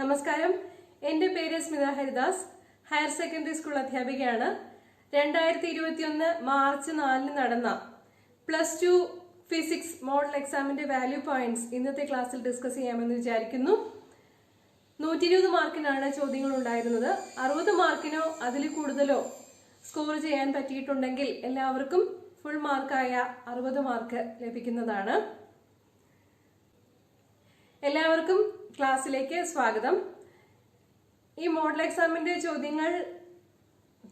നമസ്കാരം, എന്റെ പേര് Smitha Haridas. Higher secondary school അധ്യാപികയാണ്. 2021 മാർച്ച് 4 നടന്ന +2 ഫിസിക്സ് മോഡൽ എക്സാമിന്റെ വാല്യൂ പോയിന്റ്സ് ഇന്നത്തെ ക്ലാസ്സിൽ ഡിസ്കസ് ചെയ്യാമെന്ന് വിചാരിക്കുന്നു. 120 മാർക്കിനാണ് ചോദ്യങ്ങൾ ഉണ്ടായിരുന്നത്. 60 മാർക്കിനോ അതിൽ കൂടുതലോ സ്കോർ ചെയ്യാൻ പറ്റിയിട്ടുണ്ടെങ്കിൽ എല്ലാവർക്കും ഫുൾ മാർക്കായ 60 മാർക്ക് ലഭിക്കുന്നതാണ്. എല്ലാവർക്കും ക്ലാസ്സിലേക്ക് സ്വാഗതം. ഈ മോഡൽ എക്സാമിന്റെ ചോദ്യങ്ങൾ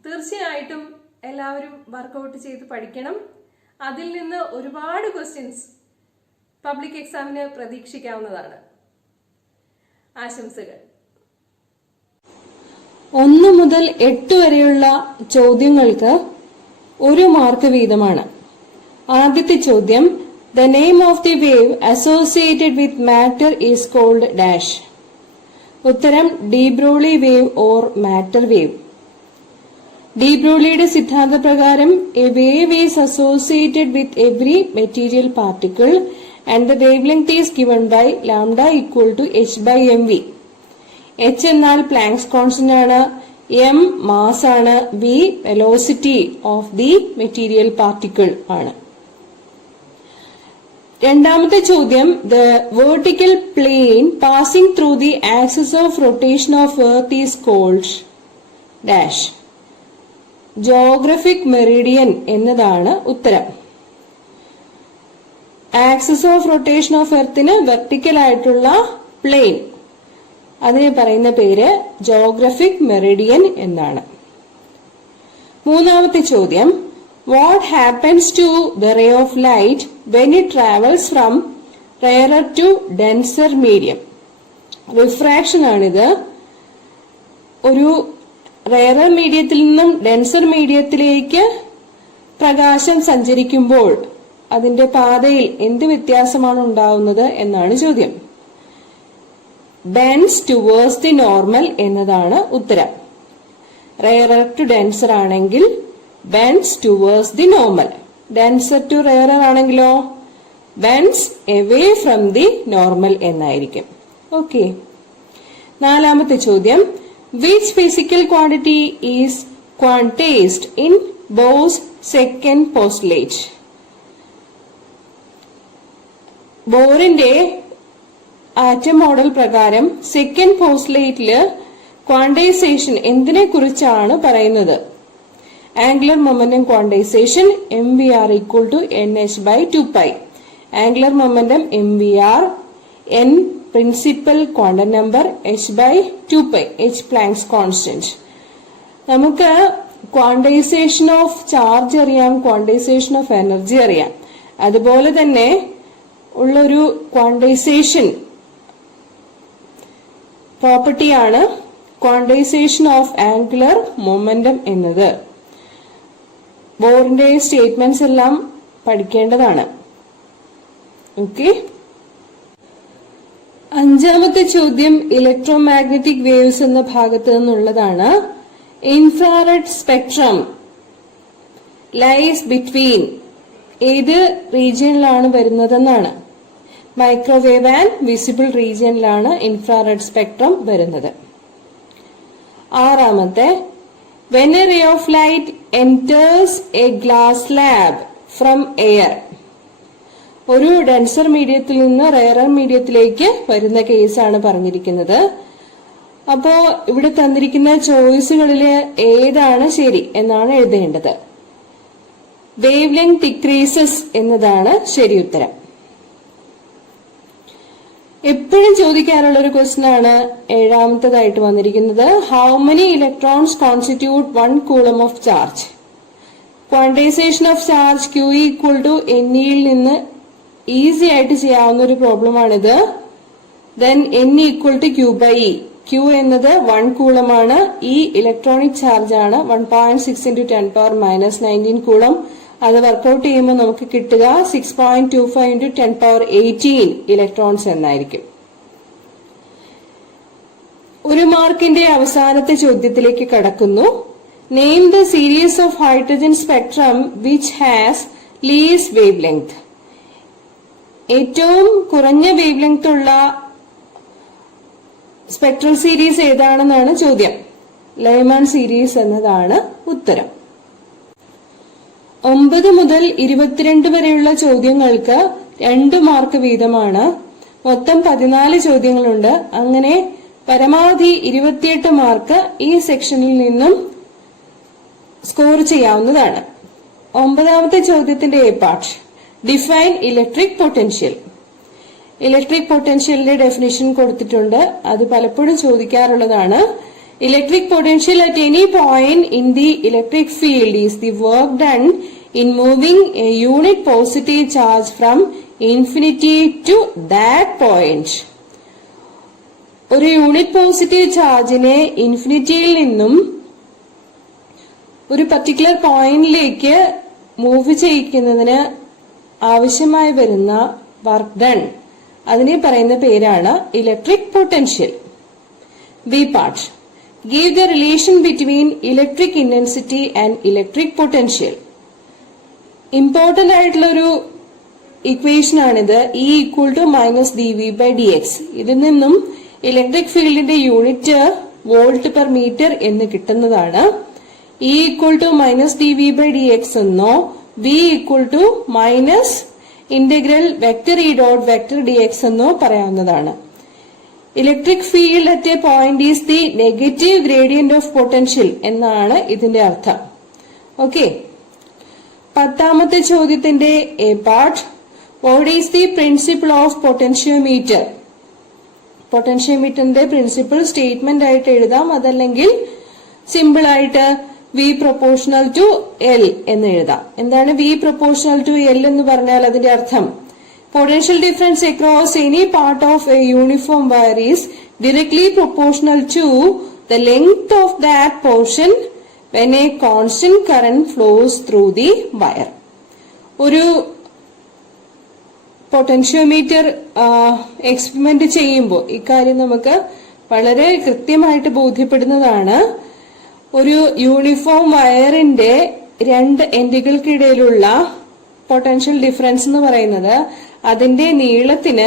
തീർച്ചയായിട്ടും എല്ലാവരും വർക്കൗട്ട് ചെയ്ത് പഠിക്കണം. അതിൽ നിന്ന് ഒരുപാട് ക്വസ്റ്റ്യൻസ് പബ്ലിക് എക്സാമിന് പ്രതീക്ഷിക്കാവുന്നതാണ്. ആശംസകൾ. 1 മുതൽ 8 വരെയുള്ള ചോദ്യങ്ങൾക്ക് 1 മാർക്ക് വീതമാണ്. ആദ്യത്തെ ചോദ്യം, the name of the wave associated with matter is called dash. ഉത്തരം de Broglie wave or matter wave. de Broglieയുടെ സിദ്ധാന്തപ്രകാരം a wave is associated with every material particle and the wavelength is given by lambda equal to h by mv. h എന്നാൽ planks constant ആണ്, m mass ആണ്, v velocity of the material particle ആണ്. രണ്ടാമത്തെ ചോദ്യം, the vertical plane passing through the axis of rotation of earth is called dash. geographic meridian എന്നതാണ് ഉത്തരം. Axis of rotation of എർത്തിന് vertical ആയിട്ടുള്ള plane, അതിനെ പറയുന്ന പേര് ജോഗ്രഫിക് മെറിഡിയൻ എന്നാണ്. മൂന്നാമത്തെ ചോദ്യം, what happens to the ray of light when it travels from rarer to denser medium? Refraction ആണിത്. ഒരു റെയറർ മീഡിയത്തിൽ നിന്നും ഡെൻസർ മീഡിയത്തിലേക്ക് പ്രകാശം സഞ്ചരിക്കുമ്പോൾ അതിന്റെ പാതയിൽ എന്ത് വ്യത്യാസമാണ് ഉണ്ടാവുന്നത് എന്നാണ് ചോദ്യം. ബെൻസ് ടുവേഴ്സ് ദി നോർമൽ എന്നതാണ് ഉത്തരം. റെയറർ ടു ഡെൻസർ ആണെങ്കിൽ bends towards the normal. denser to rarer ആണെങ്കിലോ bends away from the normal എന്നായിരിക്കും. ഓക്കെ. നാലാമത്തെ ചോദ്യം, which physical quantity is quantized in Bohr's second postulate? ബോറിന്റെ ആറ്റം മോഡൽ പ്രകാരം second പോസ്റ്റുലേറ്റില് ക്വാണ്ടൈസേഷൻ എന്തിനെ കുറിച്ചാണ് പറയുന്നത്? Angular momentum quantization mvr equal to nh by 2 pi. Angular momentum mvr, n principal quantum number, h by 2 pi, h Planck's constant. നമുക്ക് quantisation of charge അറിയാം, quantisation of energy അറിയാം. അതുപോലെ തന്നെ ഉള്ളൊരു ക്വാണ്ടൈസേഷൻ പ്രോപ്പർട്ടിയാണ് ക്വാണ്ടൈസേഷൻ ഓഫ് ആംഗുലർ മൊമെന്റം എന്നത്. ബോറിന്റെ statements എല്ലാം പഠിക്കേണ്ടതാണ്. Okay. അഞ്ചാമത്തെ ചോദ്യം ഇലക്ട്രോമാഗ്നറ്റിക് വേവ്സ് എന്ന ഭാഗത്ത് നിന്നുള്ളതാണ്. ഇൻഫ്രാറെഡ് സ്പെക്ട്രം ലൈസ് ബിറ്റ്വീൻ ഏത് റീജിയനിലാണ് വരുന്നതെന്നാണ്. മൈക്രോവേവ് ആൻഡ് വിസിബിൾ റീജിയനിലാണ് ഇൻഫ്രാറെഡ് സ്പെക്ട്രം വരുന്നത്. ആറാമത്തെ, when a ray of light enters a glass slab from air. ഒരു ഡെൻസർ മീഡിയത്തിൽ നിന്ന് റെയറർ മീഡിയത്തിലേക്ക് വരുന്ന കേസാണ് പറഞ്ഞിരിക്കുന്നത്. അപ്പോ ഇവിടെ തന്നിരിക്കുന്ന ചോയ്സുകളില് ഏതാണ് ശരി എന്നാണ് എഴുതേണ്ടത്. വേവ് ലെങ്ത് ഡിക്രീസസ് എന്നതാണ് ശരി ഉത്തരം. എപ്പോഴും ചോദിക്കാറുള്ള ഒരു ക്വസ്റ്റ്യൻ ആണ് ഏഴാമത്തേതായിട്ട് വന്നിരിക്കുന്നത്. How many electrons constitute 1 coulomb of charge? Quantization of charge Q equal to NEയിൽ നിന്ന് ഈസി ആയിട്ട് ചെയ്യാവുന്ന ഒരു പ്രോബ്ലം ആണിത്. Then N equal to Q by E. Q എന്നത് 1 കൂളമാണ്. ഈ ഇലക്ട്രോണിക് ചാർജ് ആണ് 1.6 × 10⁻−19 കൂളം. അത് വർക്കൗട്ട് ചെയ്യുമ്പോൾ നമുക്ക് കിട്ടുക 6.25 × 10⁻18 ഇലക്ട്രോൺസ് എന്നായിരിക്കും. 1 മാർക്കിന്റെ അവസാനത്തെ ചോദ്യത്തിലേക്ക് കടക്കുന്നു. Name the series of hydrogen spectrum which has least wave length. ഏറ്റവും കുറഞ്ഞ വേവ് ലെങ്ത് ഉള്ള സ്പെക്ട്രൽ സീരീസ് ഏതാണെന്നാണ് ചോദ്യം. ലൈമാൻ സീരീസ് എന്നതാണ് ഉത്തരം. 9 മുതൽ 22 വരെയുള്ള ചോദ്യങ്ങൾക്ക് 2 മാർക്ക് വീതമാണ്. മൊത്തം 14 ചോദ്യങ്ങളുണ്ട്. അങ്ങനെ പരമാവധി 28 മാർക്ക് ഈ സെക്ഷനിൽ നിന്നും സ്കോർ ചെയ്യാവുന്നതാണ്. 9ാമത്തെ ചോദ്യത്തിന്റെ A part, define electric potential. Electric പൊട്ടൻഷ്യലിന്റെ ഡെഫിനിഷൻ കൊടുത്തിട്ടുണ്ട്. അത് പലപ്പോഴും ചോദിക്കാറുള്ളതാണ്. Electric potential at any point in the electric field is the work done in moving a unit positive charge from infinity to that point. ഒരു unit positive ചാർജിനെ ഇൻഫിനിറ്റിയിൽ നിന്നും ഒരു particular പോയിന്റിലേക്ക് മൂവ് ചെയ്യിക്കുന്നതിന് ആവശ്യമായി വരുന്ന വർക്ക് ഡൺ, അതിനെ പറയുന്ന പേരാണ് electric potential. B part, give the relation between electric intensity and electric potential. Important ആയിട്ടുള്ള ഒരു ഇക്വേഷൻ ആണിത്. E = -dV/dx. ഇതിൽ നിന്നും ഇലക്ട്രിക് ഫീൽഡിന്റെ യൂണിറ്റ് വോൾട്ട് പെർ മീറ്റർ എന്ന് കിട്ടുന്നതാണ്. E = -dV/dx എന്നോ V = -∫(E.dx) എന്നോ പറയാവുന്നതാണ്. Electric field at a point is the negative gradient of potential എന്നാണ് ഇതിന്റെ അർത്ഥം. ഓക്കെ. 10ാമത്തെ ചോദ്യത്തിന്റെ A part, what is the principle of potentiometer. പൊട്ടൻഷ്യോമീറ്ററിന്റെ പ്രിൻസിപ്പിൾ സ്റ്റേറ്റ്മെന്റ് ആയിട്ട് എഴുതാം, അതല്ലെങ്കിൽ സിമ്പിൾ ആയിട്ട് V പ്രൊപ്പോർഷണൽ ടു L എന്ന് എഴുതാം. എന്താണ് V പ്രൊപ്പോർഷണൽ ടു L എന്ന് പറഞ്ഞാൽ അതിന്റെ അർത്ഥം, potential difference across any part of a uniform wire is directly proportional to the length of that portion when a constant current flows through the wire. ഒരു potentiometer experiment ചെയ്യുമ്പോൾ ഇക്കാര്യം നമുക്ക് വളരെ കൃത്യമായിട്ട് ബോധ്യപ്പെടുന്നതാണ്. ഒരു യൂണിഫോം വയറിന്റെ 2 എൻഡുകൾക്കിടയിലുള്ള പൊട്ടൻഷ്യൽ ഡിഫറൻസ് എന്ന് പറയുന്നത് അതിന്റെ നീളത്തിന്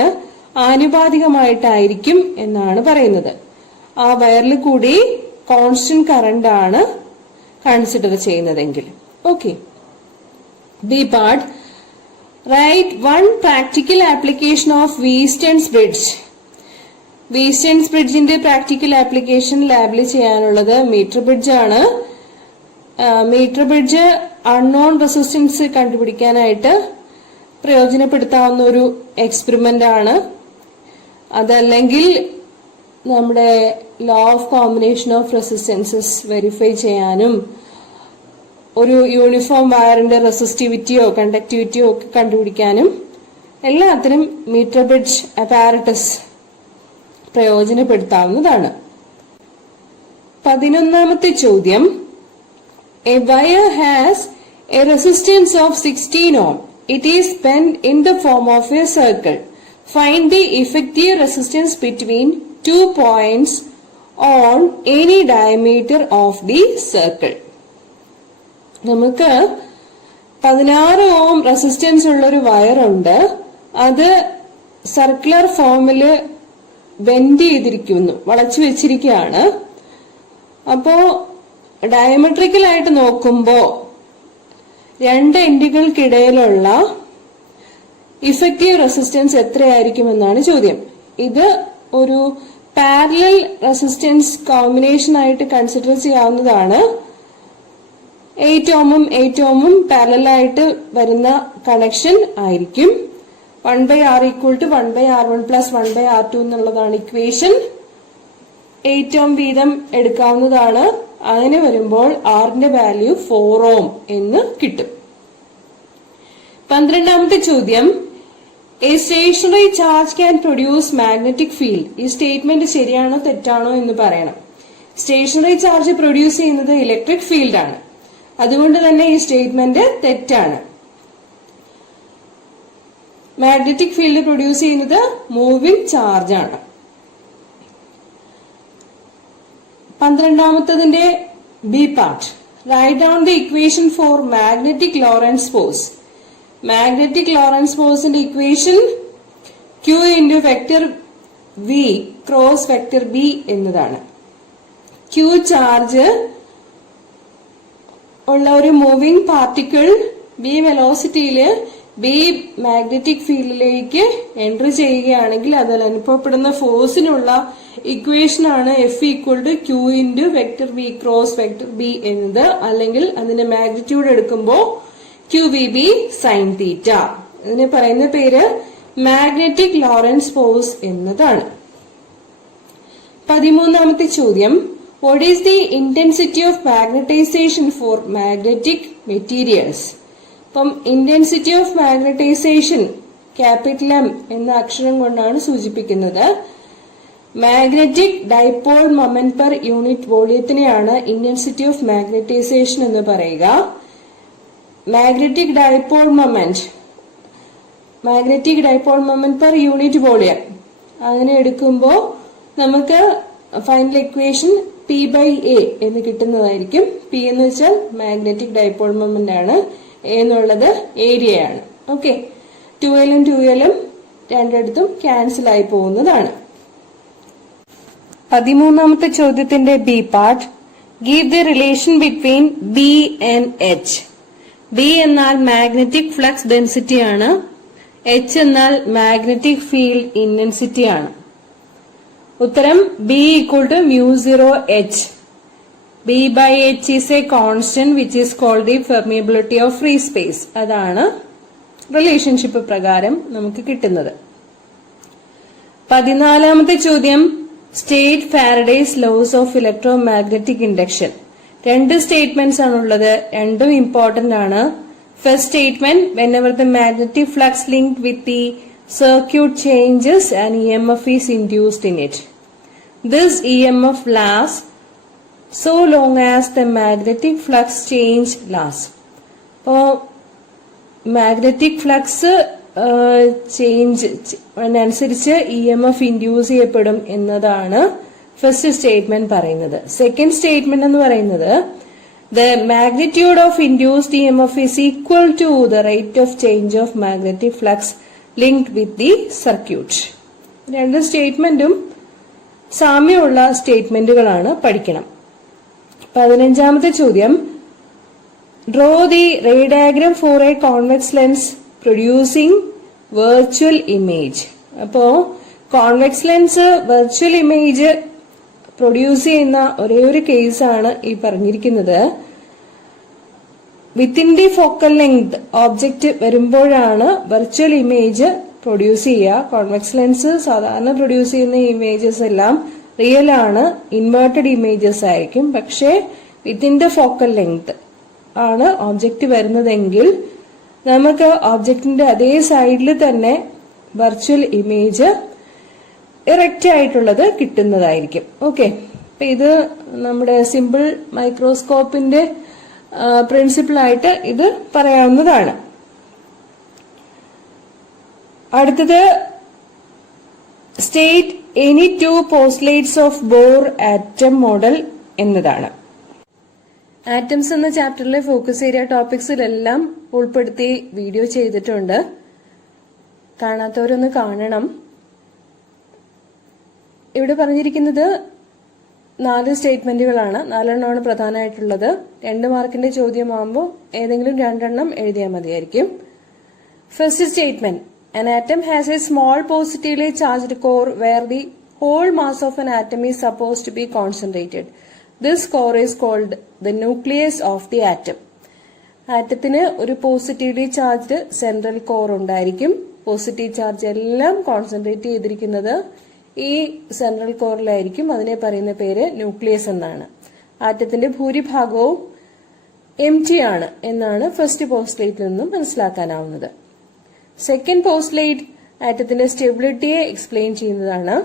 ആനുപാതികമായിട്ടായിരിക്കും എന്നാണ് പറയുന്നത്. ആ വയറിൽ കൂടി കോൺസ്റ്റന്റ് കറന്റ് ആണ് കൺസിഡർ ചെയ്യുന്നതെങ്കിൽ. Okay. B part, write one practical application of Wheatstone's bridge. Wheatstone's ബ്രിഡ്ജിന്റെ പ്രാക്ടിക്കൽ ആപ്ലിക്കേഷൻ ലാബിൽ ചെയ്യാനുള്ളത് മീറ്റർ ബ്രിഡ്ജ് ആണ്. മീറ്റർ ബ്രിഡ്ജ് അൺനോൺ റെസിസ്റ്റൻസ് കണ്ടുപിടിക്കാനായിട്ട് പ്രയോജനപ്പെടുത്താവുന്ന ഒരു എക്സ്പെരിമെന്റ് ആണ്. അതല്ലെങ്കിൽ നമ്മുടെ law of combination of resistances verify ചെയ്യാനും ഒരു യൂണിഫോം വയറിന്റെ റെസിസ്റ്റിവിറ്റിയോ കണ്ടക്ടിവിറ്റിയോ ഒക്കെ കണ്ടുപിടിക്കാനും എല്ലാത്തിനും മീറ്റർ ബ്രിഡ്ജ് അപ്പാരറ്റസ് പ്രയോജനപ്പെടുത്താവുന്നതാണ്. 11ാമത്തെ ചോദ്യം, a wire has a resistance of 16 ohm. It is bent in the form of a circle. Find the effective resistance between 2 points on any diameter of the circle. നമുക്ക് 16 ohm resistance ഉള്ള ഒരു wire ഉണ്ട്. അത് circular ഫോമില് bend ചെയ്തിരിക്കുന്നു, വളച്ചു വെച്ചിരിക്കുകയാണ്. അപ്പോ ഡയമെട്രിക്കലായിട്ട് നോക്കുമ്പോ 2 എൻഡുകൾക്കിടയിലുള്ള ഇഫക്റ്റീവ് റെസിസ്റ്റൻസ് എത്രയായിരിക്കും എന്നാണ് ചോദ്യം. ഇത് ഒരു പാരലൽ റെസിസ്റ്റൻസ് കോമ്പിനേഷൻ ആയിട്ട് കൺസിഡർ ചെയ്യാവുന്നതാണ്. 8 ohmഉം 8 ohmഉം പാരലൽ ആയിട്ട് വരുന്ന കണക്ഷൻ ആയിരിക്കും. 1/R = 1/R1 + 1/R2 എന്നുള്ളതാണ് ഇക്വേഷൻ. 8 ohm വീതം എടുക്കാവുന്നതാണ്. അങ്ങനെ വരുമ്പോൾ ആറിന്റെ വാല്യൂ 4 ohm എന്ന് കിട്ടും. 12ാമത്തെ ചോദ്യം, a stationary charge can produce magnetic field. ഈ സ്റ്റേറ്റ്മെന്റ് ശരിയാണോ തെറ്റാണോ എന്ന് പറയണം. സ്റ്റേഷനറി ചാർജ് പ്രൊഡ്യൂസ് ചെയ്യുന്നത് ഇലക്ട്രിക് ഫീൽഡ് ആണ്. അതുകൊണ്ട് തന്നെ ഈ സ്റ്റേറ്റ്മെന്റ് തെറ്റാണ്. മാഗ്നറ്റിക് ഫീൽഡ് പ്രൊഡ്യൂസ് ചെയ്യുന്നത് മൂവിംഗ് ചാർജ് ആണ്. 12ാമത്തതിന്റെ B part, write down the equation for magnetic Lorentz force. Magnetic Lorentz ഫോഴ്സിന്റെ equation Q × vector v cross vector b എന്നതാണ്. q ചാർജ് ഉള്ള ഒരു മൂവിംഗ് പാർട്ടിക്കിൾ b വെലോസിറ്റിയില് b മാഗ്നറ്റിക് ഫീൽഡിലേക്ക് entry ചെയ്യുകയാണെങ്കിൽ അതിൽ അനുഭവപ്പെടുന്ന ഫോഴ്സിനുള്ള ഇക്വേഷൻ ആണ് F equal to Q into vector v cross vector b എന്നത്. അല്ലെങ്കിൽ അതിന്റെ മാഗ്നിറ്റ്യൂഡ് എടുക്കുമ്പോൾ QVB സൈൻ തീറ്റ. ഇതിനെ പറയുന്ന പേര് മാഗ്നറ്റിക് ലോറൻസ് ഫോഴ്സ് എന്നതാണ്. 13ാമത്തെ ചോദ്യം, what is the intensity of magnetisation for magnetic materials? അപ്പം intensity of magnetisation capital M എന്ന അക്ഷരം കൊണ്ടാണ് സൂചിപ്പിക്കുന്നത്. Magnetic dipole moment per unit വോളിയത്തിനെയാണ് ഇന്റൻസിറ്റി ഓഫ് മാഗ്നറ്റൈസേഷൻ എന്ന് പറയുക. Magnetic dipole moment per unit volume അങ്ങനെ എടുക്കുമ്പോൾ നമുക്ക് ഫൈനൽ ഇക്വേഷൻ P/A എന്ന് കിട്ടുന്നതായിരിക്കും. P എന്ന് വെച്ചാൽ മാഗ്നറ്റിക് ഡൈപോൾ മൊമെന്റ് ആണ്, A എന്നുള്ളത് ഏരിയയാണ്. ഓക്കെ, 2L ഉം 2L ഉം രണ്ടിടത്തും ക്യാൻസൽ ആയി പോകുന്നതാണ്. 13ാമത്തെ ചോദ്യത്തിന്റെ B part, give the relation between B and H. B എന്നാൽ മാഗ്നറ്റിക് ഫ്ലക്സ് ഡെൻസിറ്റി ആണ്, H എന്നാൽ മാഗ്നറ്റിക് ഫീൽഡ് ഇന്റൻസിറ്റി ആണ്. ഉത്തരം B equal to μ0H. B/H is a constant which is called the permeability of free space. അതാണ് relationship പ്രകാരം നമുക്ക് കിട്ടുന്നത്. 14ാമത്തെ ചോദ്യം, state Faraday's laws of electro magnetic induction. രണ്ട് സ്റ്റേറ്റ്മെന്റ്സ് ആണുള്ളത്, രണ്ടും ഇമ്പോർട്ടന്റ് ആണ്. First statement, whenever the magnetic flux linked with the circuit changes, an EMF is induced in it. This EMF lasts so long as the magnetic flux change lasts. അപ്പോൾ magnetic flux change അനുസരിച്ച് EMF induce ചെയ്യപ്പെടും എന്നതാണ് first statement പറയുന്നത്. Second statement എന്ന് പറയുന്നത്, the magnitude of induced EMF is equal to the rate of change of magnetic flux linked with the circuit. രണ്ട് സ്റ്റേറ്റ്മെന്റും സാമ്യമുള്ള സ്റ്റേറ്റ്മെന്റുകളാണ്, പഠിക്കണം. 15ാമത്തെ ചോദ്യം, draw the ray diagram for a convex lens producing virtual image. അപ്പോ convex lens virtual image produce ചെയ്യുന്ന ഒരേ ഒരു കേസാണ് ഈ പറഞ്ഞിരിക്കുന്നത്. Within the focal length object വരുമ്പോഴാണ് വെർച്വൽ ഇമേജ് പ്രൊഡ്യൂസ് ചെയ്യുക. കോൺവെക്സ് ലെൻസ് സാധാരണ പ്രൊഡ്യൂസ് ചെയ്യുന്ന ഇമേജസ് എല്ലാം റിയൽ ആണ്, ഇൻവേർട്ടഡ് ഇമേജസ് ആയിരിക്കും. പക്ഷേ വിത്തിൻ ദ ഫോക്കൽ ലെങ്ത് ആണ് ഓബ്ജക്റ്റ് വരുന്നതെങ്കിൽ നമുക്ക് ഓബ്ജക്റ്റിന്റെ അതേ സൈഡിൽ തന്നെ വെർച്വൽ ഇമേജ് ഇറക്റ്റ് ആയിട്ടുള്ളത് കിട്ടുന്നതായിരിക്കും. ഓക്കെ, അപ്പൊ ഇത് നമ്മുടെ സിമ്പിൾ മൈക്രോസ്കോപ്പിന്റെ പ്രിൻസിപ്പിളായിട്ട് ഇത് പറയാവുന്നതാണ്. അടുത്തത്, state any two postulates of bore atom model എന്നതാണ്. ആറ്റംസ് എന്ന ചാപ്റ്ററിലെ ഫോക്കസ് ഏരിയ ടോപ്പിക്സിലെല്ലാം ഉൾപ്പെടുത്തി വീഡിയോ ചെയ്തിട്ടുണ്ട്, കാണാത്തവരൊന്ന് കാണണം. ഇവിടെ പറഞ്ഞിരിക്കുന്നത് 4 സ്റ്റേറ്റ്മെന്റുകളാണ്, 4 എണ്ണമാണ് പ്രധാനമായിട്ടുള്ളത്. 2 മാർക്കിന്റെ ചോദ്യമാകുമ്പോൾ ഏതെങ്കിലും 2 എണ്ണം എഴുതിയാൽ മതിയായിരിക്കും. First statement, an atom has a small positively charged core where the whole mass of an atom is supposed to be concentrated. This core is called the nucleus of the atom. ആറ്റത്തിന് ഒരു positively charged central core ഉണ്ടായിരിക്കും. Positive charge എല്ലാം concentrate ചെയ്തിരിക്കുന്നത് ഈ central കോറിലായിരിക്കും. അതിനെ പറയുന്ന പേര് nucleus എന്നാണ്. ആറ്റത്തിന്റെ ഭൂരിഭാഗവും എംറ്റി ആണ് എന്നാണ് ഫസ്റ്റ് പോസ്റ്റ്ലേറ്റിൽ നിന്നും മനസ്സിലാക്കാനാവുന്നത്. സെക്കൻഡ് പോസ്റ്റ്ലേറ്റ് ആറ്റത്തിന്റെ സ്റ്റെബിലിറ്റിയെ എക്സ്പ്ലെയിൻ ചെയ്യുന്നതാണ്.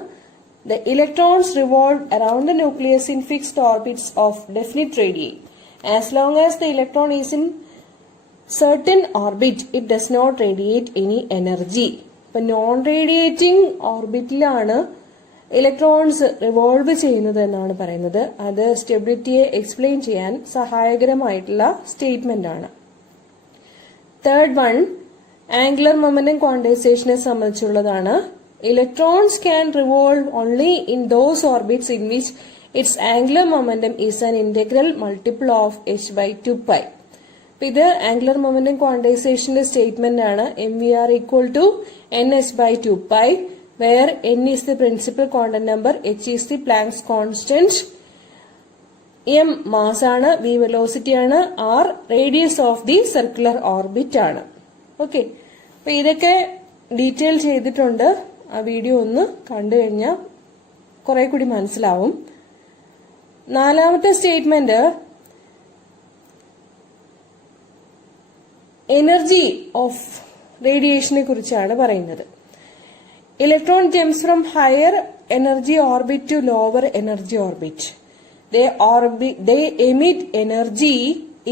The electrons revolve around the nucleus in fixed orbits of definite radii. As long as the electron is in certain orbit, it does not radiate any energy. ഇപ്പൊ non radiating ഓർബിറ്റിലാണ് electrons revolve ചെയ്യുന്നത് എന്നാണ് പറയുന്നത്. അത് സ്റ്റെബിലിറ്റിയെ explain ചെയ്യാൻ സഹായകരമായിട്ടുള്ള statement ആണ്. തേർഡ് വൺ, ആംഗുലർ മൊമെന്റം ക്വാണ്ടൈസേഷനെ സംബന്ധിച്ചുള്ളതാണ്. Electrons can revolve only in those orbits in which its angular momentum is an integral multiple of h by 2 pi. അപ്പൊ ഇത് ആംഗുലർ മൊമെന്റം ക്വാണ്ടൈസേഷന്റെ സ്റ്റേറ്റ്മെന്റ് ആണ്. MVR equal to nh by 2 pi, where n is the principal quantum number, h is the Planck's constant, m mass ആണ്, v velocity ആണ്, r radius of the circular orbit ആണ്. Okay, അപ്പൊ ഇതൊക്കെ detail ചെയ്തിട്ടുണ്ട്. ആ video ഒന്ന് കണ്ടു കഴിഞ്ഞാൽ കുറെ കൂടി മനസ്സിലാവും. നാലാമത്തെ സ്റ്റേറ്റ്മെന്റ് എനർജി ഓഫ് റേഡിയേഷനെ കുറിച്ചാണ് പറയുന്നത്. Electron jumps from higher energy orbit to lower energy orbit. They emit energy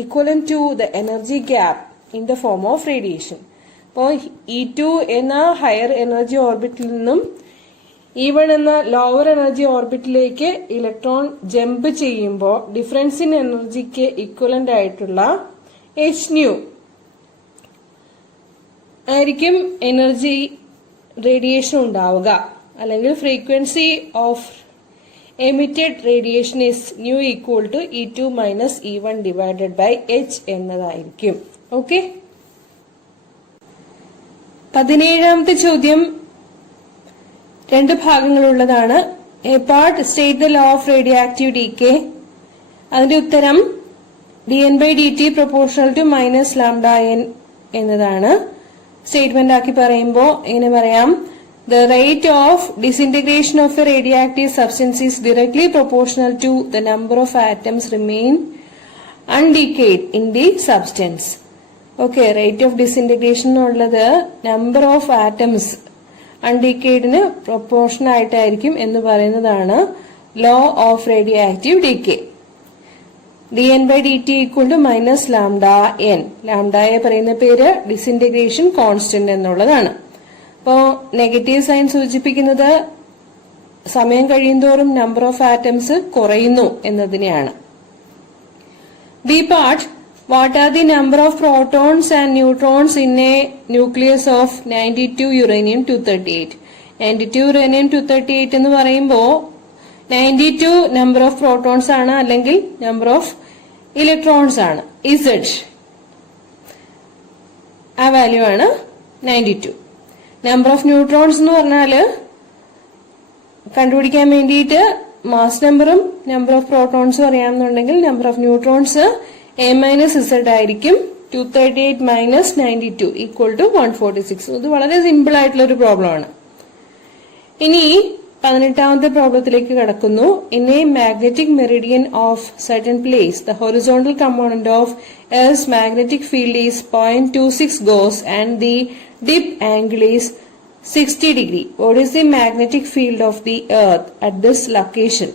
equivalent to the energy gap in the form of radiation. അപ്പോൾ E2 എന്ന ഹയർ എനർജി ഓർബിറ്റിൽ നിന്നും E1 എന്ന ലോവർ എനർജി ഓർബിറ്റിലേക്ക് electron jump ചെയ്യുമ്പോൾ difference in എനർജിക്ക് equivalent ആയിട്ടുള്ള hν ആയിരിക്കും energy radiation ഉണ്ടാവുക. അല്ലെങ്കിൽ frequency of emitted radiation is nu equal to E2 minus E1 divided by h എന്നതായിരിക്കും. ഓക്കെ, 17ാമത്തെ ചോദ്യം 2 ഭാഗങ്ങളുള്ളതാണ്. A part state the law of radioactive decay. അതിന്റെ ഉത്തരം dN/dt proportional to minus lambda n എന്നതാണ്. Statement ആക്കി പറയുമ്പോൾ എങ്ങനെ പറയാം? The rate of disintegration of a radioactive substance is directly proportional to the number of atoms remain undecayed in the substance. Okay, rate of disintegration എന്നുള്ളത് number of atoms undecayedന് proportional ആയിട്ടായിരിക്കും എന്ന് പറയുന്നതാണ് law of radioactive decay. dN/dt equal to minus lambda n. ലാംഡയെ പറയുന്ന പേര് disintegration constant എന്നുള്ളതാണ്. അപ്പോ negative sign സൂചിപ്പിക്കുന്നത് സമയം കഴിയുന്തോറും നമ്പർ ഓഫ് ആറ്റംസ് കുറയുന്നു എന്നതിനെയാണ്. B part, what are the number of protons and neutrons in a nucleus of 92 uranium 238. 92 uranium 238 എന്ന് പറയുമ്പോൾ 92 നമ്പർ ഓഫ് പ്രോട്ടോൺസ് ആണ്, അല്ലെങ്കിൽ നമ്പർ ഓഫ് ഇലക്ട്രോൺസ് ആണ്. ഇസഡ് ആ വാല്യൂ ആണ് 92. നമ്പർ ഓഫ് ന്യൂട്രോൺസ് എന്ന് പറഞ്ഞാല് കണ്ടുപിടിക്കാൻ വേണ്ടിയിട്ട് മാസ് നമ്പറും നമ്പർ ഓഫ് പ്രോട്ടോൺസും അറിയാമെന്നുണ്ടെങ്കിൽ നമ്പർ ഓഫ് ന്യൂട്രോൺസ് a-z ആയിരിക്കും. 238 മൈനസ് 92 ഈക്വൽ ടു 146. ഇത് വളരെ സിമ്പിൾ ആയിട്ടുള്ള ഒരു പ്രോബ്ലം ആണ്. ഇനി 18ാമത്തെ പ്രോബ്ലത്തിലേക്ക് കടക്കുന്നു. In A magnetic Meridian of certain place the horizontal component of earth magnetic field is 0.26 goes and the dip angle is 60 degree. What is the magnetic field of the earth at this location?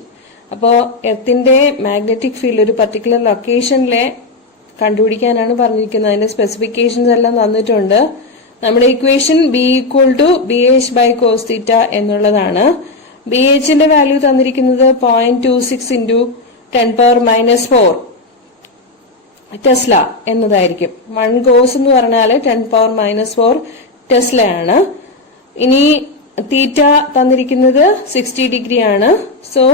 അപ്പോ എർത്തിന്റെ magnetic field ഒരു particular ലൊക്കേഷനിലെ കണ്ടുപിടിക്കാനാണ് പറഞ്ഞിരിക്കുന്നത്. അതിന്റെ specifications എല്ലാം തന്നിട്ടുണ്ട്. നമ്മുടെ equation B equal to BH/cos θ എന്നുള്ളതാണ്. BHന്റെ value തന്നിരിക്കുന്നത് 0.26 into 10⁻⁴ tesla എന്നതായിരിക്കും. 1 goes എന്ന് പറഞ്ഞാൽ 10⁻⁴ ടെസ്ല ആണ്. ഇനി തീറ്റ തന്നിരിക്കുന്നത് 60 ഡിഗ്രി ആണ്. സോ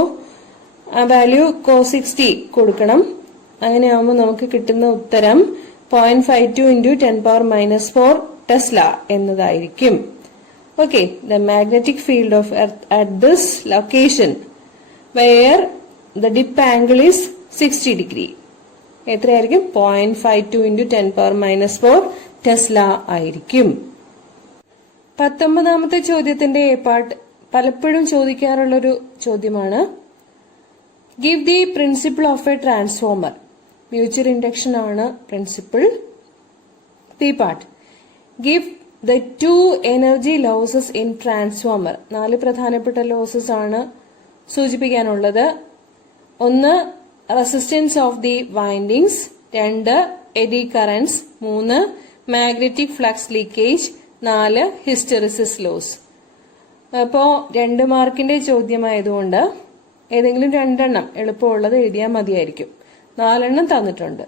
ആ വാല്യൂ cos 60 കൊടുക്കണം. അങ്ങനെയാവുമ്പോൾ നമുക്ക് കിട്ടുന്ന ഉത്തരം 0.52 ഇൻറ്റു 10⁻⁴ ടെസ്ല എന്നതായിരിക്കും. Okay, the magnetic field of earth at this location where the dip angle is 60 degree എത്രയായിരിക്കും? 0.52 ഇൻറ്റു 10⁻⁴ ടെസ്ല ആയിരിക്കും. 19ാമത്തെ ചോദ്യത്തിന്റെ എ പാർട്ട് പലപ്പോഴും ചോദിക്കാറുള്ളൊരു ചോദ്യമാണ്. Give the principle of a transformer. Mutual induction ആണ് principle. P part, give the 2 energy losses in transformer. 4 പ്രധാനപ്പെട്ട losses ആണ് സൂചിപ്പിക്കാനുള്ളത്. 1 resistance of the windings, 2 eddy currents, 3 magnetic flux leakage, 4 hysteresis loss. അപ്പോ 2 മാർക്കിന്റെ ചോദ്യമായതുകൊണ്ട് ഏതെങ്കിലും 2 എളുപ്പമുള്ളത് എഴുതിയാൽ മതിയായിരിക്കും. 4 തന്നിട്ടുണ്ട്.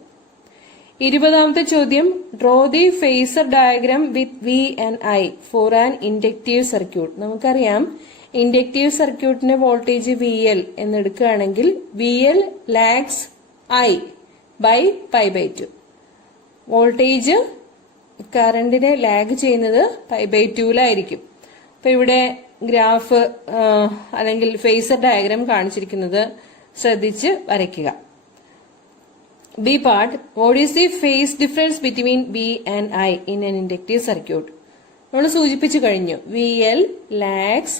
20ാമത്തെ ചോദ്യം, draw the phasor diagram with V and I for an inductive circuit. നമുക്കറിയാം ഇൻഡക്റ്റീവ് സർക്യൂട്ടിന്റെ വോൾട്ടേജ് VL എന്നെടുക്കുകയാണെങ്കിൽ VL lags I by π/2. Voltage കറണ്ടിനെ ലാഗ് ചെയ്യുന്നത് π/2ലായിരിക്കും. അപ്പൊ ഇവിടെ ഗ്രാഫ് അല്ലെങ്കിൽ ഫേസർ ഡയഗ്രാം കാണിച്ചിരിക്കുന്നത് ശ്രദ്ധിച്ച് വരയ്ക്കുക. B part, what is the phase difference between V and I in an inductive circuit? നമ്മൾ സൂചിപ്പിച്ചു കഴിഞ്ഞു, VL ലാഗ്സ്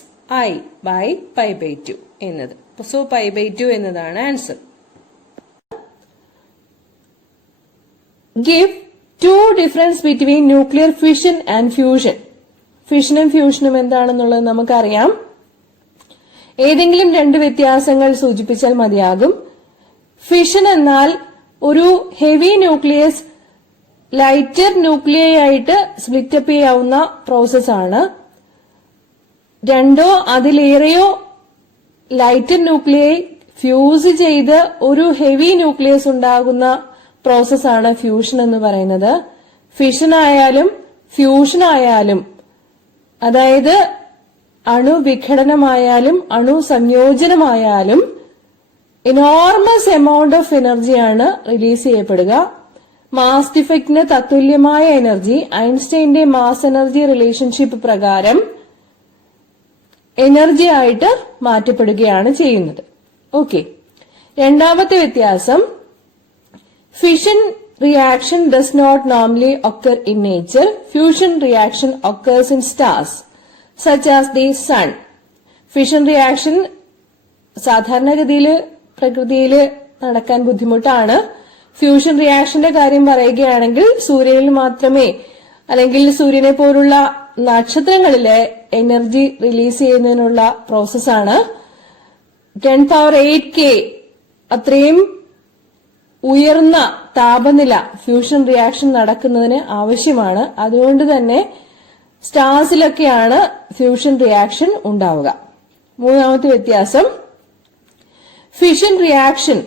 I ബൈ π/2 എന്നത്. സോ π/2 എന്നതാണ് answer. Give two difference between nuclear fission and fusion. ഫിഷനും ഫ്യൂഷനും എന്താണെന്നുള്ളത് നമുക്കറിയാം. ഏതെങ്കിലും രണ്ട് വ്യത്യാസങ്ങൾ സൂചിപ്പിച്ചാൽ മതിയാകും. ഫിഷൻ എന്നാൽ ഒരു ഹെവി ന്യൂക്ലിയസ് ലൈറ്റർ ന്യൂക്ലിയൈ ആയിട്ട് സ്പ്ലിറ്റപ്പ് ചെയ്യാവുന്ന പ്രോസസ്സാണ്. രണ്ടോ അതിലേറെയോ ലൈറ്റർ ന്യൂക്ലിയൈ ഫ്യൂസ് ചെയ്ത് ഒരു ഹെവി ന്യൂക്ലിയസ് ഉണ്ടാകുന്ന പ്രോസസ്സാണ് ഫ്യൂഷൻ എന്ന് പറയുന്നത്. ഫിഷൻ ആയാലും ഫ്യൂഷൻ ആയാലും, അതായത് അണുവിഘടനമായാലും അണു സംയോജനമായാലും ഇനോർമസ് എമൗണ്ട് ഓഫ് എനർജിയാണ് റിലീസ് ചെയ്യപ്പെടുക. മാസ് ഡിഫക്റ്റിന് തത്തുല്യമായ എനർജി ഐൻസ്റ്റൈന്റെ മാസ് എനർജി റിലേഷൻഷിപ്പ് പ്രകാരം എനർജി ആയിട്ട് മാറ്റപ്പെടുകയാണ് ചെയ്യുന്നത്. ഓക്കെ, രണ്ടാമത്തെ വ്യത്യാസം, fission reaction does not normally occur in nature. Fusion reaction occurs in stars, such as the sun. Fission reaction സാധാരണഗതിയിൽ പ്രകൃതിയിൽ നടക്കാൻ ബുദ്ധിമുട്ടാണ്. ഫ്യൂഷൻ റിയാക്ഷന്റെ കാര്യം പറയുകയാണെങ്കിൽ സൂര്യനിൽ മാത്രമേ, അല്ലെങ്കിൽ സൂര്യനെ പോലുള്ള നക്ഷത്രങ്ങളിലെ എനർജി റിലീസ് ചെയ്യുന്നതിനുള്ള പ്രോസസ്സാണ്. 10⁸K അത്രയും ഉയർന്ന താപനില ഫ്യൂഷൻ റിയാക്ഷൻ നടക്കുന്നതിന് ആവശ്യമാണ്. അതുകൊണ്ട് തന്നെ സ്റ്റാർസിലൊക്കെയാണ് ഫ്യൂഷൻ റിയാക്ഷൻ ഉണ്ടാവുക. മൂന്നാമത്തെ വ്യത്യാസം, fission reaction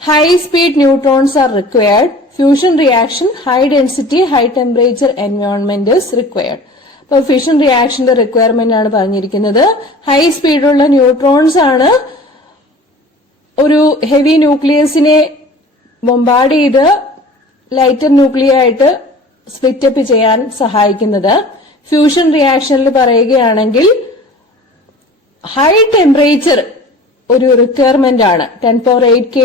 high speed neutrons are required. Fusion reaction high density high temperature environment is required. അപ്പൊ ഫിഷൻ റിയാക്ഷന്റെ റിക്വയർമെന്റ് ആണ് പറഞ്ഞിരിക്കുന്നത്. ഹൈ സ്പീഡുള്ള ന്യൂട്രോൺസ് ആണ് ഒരു ഹെവി ന്യൂക്ലിയസിനെ ബൊംബാർഡ് ചെയ്ത് ലൈറ്റർ ന്യൂക്ലിയ ആയിട്ട് സ്പ്ലിറ്റപ്പ് ചെയ്യാൻ സഹായിക്കുന്നത്. ഫ്യൂഷൻ റിയാക്ഷനിൽ പറയുകയാണെങ്കിൽ ഹൈ ടെമ്പറേച്ചർ ഒരു റിക്വയർമെന്റ് ആണ്. 10⁸K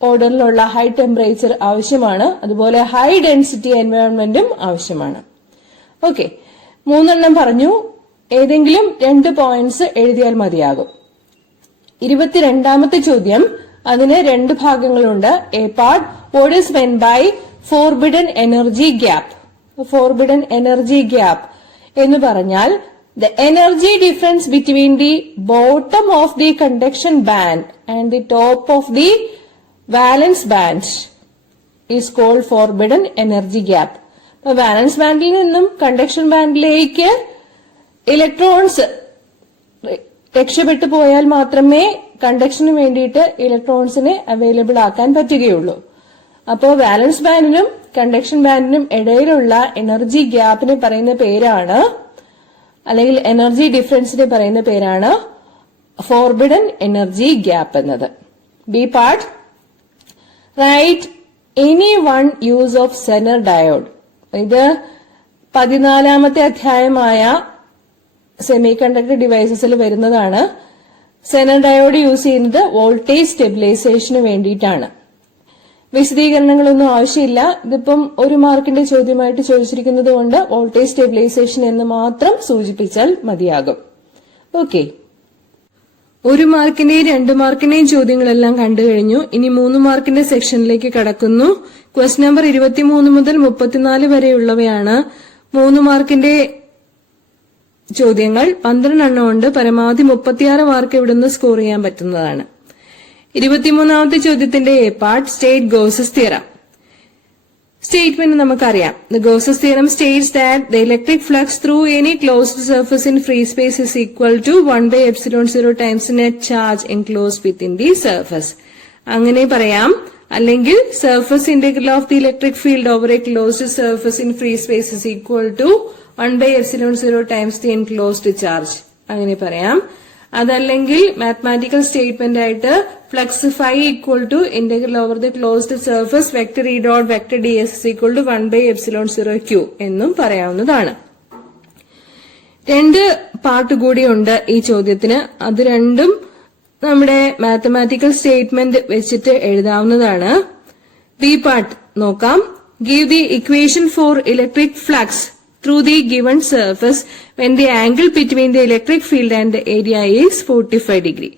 ഓർഡറിലുള്ള ഹൈ ടെമ്പറേച്ചർ ആവശ്യമാണ്. അതുപോലെ ഹൈ ഡെൻസിറ്റി എൻവയോൺമെന്റും ആവശ്യമാണ്. ഓക്കെ, 3 പറഞ്ഞു. ഏതെങ്കിലും 2 പോയിന്റ്സ് എഴുതിയാൽ മതിയാകും. 22ാമത്തെ ചോദ്യം, അതിന് 2 ഭാഗങ്ങളുണ്ട്. A part, what is meant by forbidden energy gap. Forbidden energy gap എന്ന് പറഞ്ഞാൽ the energy difference between the bottom of the conduction band and the top of the valence band is called forbidden energy gap. അപ്പോൾ വാലൻസ് ബാൻഡിൽ നിന്നും conduction ബാൻഡിലേക്ക് electrons രക്ഷപ്പെട്ടു പോയാൽ മാത്രമേ കണ്ടക്ഷന് വേണ്ടിയിട്ട് ഇലക്ട്രോൺസിനെ available ആക്കാൻ പറ്റുകയുള്ളൂ. അപ്പോൾ വാലൻസ് ബാൻഡിനും കണ്ടക്ഷൻ ബാൻഡിനും ഇടയിലുള്ള എനർജി ഗ്യാപ്പിന് പറയുന്ന പേരാണ്, അല്ലെങ്കിൽ എനർജി ഡിഫറൻസിനെ പറയുന്ന പേരാണ് ഫോർബിഡൻ എനർജി ഗ്യാപ്പ് എന്നത്. B part, write any one use of Zener diode. ഇത് 14ാമത്തെ അധ്യായമായ സെമി കണ്ടക്ടർ ഡിവൈസസിൽ വരുന്നതാണ്. സെനർ ഡയോഡ് യൂസ് ചെയ്യുന്നത് വോൾട്ടേജ് സ്റ്റെബിലൈസേഷന് വേണ്ടിയിട്ടാണ്. വിശദീകരണങ്ങളൊന്നും ആവശ്യമില്ല. ഇതിപ്പം 1 മാർക്കിന്റെ ചോദ്യമായിട്ട് ചോദിച്ചിരിക്കുന്നത് കൊണ്ട് വോൾട്ടേജ് സ്റ്റെബിലൈസേഷൻ എന്ന് മാത്രം സൂചിപ്പിച്ചാൽ മതിയാകും. ഓക്കെ, 1 മാർക്കിന്റെയും 2 മാർക്കിന്റെയും ചോദ്യങ്ങളെല്ലാം കണ്ടു കഴിഞ്ഞു. ഇനി 3 മാർക്കിന്റെ സെക്ഷനിലേക്ക് കടക്കുന്നു. ക്വസ്റ്റ്യൻ നമ്പർ 23 മുതൽ 34 വരെയുള്ളവയാണ് 3 മാർക്കിന്റെ ചോദ്യങ്ങൾ. 12 എണ്ണം ഉണ്ട്. പരമാവധി 36 മാർക്ക് ഇവിടുന്ന് സ്കോർ ചെയ്യാൻ പറ്റുന്നതാണ്. 23ാമത്തെ ചോദ്യത്തിന്റെ A part, state Gauss's theorem. Statement നമുക്കറിയാം. The Gauss's theorem states that the electric flux through any closed surface in free space is equal to 1/ε0 times net charge enclosed within the surface. അങ്ങനെ പറയാം, അല്ലെങ്കിൽ surface integral of the electric field over a closed surface in free space is equal to 1/epsilon 0 times the enclosed charge, അങ്ങനെ പറയാം. അതല്ലെങ്കിൽ mathematical statement ആയിട്ട് flux phi equal to integral over the closed surface vector E dot vector d S equal to 1/epsilon 0 q എന്നും പറയാവുന്നതാണ്. രണ്ട് part കൂടിയുണ്ട് ഈ ചോദ്യത്തിന്. അത് രണ്ടും നമ്മുടെ മാത്തമാറ്റിക്കൽ സ്റ്റേറ്റ്മെന്റ് വെച്ചിട്ട് എഴുതാവുന്നതാണ്. ബി പാർട്ട് നോക്കാം. Give the equation for electric flux through the given surface when the angle between the electric field and the area is 45 degree.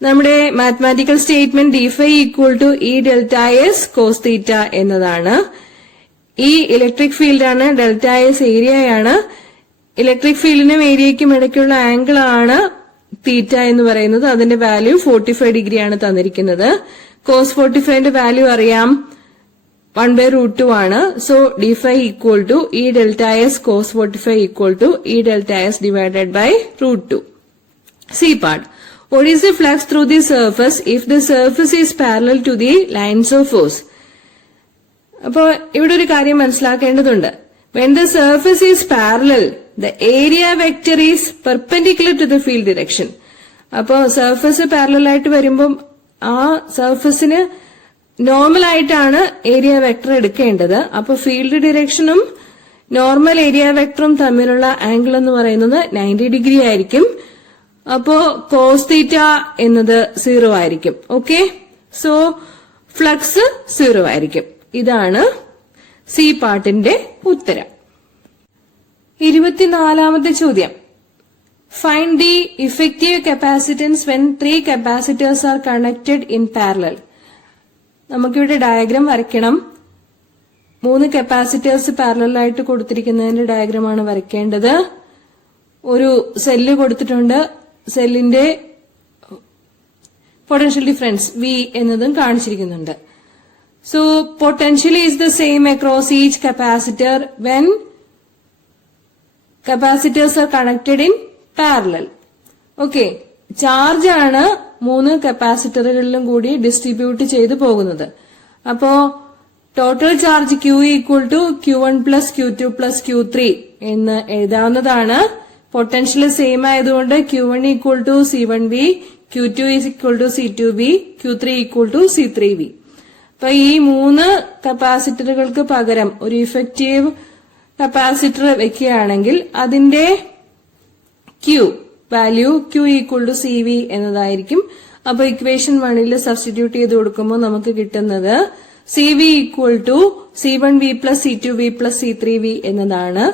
നമ്മുടെ mathematical statement d phi equal to E delta S cos theta എന്നതാണ്. E electric ഫീൽഡാണ്, delta S ഏരിയയാണ്. Electric ഫീൽഡിനും ഏരിയയ്ക്കും ഇടയ്ക്കുള്ള angle ആണ് തീറ്റ എന്ന് പറയുന്നത്. അതിന്റെ വാല്യൂ 45 ഡിഗ്രി ആണ് തന്നിരിക്കുന്നത്. കോസ് 45ന്റെ വാല്യൂ അറിയാം, 1/√2 ആണ്. So d phi equal to E delta S cos 45 equal to E delta S divided by √2. C part. What is the flux through the surface if the surface is parallel to the lines of force? അപ്പോ ഇവിടെ ഒരു കാര്യം മനസ്സിലാക്കേണ്ടതുണ്ട്. When the surface is parallel, the area vector is perpendicular to the field direction. അപ്പോ surface parallel ആയിട്ട് വരുമ്പം ആ സർഫസിന് normal ആയിട്ടാണ് ഏരിയ വെക്ടർ എടുക്കേണ്ടത്. അപ്പൊ ഫീൽഡ് ഡിറക്ഷനും നോർമൽ ഏരിയ വെക്ടറും തമ്മിലുള്ള ആംഗിൾ എന്ന് പറയുന്നത് 90 ഡിഗ്രി ആയിരിക്കും. അപ്പോ കോസ് തീറ്റ എന്നത് 0 ആയിരിക്കും. ഓക്കെ, സോ ഫ്ലക്സ് 0 ആയിരിക്കും. ഇതാണ് സി പാർട്ടിന്റെ ഉത്തരം. 24ാമത്തെ ചോദ്യം. Find the effective capacitance when 3 capacitors are connected in parallel. നമുക്കിവിടെ ഡയഗ്രാം വരയ്ക്കണം. 3 കപ്പാസിറ്റേഴ്സ് പാരലലായിട്ട് കൊടുത്തിരിക്കുന്നതിന്റെ ഡയഗ്രമാണ് വരയ്ക്കേണ്ടത്. ഒരു സെല്ല് കൊടുത്തിട്ടുണ്ട്. സെല്ലിന്റെ പൊട്ടൻഷ്യൽ ഡിഫറൻസ് വി എന്നതും കാണിച്ചിരിക്കുന്നുണ്ട്. So potential is the same across each capacitor when capacitors are connected in parallel. Okay, charge ആണ് 3 കപ്പാസിറ്ററുകളിലും കൂടി ഡിസ്ട്രിബ്യൂട്ട് ചെയ്തു പോകുന്നത്. അപ്പോ total charge Q equal to Q1 plus Q2 plus Q3 എന്ന് എഴുതാവുന്നതാണ്. പൊട്ടൻഷ്യൽ സെയിം ആയതുകൊണ്ട് Q1 equal to C1V, Q2 equal to C2V, Q3 equal to C3V. അപ്പൊ ഈ 3 കപ്പാസിറ്ററുകൾക്ക് പകരം ഒരു ഇഫക്റ്റീവ് കപ്പാസിറ്റർ വെക്കുകയാണെങ്കിൽ അതിന്റെ Q value Q equal to CV എന്നതായിരിക്കും. അപ്പൊ ഇക്വേഷൻ 1ൽ സബ്സ്റ്റിറ്റ്യൂട്ട് ചെയ്ത് കൊടുക്കുമ്പോൾ നമുക്ക് കിട്ടുന്നത് CV equal to C1V plus C2V plus C3V എന്നതാണ്.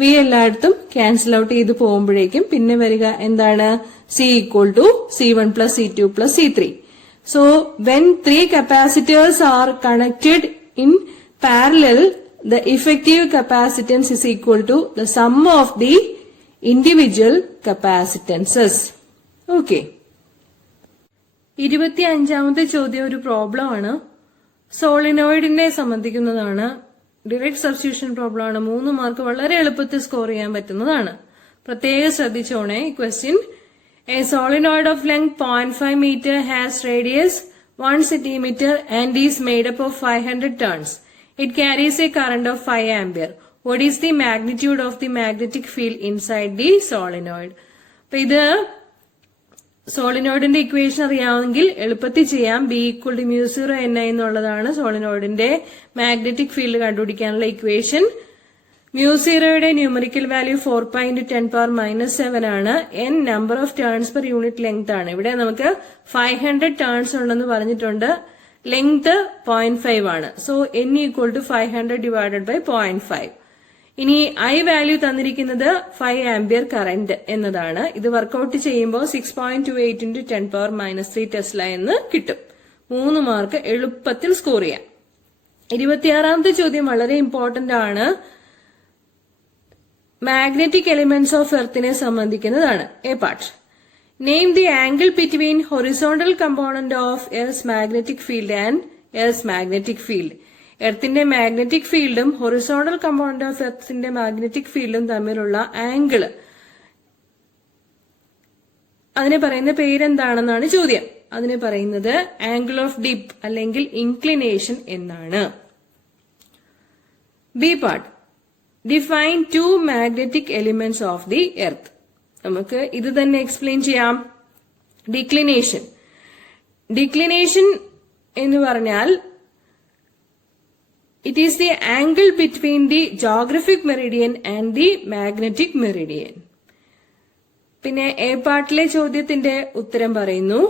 വി എല്ലായിടത്തും ക്യാൻസൽ ഔട്ട് ചെയ്ത് പോകുമ്പോഴേക്കും പിന്നെ വരിക എന്താണ്? C equal to C1 plus C2 plus C3. So when 3 capacitors are connected in parallel the effective capacitance is equal to the sum of the individual capacitances. Okay. 25ാമത്തെ ചോദ്യം ഒരു problem ആണ്. സോളിനോയിഡിനെ സംബന്ധിക്കുന്നതാണ്. ഡയറക്റ്റ് സബ്സ്റ്റിറ്റ്യൂഷൻ പ്രോബ്ലം ആണ്. 3 mark വളരെ എളുപ്പത്തിൽ score ചെയ്യാൻ പറ്റുന്നതാണ്. പ്രത്യേകം ശ്രദ്ധിച്ചോണേ. Question: a solenoid of length 0.5 meter has radius 1 centimeter and is made up of 500 turns. It carries a current of 5 ampere. What is the magnitude of the magnetic field inside the solenoid? അപ്പൊ ഇത് സോളിനോയിഡിന്റെ equation അറിയാമെങ്കിൽ എളുപ്പത്തിൽ ചെയ്യാം. B equal to μ0 Ni എന്നുള്ളതാണ് സോളിനോയിഡിന്റെ magnetic field കണ്ടുപിടിക്കാനുള്ള equation. μ0യുടെ numerical value 4.10⁻⁻7 ആണ്. n number of turns per unit length ആണ്. ഇവിടെ നമുക്ക് 500 ടേൺസ് ഉണ്ടെന്ന് പറഞ്ഞിട്ടുണ്ട്. ലെങ്ത് 0.5 ആണ്. So n equal to 500 divided by 0.5. ഇനി ഐ വാല്യൂ തന്നിരിക്കുന്നത് 5 ആംപിയർ കറന്റ് എന്നതാണ്. ഇത് വർക്ക്ഔട്ട് ചെയ്യുമ്പോൾ 6.28 × 10⁻³ ടെസ്ല എന്ന് കിട്ടും. 3 മാർക്ക് എളുപ്പത്തിൽ സ്കോർ ചെയ്യാം. 26ാമത്തെ ചോദ്യം വളരെ ഇമ്പോർട്ടന്റ് ആണ്. മാഗ്നറ്റിക് എലിമെന്റ്സ് ഓഫ് എർത്തിനെ സംബന്ധിക്കുന്നതാണ്. A part. Name the angle between horizontal component of Earth's magnetic field and Earth's magnetic field. എർത്തിന്റെ മാഗ്നറ്റിക് ഫീൽഡും ഹൊറിസോണ്ടൽ കമ്പോണന്റ് ഓഫ് എർത്തിന്റെ മാഗ്നറ്റിക് ഫീൽഡും തമ്മിലുള്ള ആംഗിള്, അതിനെ പറയുന്ന പേരെന്താണെന്നാണ് ചോദ്യം. അതിനെ പറയുന്നത് ആംഗിൾ ഓഫ് ഡിപ്പ് അല്ലെങ്കിൽ ഇൻക്ലിനേഷൻ എന്നാണ്. B part, define 2 magnetic elements of the earth. നമുക്ക് ഇത് തന്നെ എക്സ്പ്ലെയിൻ ചെയ്യാം. ഡിക്ലിനേഷൻ എന്ന് പറഞ്ഞാൽ it is the angle between the geographic meridian and the magnetic meridian. പിന്നെ എ പാർട്ടിലെ ചോദ്യത്തിന്റെ ഉത്തരം പറയുന്നു,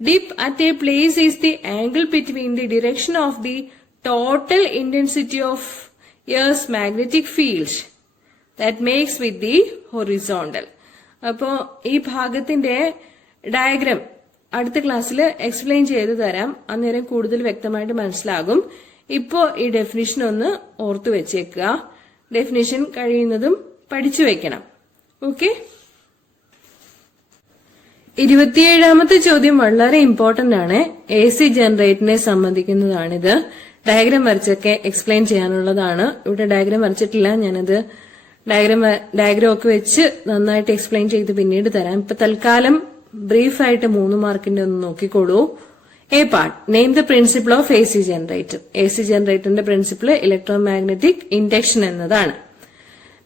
dip at a place is the angle between the direction of the total intensity of earth magnetic field that makes with the horizontal. അപ്പോ ഈ ഭാഗത്തിന്റെ diagram അടുത്ത ക്ലാസ്സിൽ എക്സ്പ്ലെയിൻ ചെയ്തു തരാം. അന്നേരം കൂടുതൽ വ്യക്തമായിട്ട് മനസ്സിലാകും. ഇപ്പോ ഈ ഡെഫിനിഷൻ ഒന്ന് ഓർത്തു വെച്ചേക്കുക. ഡെഫിനിഷൻ കഴിയുന്നതും പഠിച്ചു വെക്കണം. ഓക്കെ. 27ാമത്തെ ചോദ്യം വളരെ ഇമ്പോർട്ടന്റ് ആണ്. AC ജനറേറ്ററിനെ സംബന്ധിക്കുന്നതാണിത്. ഡയഗ്രാം വരച്ചൊക്കെ എക്സ്പ്ലെയിൻ ചെയ്യാനുള്ളതാണ്. ഇവിടെ ഡയഗ്രാം വരച്ചിട്ടില്ല. ഞാനത് ഡയഗ്രാം ഒക്കെ വെച്ച് നന്നായിട്ട് എക്സ്പ്ലെയിൻ ചെയ്ത് പിന്നീട് തരാം. ഇപ്പൊ തൽക്കാലം ബ്രീഫായിട്ട് 3 മാർക്കിന്റെ ഒന്ന് നോക്കിക്കോളൂ. A part, name the principle of AC generator. AC ജനറേറ്ററിന്റെ പ്രിൻസിപ്പിൾ ഇലക്ട്രോമാഗ്നറ്റിക് ഇൻഡക്ഷൻ എന്നതാണ്.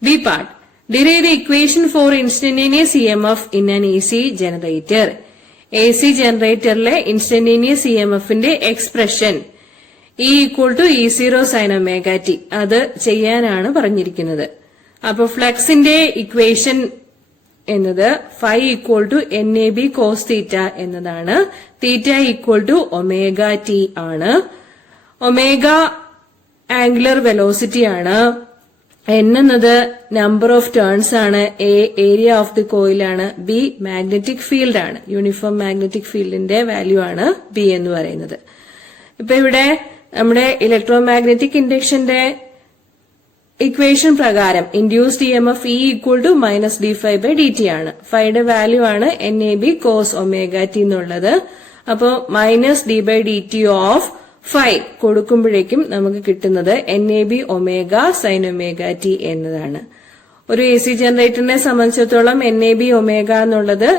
B part, derive the equation for instantaneous EMF in an AC generator. AC ജനറേറ്ററിലെ ഇൻസ്റ്റന്റേനിയസ് EMFന്റെ എക്സ്പ്രഷൻ E=E0 sin ωt അത് ചെയ്യാനാണ് പറഞ്ഞിരിക്കുന്നത്. അപ്പൊ ഫ്ലക്സിന്റെ ഇക്വേഷൻ എന്നത് Φ=NAB cos θ എന്നതാണ്. θ=ωt ആണ്. ഒമേഗ ആംഗുലർ വെലോസിറ്റി ആണ്. N എന്നത് നമ്പർ ഓഫ് ടേൺസ് ആണ്. A area of the coil ആണ്. B മാഗ്നറ്റിക് ഫീൽഡ് ആണ്. യൂണിഫോം മാഗ്നറ്റിക് ഫീൽഡിന്റെ വാല്യൂ ആണ് B എന്ന് പറയുന്നത്. ഇപ്പൊ ഇവിടെ നമ്മുടെ ഇലക്ട്രോമാഗ്നറ്റിക് ഇൻഡക്ഷന്റെ ഇക്വേഷൻ പ്രകാരം ഇൻഡ്യൂസ്ഡ് EMF E=-dϕ/dt ആണ്. ഫൈയുടെ വാല്യൂ ആണ് NAB cos ωt എന്നുള്ളത്. അപ്പോ -d/dt ഓഫ് ഫൈ കൊടുക്കുമ്പോഴേക്കും നമുക്ക് കിട്ടുന്നത് NAB ഒമേഗ sin ωt എന്നതാണ്. ഒരു AC ജനറേറ്ററിനെ സംബന്ധിച്ചിടത്തോളം NAB ഒമേഗ എന്നുള്ളത്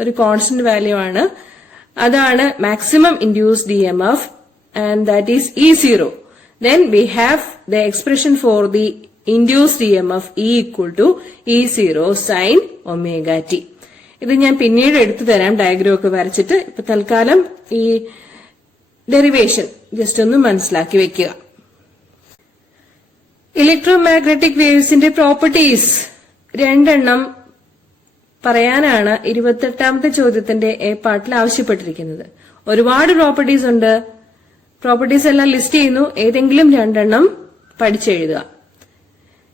ഒരു കോൺസ്റ്റന്റ് വാല്യൂ ആണ്. അതാണ് maximum induced EMF and that is E0. Then we have the expression for the induced EMF E=E0 sin ωt. ഇത് ഞാൻ പിന്നീട് എടുത്തു തരാം ഡയഗ്രാം ഒക്കെ വരച്ചിട്ട്. ഇപ്പൊ തൽക്കാലം ഈ ഡെറിവേഷൻ ജസ്റ്റ് ഒന്ന് മനസ്സിലാക്കി വെക്കുക. ഇലക്ട്രോമാഗ്നറ്റിക് വേവ്സിന്റെ പ്രോപ്പർട്ടീസ് 2 പറയാനാണ് 28ാമത്തെ ചോദ്യത്തിന്റെ എ പാർട്ടിൽ ആവശ്യപ്പെട്ടിരിക്കുന്നത്. ഒരുപാട് പ്രോപ്പർട്ടീസ് ഉണ്ട്. പ്രോപ്പർട്ടീസ് എല്ലാം ലിസ്റ്റ് ചെയ്യുന്നു. ഏതെങ്കിലും 2 പഠിച്ചെഴുതുക.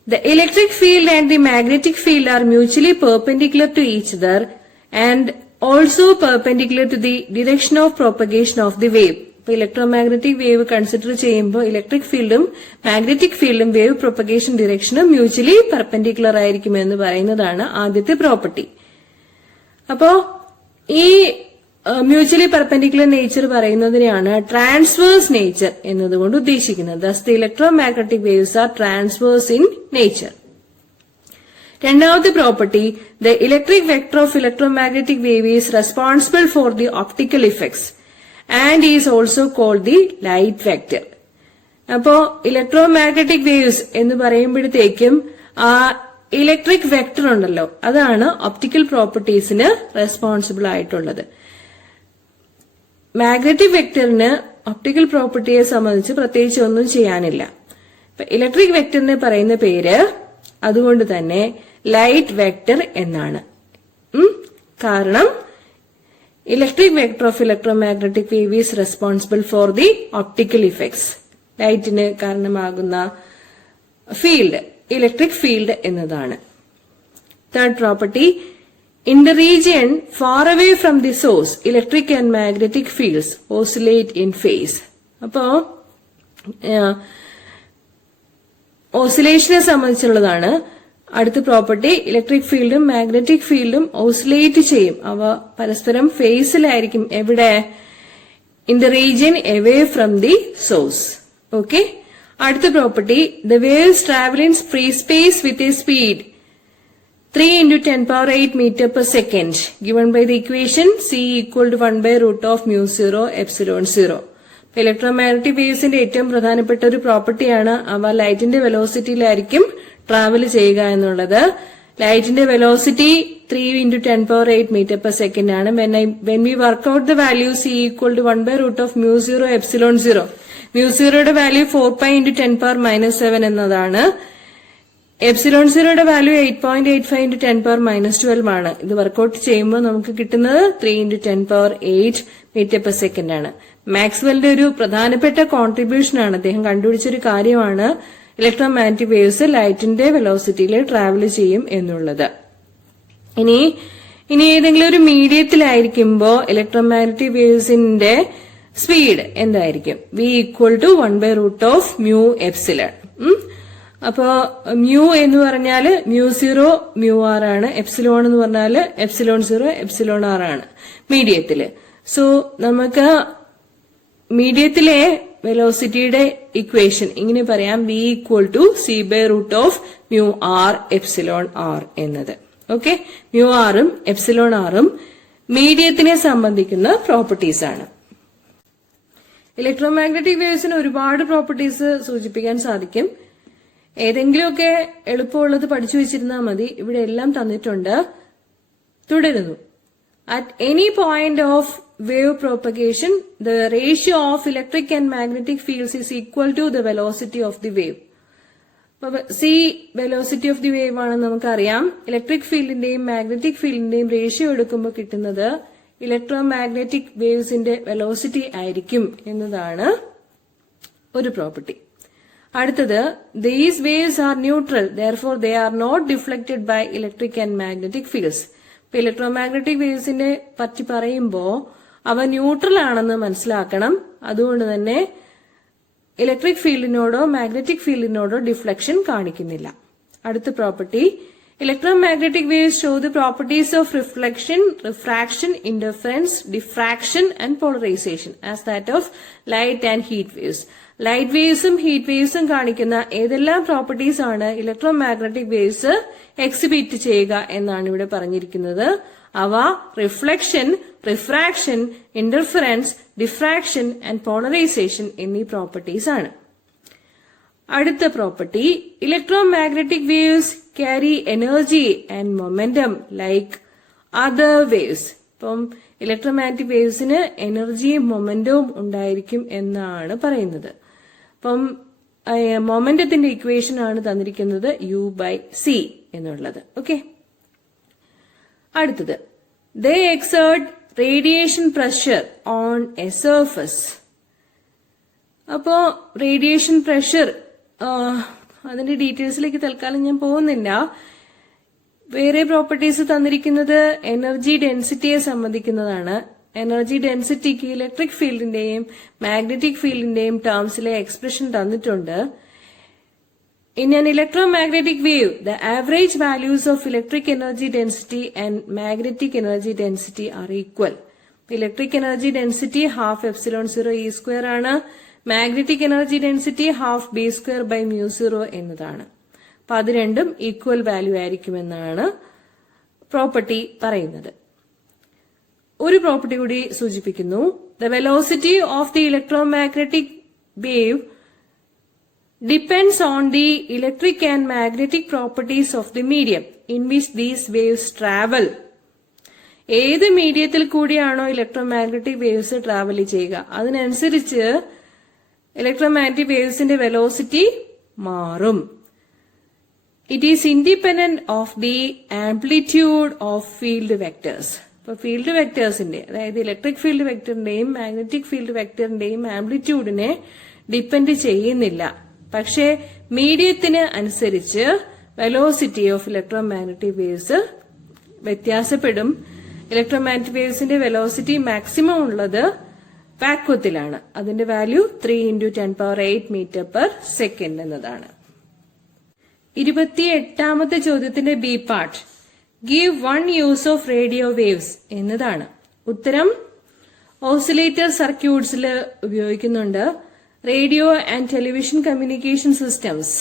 The electric field and the magnetic field are mutually perpendicular to each other and also perpendicular to the direction of propagation of the wave. ഇപ്പൊ ഇലക്ട്രോമാഗ്നറ്റിക് വേവ് കൺസിഡർ ചെയ്യുമ്പോൾ electric ഫീൽഡും magnetic ഫീൽഡും wave propagation ഡിറക്ഷനും mutually perpendicular ആയിരിക്കുമെന്ന് പറയുന്നതാണ് ആദ്യത്തെ property. അപ്പോ ഈ മ്യൂച്വലി പെർപെൻഡിക്കുലർ നേച്ചർ പറയുന്നതിനെയാണ് ട്രാൻസ്വേഴ്സ് നേച്ചർ എന്നതുകൊണ്ട് ഉദ്ദേശിക്കുന്നത്. Thus the electromagnetic waves are transverse in nature. രണ്ടാമത്തെ property, the electric vector of electromagnetic wave is responsible for the optical effects and is also called the light vector. അപ്പോ electromagnetic waves എന്ന് പറയുമ്പോഴത്തേക്കും ആ electric vector ഉണ്ടല്ലോ, അതാണ് optical പ്രോപ്പർട്ടീസിന് responsible ആയിട്ടുള്ളത്. Magnetic വെക്ടറിന് optical പ്രോപ്പർട്ടിയെ സംബന്ധിച്ച് പ്രത്യേകിച്ച് ഒന്നും ചെയ്യാനില്ല. ഇപ്പൊ ഇലക്ട്രിക് വെക്ടറിനെ പറയുന്ന പേര് അതുകൊണ്ട് തന്നെ ലൈറ്റ് വെക്ടർ എന്നാണ്. കാരണം electric vector of electromagnetic wave is responsible for the optical effects. ലൈറ്റിന് കാരണമാകുന്ന ഫീൽഡ് ഇലക്ട്രിക് ഫീൽഡ് എന്നതാണ്. Third property, in the region far away from the source, electric and magnetic fields oscillate in phase. അപ്പോ ഓസിലേഷനെ സംബന്ധിച്ചുള്ളതാണ് അടുത്ത property. Electric ഫീൽഡും magnetic ഫീൽഡും oscillate ചെയ്യും. അവ പരസ്പരം ഫേസിലായിരിക്കും. എവിടെ? In the region away from the source. Okay. അടുത്ത property, the waves travel in free space with a speed 3 into 10 power 8 meter per second given by the equation C equal to 1 by root of mu 0 epsilon 0. Electromagnetic വേവ്സിന്റെ ഏറ്റവും പ്രധാനപ്പെട്ട ഒരു പ്രോപ്പർട്ടിയാണ് അവ ലൈറ്റിന്റെ വെലോസിറ്റിയിലായിരിക്കും travel ചെയ്യുക എന്നുള്ളത്. ലൈറ്റിന്റെ velocity 3 into 10 power 8 meter per second ആണ്. When we work out the value C equal to 1 by root of mu 0 epsilon 0. mu 0യുടെ value 4 pi into 10 power minus 7 എന്നതാണ്. എപ്സിലോൺ 0യുടെ വാല്യൂ 8.85 into 10 power minus 12 ആണ്. ഇത് workout ചെയ്യുമ്പോൾ നമുക്ക് കിട്ടുന്നത് 3 into 10 power 8 meter per second ആണ്. മാക്സ്വെലിന്റെ ഒരു പ്രധാനപ്പെട്ട കോൺട്രിബ്യൂഷൻ ആണ്, അദ്ദേഹം കണ്ടുപിടിച്ചൊരു കാര്യമാണ് ഇലക്ട്രോമാഗ്നറ്റിക് വേവ്സ് ലൈറ്റിന്റെ വെലോസിറ്റിയിൽ ട്രാവൽ ചെയ്യും എന്നുള്ളത്. ഇനി ഏതെങ്കിലും ഒരു മീഡിയത്തിലായിരിക്കുമ്പോ ഇലക്ട്രോമാഗ്നറ്റിക് വേവ്സിന്റെ സ്പീഡ് എന്തായിരിക്കും? v equal to 1 by root of mu epsilon. അപ്പോ മ്യൂ എന്ന് പറഞ്ഞാല് mu 0 mu r ആണ്, എപ്സിലോൺ എന്ന് പറഞ്ഞാല് എപ്സിലോൺ 0 എപ്സിലോൺ r ആണ് മീഡിയത്തില്. സോ നമുക്ക് മീഡിയത്തിലെ വെലോസിറ്റിയുടെ ഇക്വേഷൻ ഇങ്ങനെ പറയാം, v equal to c by root of mu r epsilon r എന്നത്. ഓക്കെ, mu r ഉം എപ്സിലോൺ r ഉം മീഡിയത്തിനെ സംബന്ധിക്കുന്ന പ്രോപ്പർട്ടീസ് ആണ്. ഇലക്ട്രോമാഗ്നറ്റിക് വേവ്സിന് ഒരുപാട് പ്രോപ്പർട്ടീസ് സൂചിപ്പിക്കാൻ സാധിക്കും. ഏതെങ്കിലുമൊക്കെ എളുപ്പമുള്ളത് പഠിച്ചു വെച്ചിരുന്നാൽ മതി. ഇവിടെ എല്ലാം തന്നിട്ടുണ്ട്. തുടരുന്നു. At any point of wave propagation the ratio of electric and magnetic fields is equal to the velocity of the wave. c velocity of the wave ആണെന്ന് നമുക്കറിയാം. ഇലക്ട്രിക് ഫീൽഡിന്റെയും മാഗ്നറ്റിക് ഫീൽഡിന്റെയും റേഷ്യോ എടുക്കുമ്പോൾ കിട്ടുന്നത് ഇലക്ട്രോമാഗ്നറ്റിക് വേവ്സിന്റെ വെലോസിറ്റി ആയിരിക്കും എന്നതാണ് ഒരു property. അടുത്തത്, these waves are neutral, therefore they are not deflected by electric and magnetic fields. ഇപ്പൊ ഇലക്ട്രോമാഗ്നറ്റിക് വേവ്സിനെ പറ്റി പറയുമ്പോ അവ ന്യൂട്രൽ ആണെന്ന് മനസ്സിലാക്കണം. അതുകൊണ്ട് തന്നെ ഇലക്ട്രിക് ഫീൽഡിനോടോ മാഗ്നറ്റിക് ഫീൽഡിനോടോ ഡിഫ്ലക്ഷൻ കാണിക്കുന്നില്ല. അടുത്ത property, electromagnetic waves show the properties of reflection, refraction, interference, diffraction and polarisation as that of light and heat waves. Light വേവ്സും ഹീറ്റ് വേവ്സും കാണിക്കുന്ന ഏതെല്ലാം പ്രോപ്പർട്ടീസ് ആണ് ഇലക്ട്രോമാഗ്നറ്റിക് വേവ്സ് എക്സിബിറ്റ് ചെയ്യുക എന്നാണ് ഇവിടെ പറഞ്ഞിരിക്കുന്നത്. അവ reflection, refraction, interference, diffraction and polarisation എന്നീ പ്രോപ്പർട്ടീസ് ആണ്. അടുത്ത property, electromagnetic waves carry energy and momentum like other waves. ഇപ്പം ഇലക്ട്രോമാഗ്നറ്റിക് വേവ്സിന് എനർജിയും മൊമെന്റവും ഉണ്ടായിരിക്കും എന്നാണ് പറയുന്നത്. അപ്പം മൊമെന്റത്തിന്റെ ഇക്വേഷൻ ആണ് തന്നിരിക്കുന്നത് u/c എന്നുള്ളത്. ഓക്കെ, അടുത്തത്, they exert radiation pressure on a surface. അപ്പോ റേഡിയേഷൻ പ്രഷർ അതിന്റെ ഡീറ്റെയിൽസിലേക്ക് തൽക്കാലം ഞാൻ പോകുന്നില്ല. വേറെ പ്രോപ്പർട്ടീസ് തന്നിരിക്കുന്നത് എനർജി ഡെൻസിറ്റിയെ സംബന്ധിക്കുന്നതാണ്. എനർജി ഡെൻസിറ്റിക്ക് ഇലക്ട്രിക് ഫീൽഡിന്റെയും മാഗ്നറ്റിക് ഫീൽഡിന്റെയും ടേംസിലെ എക്സ്പ്രഷൻ തന്നിട്ടുണ്ട്. In an electromagnetic wave, the average values of electric energy density and magnetic energy density are equal. Electric energy density half epsilon 0 e square ആണ്. Magnetic energy density half B square by mu 0 എന്നതാണ്. അപ്പൊ അത് രണ്ടും equal value ആയിരിക്കുമെന്നാണ് property പറയുന്നത്. ഒരു property കൂടി സൂചിപ്പിക്കുന്നു. The velocity of the electromagnetic wave depends on the electric and magnetic properties of the medium in which these waves travel. ഏത് മീഡിയത്തിൽ കൂടിയാണോ ഇലക്ട്രോമാഗ്നറ്റിക് വേവ്സ് ട്രാവൽ ചെയ്യുക അതിനനുസരിച്ച് ഇലക്ട്രോമാഗ്നറ്റിക് വേവ്സിന്റെ വെലോസിറ്റി മാറും. It is independent of the amplitude of field vectors. ഇപ്പൊ field വെക്ടേഴ്സിന്റെ, അതായത് electric field വെക്ടറിന്റെയും മാഗ്നറ്റിക് ഫീൽഡ് വെക്ടറിന്റെയും ആംപ്ലിറ്റ്യൂഡിനെ ഡിപ്പെൻഡ് ചെയ്യുന്നില്ല. പക്ഷേ മീഡിയത്തിന് അനുസരിച്ച് വെലോസിറ്റി ഓഫ് ഇലക്ട്രോമാഗ്നറ്റിക് വേവ്സ് വ്യത്യാസപ്പെടും. ഇലക്ട്രോമാഗ്നറ്റിക് വേവ്സിന്റെ വെലോസിറ്റി മാക്സിമം ഉള്ളത് വാക്വത്തിലാണ്. അതിന്റെ value 3 into 10 power 8 meter per second എന്നതാണ്. 28ാമത്തെ ചോദ്യത്തിന്റെ B part, give one use of radio waves എന്നതാണ്. ഉത്തരം ഓസിലേറ്റർ സർക്യൂട്ട്സിൽ ഉപയോഗിക്കുന്നുണ്ട്. Radio and television communication systems,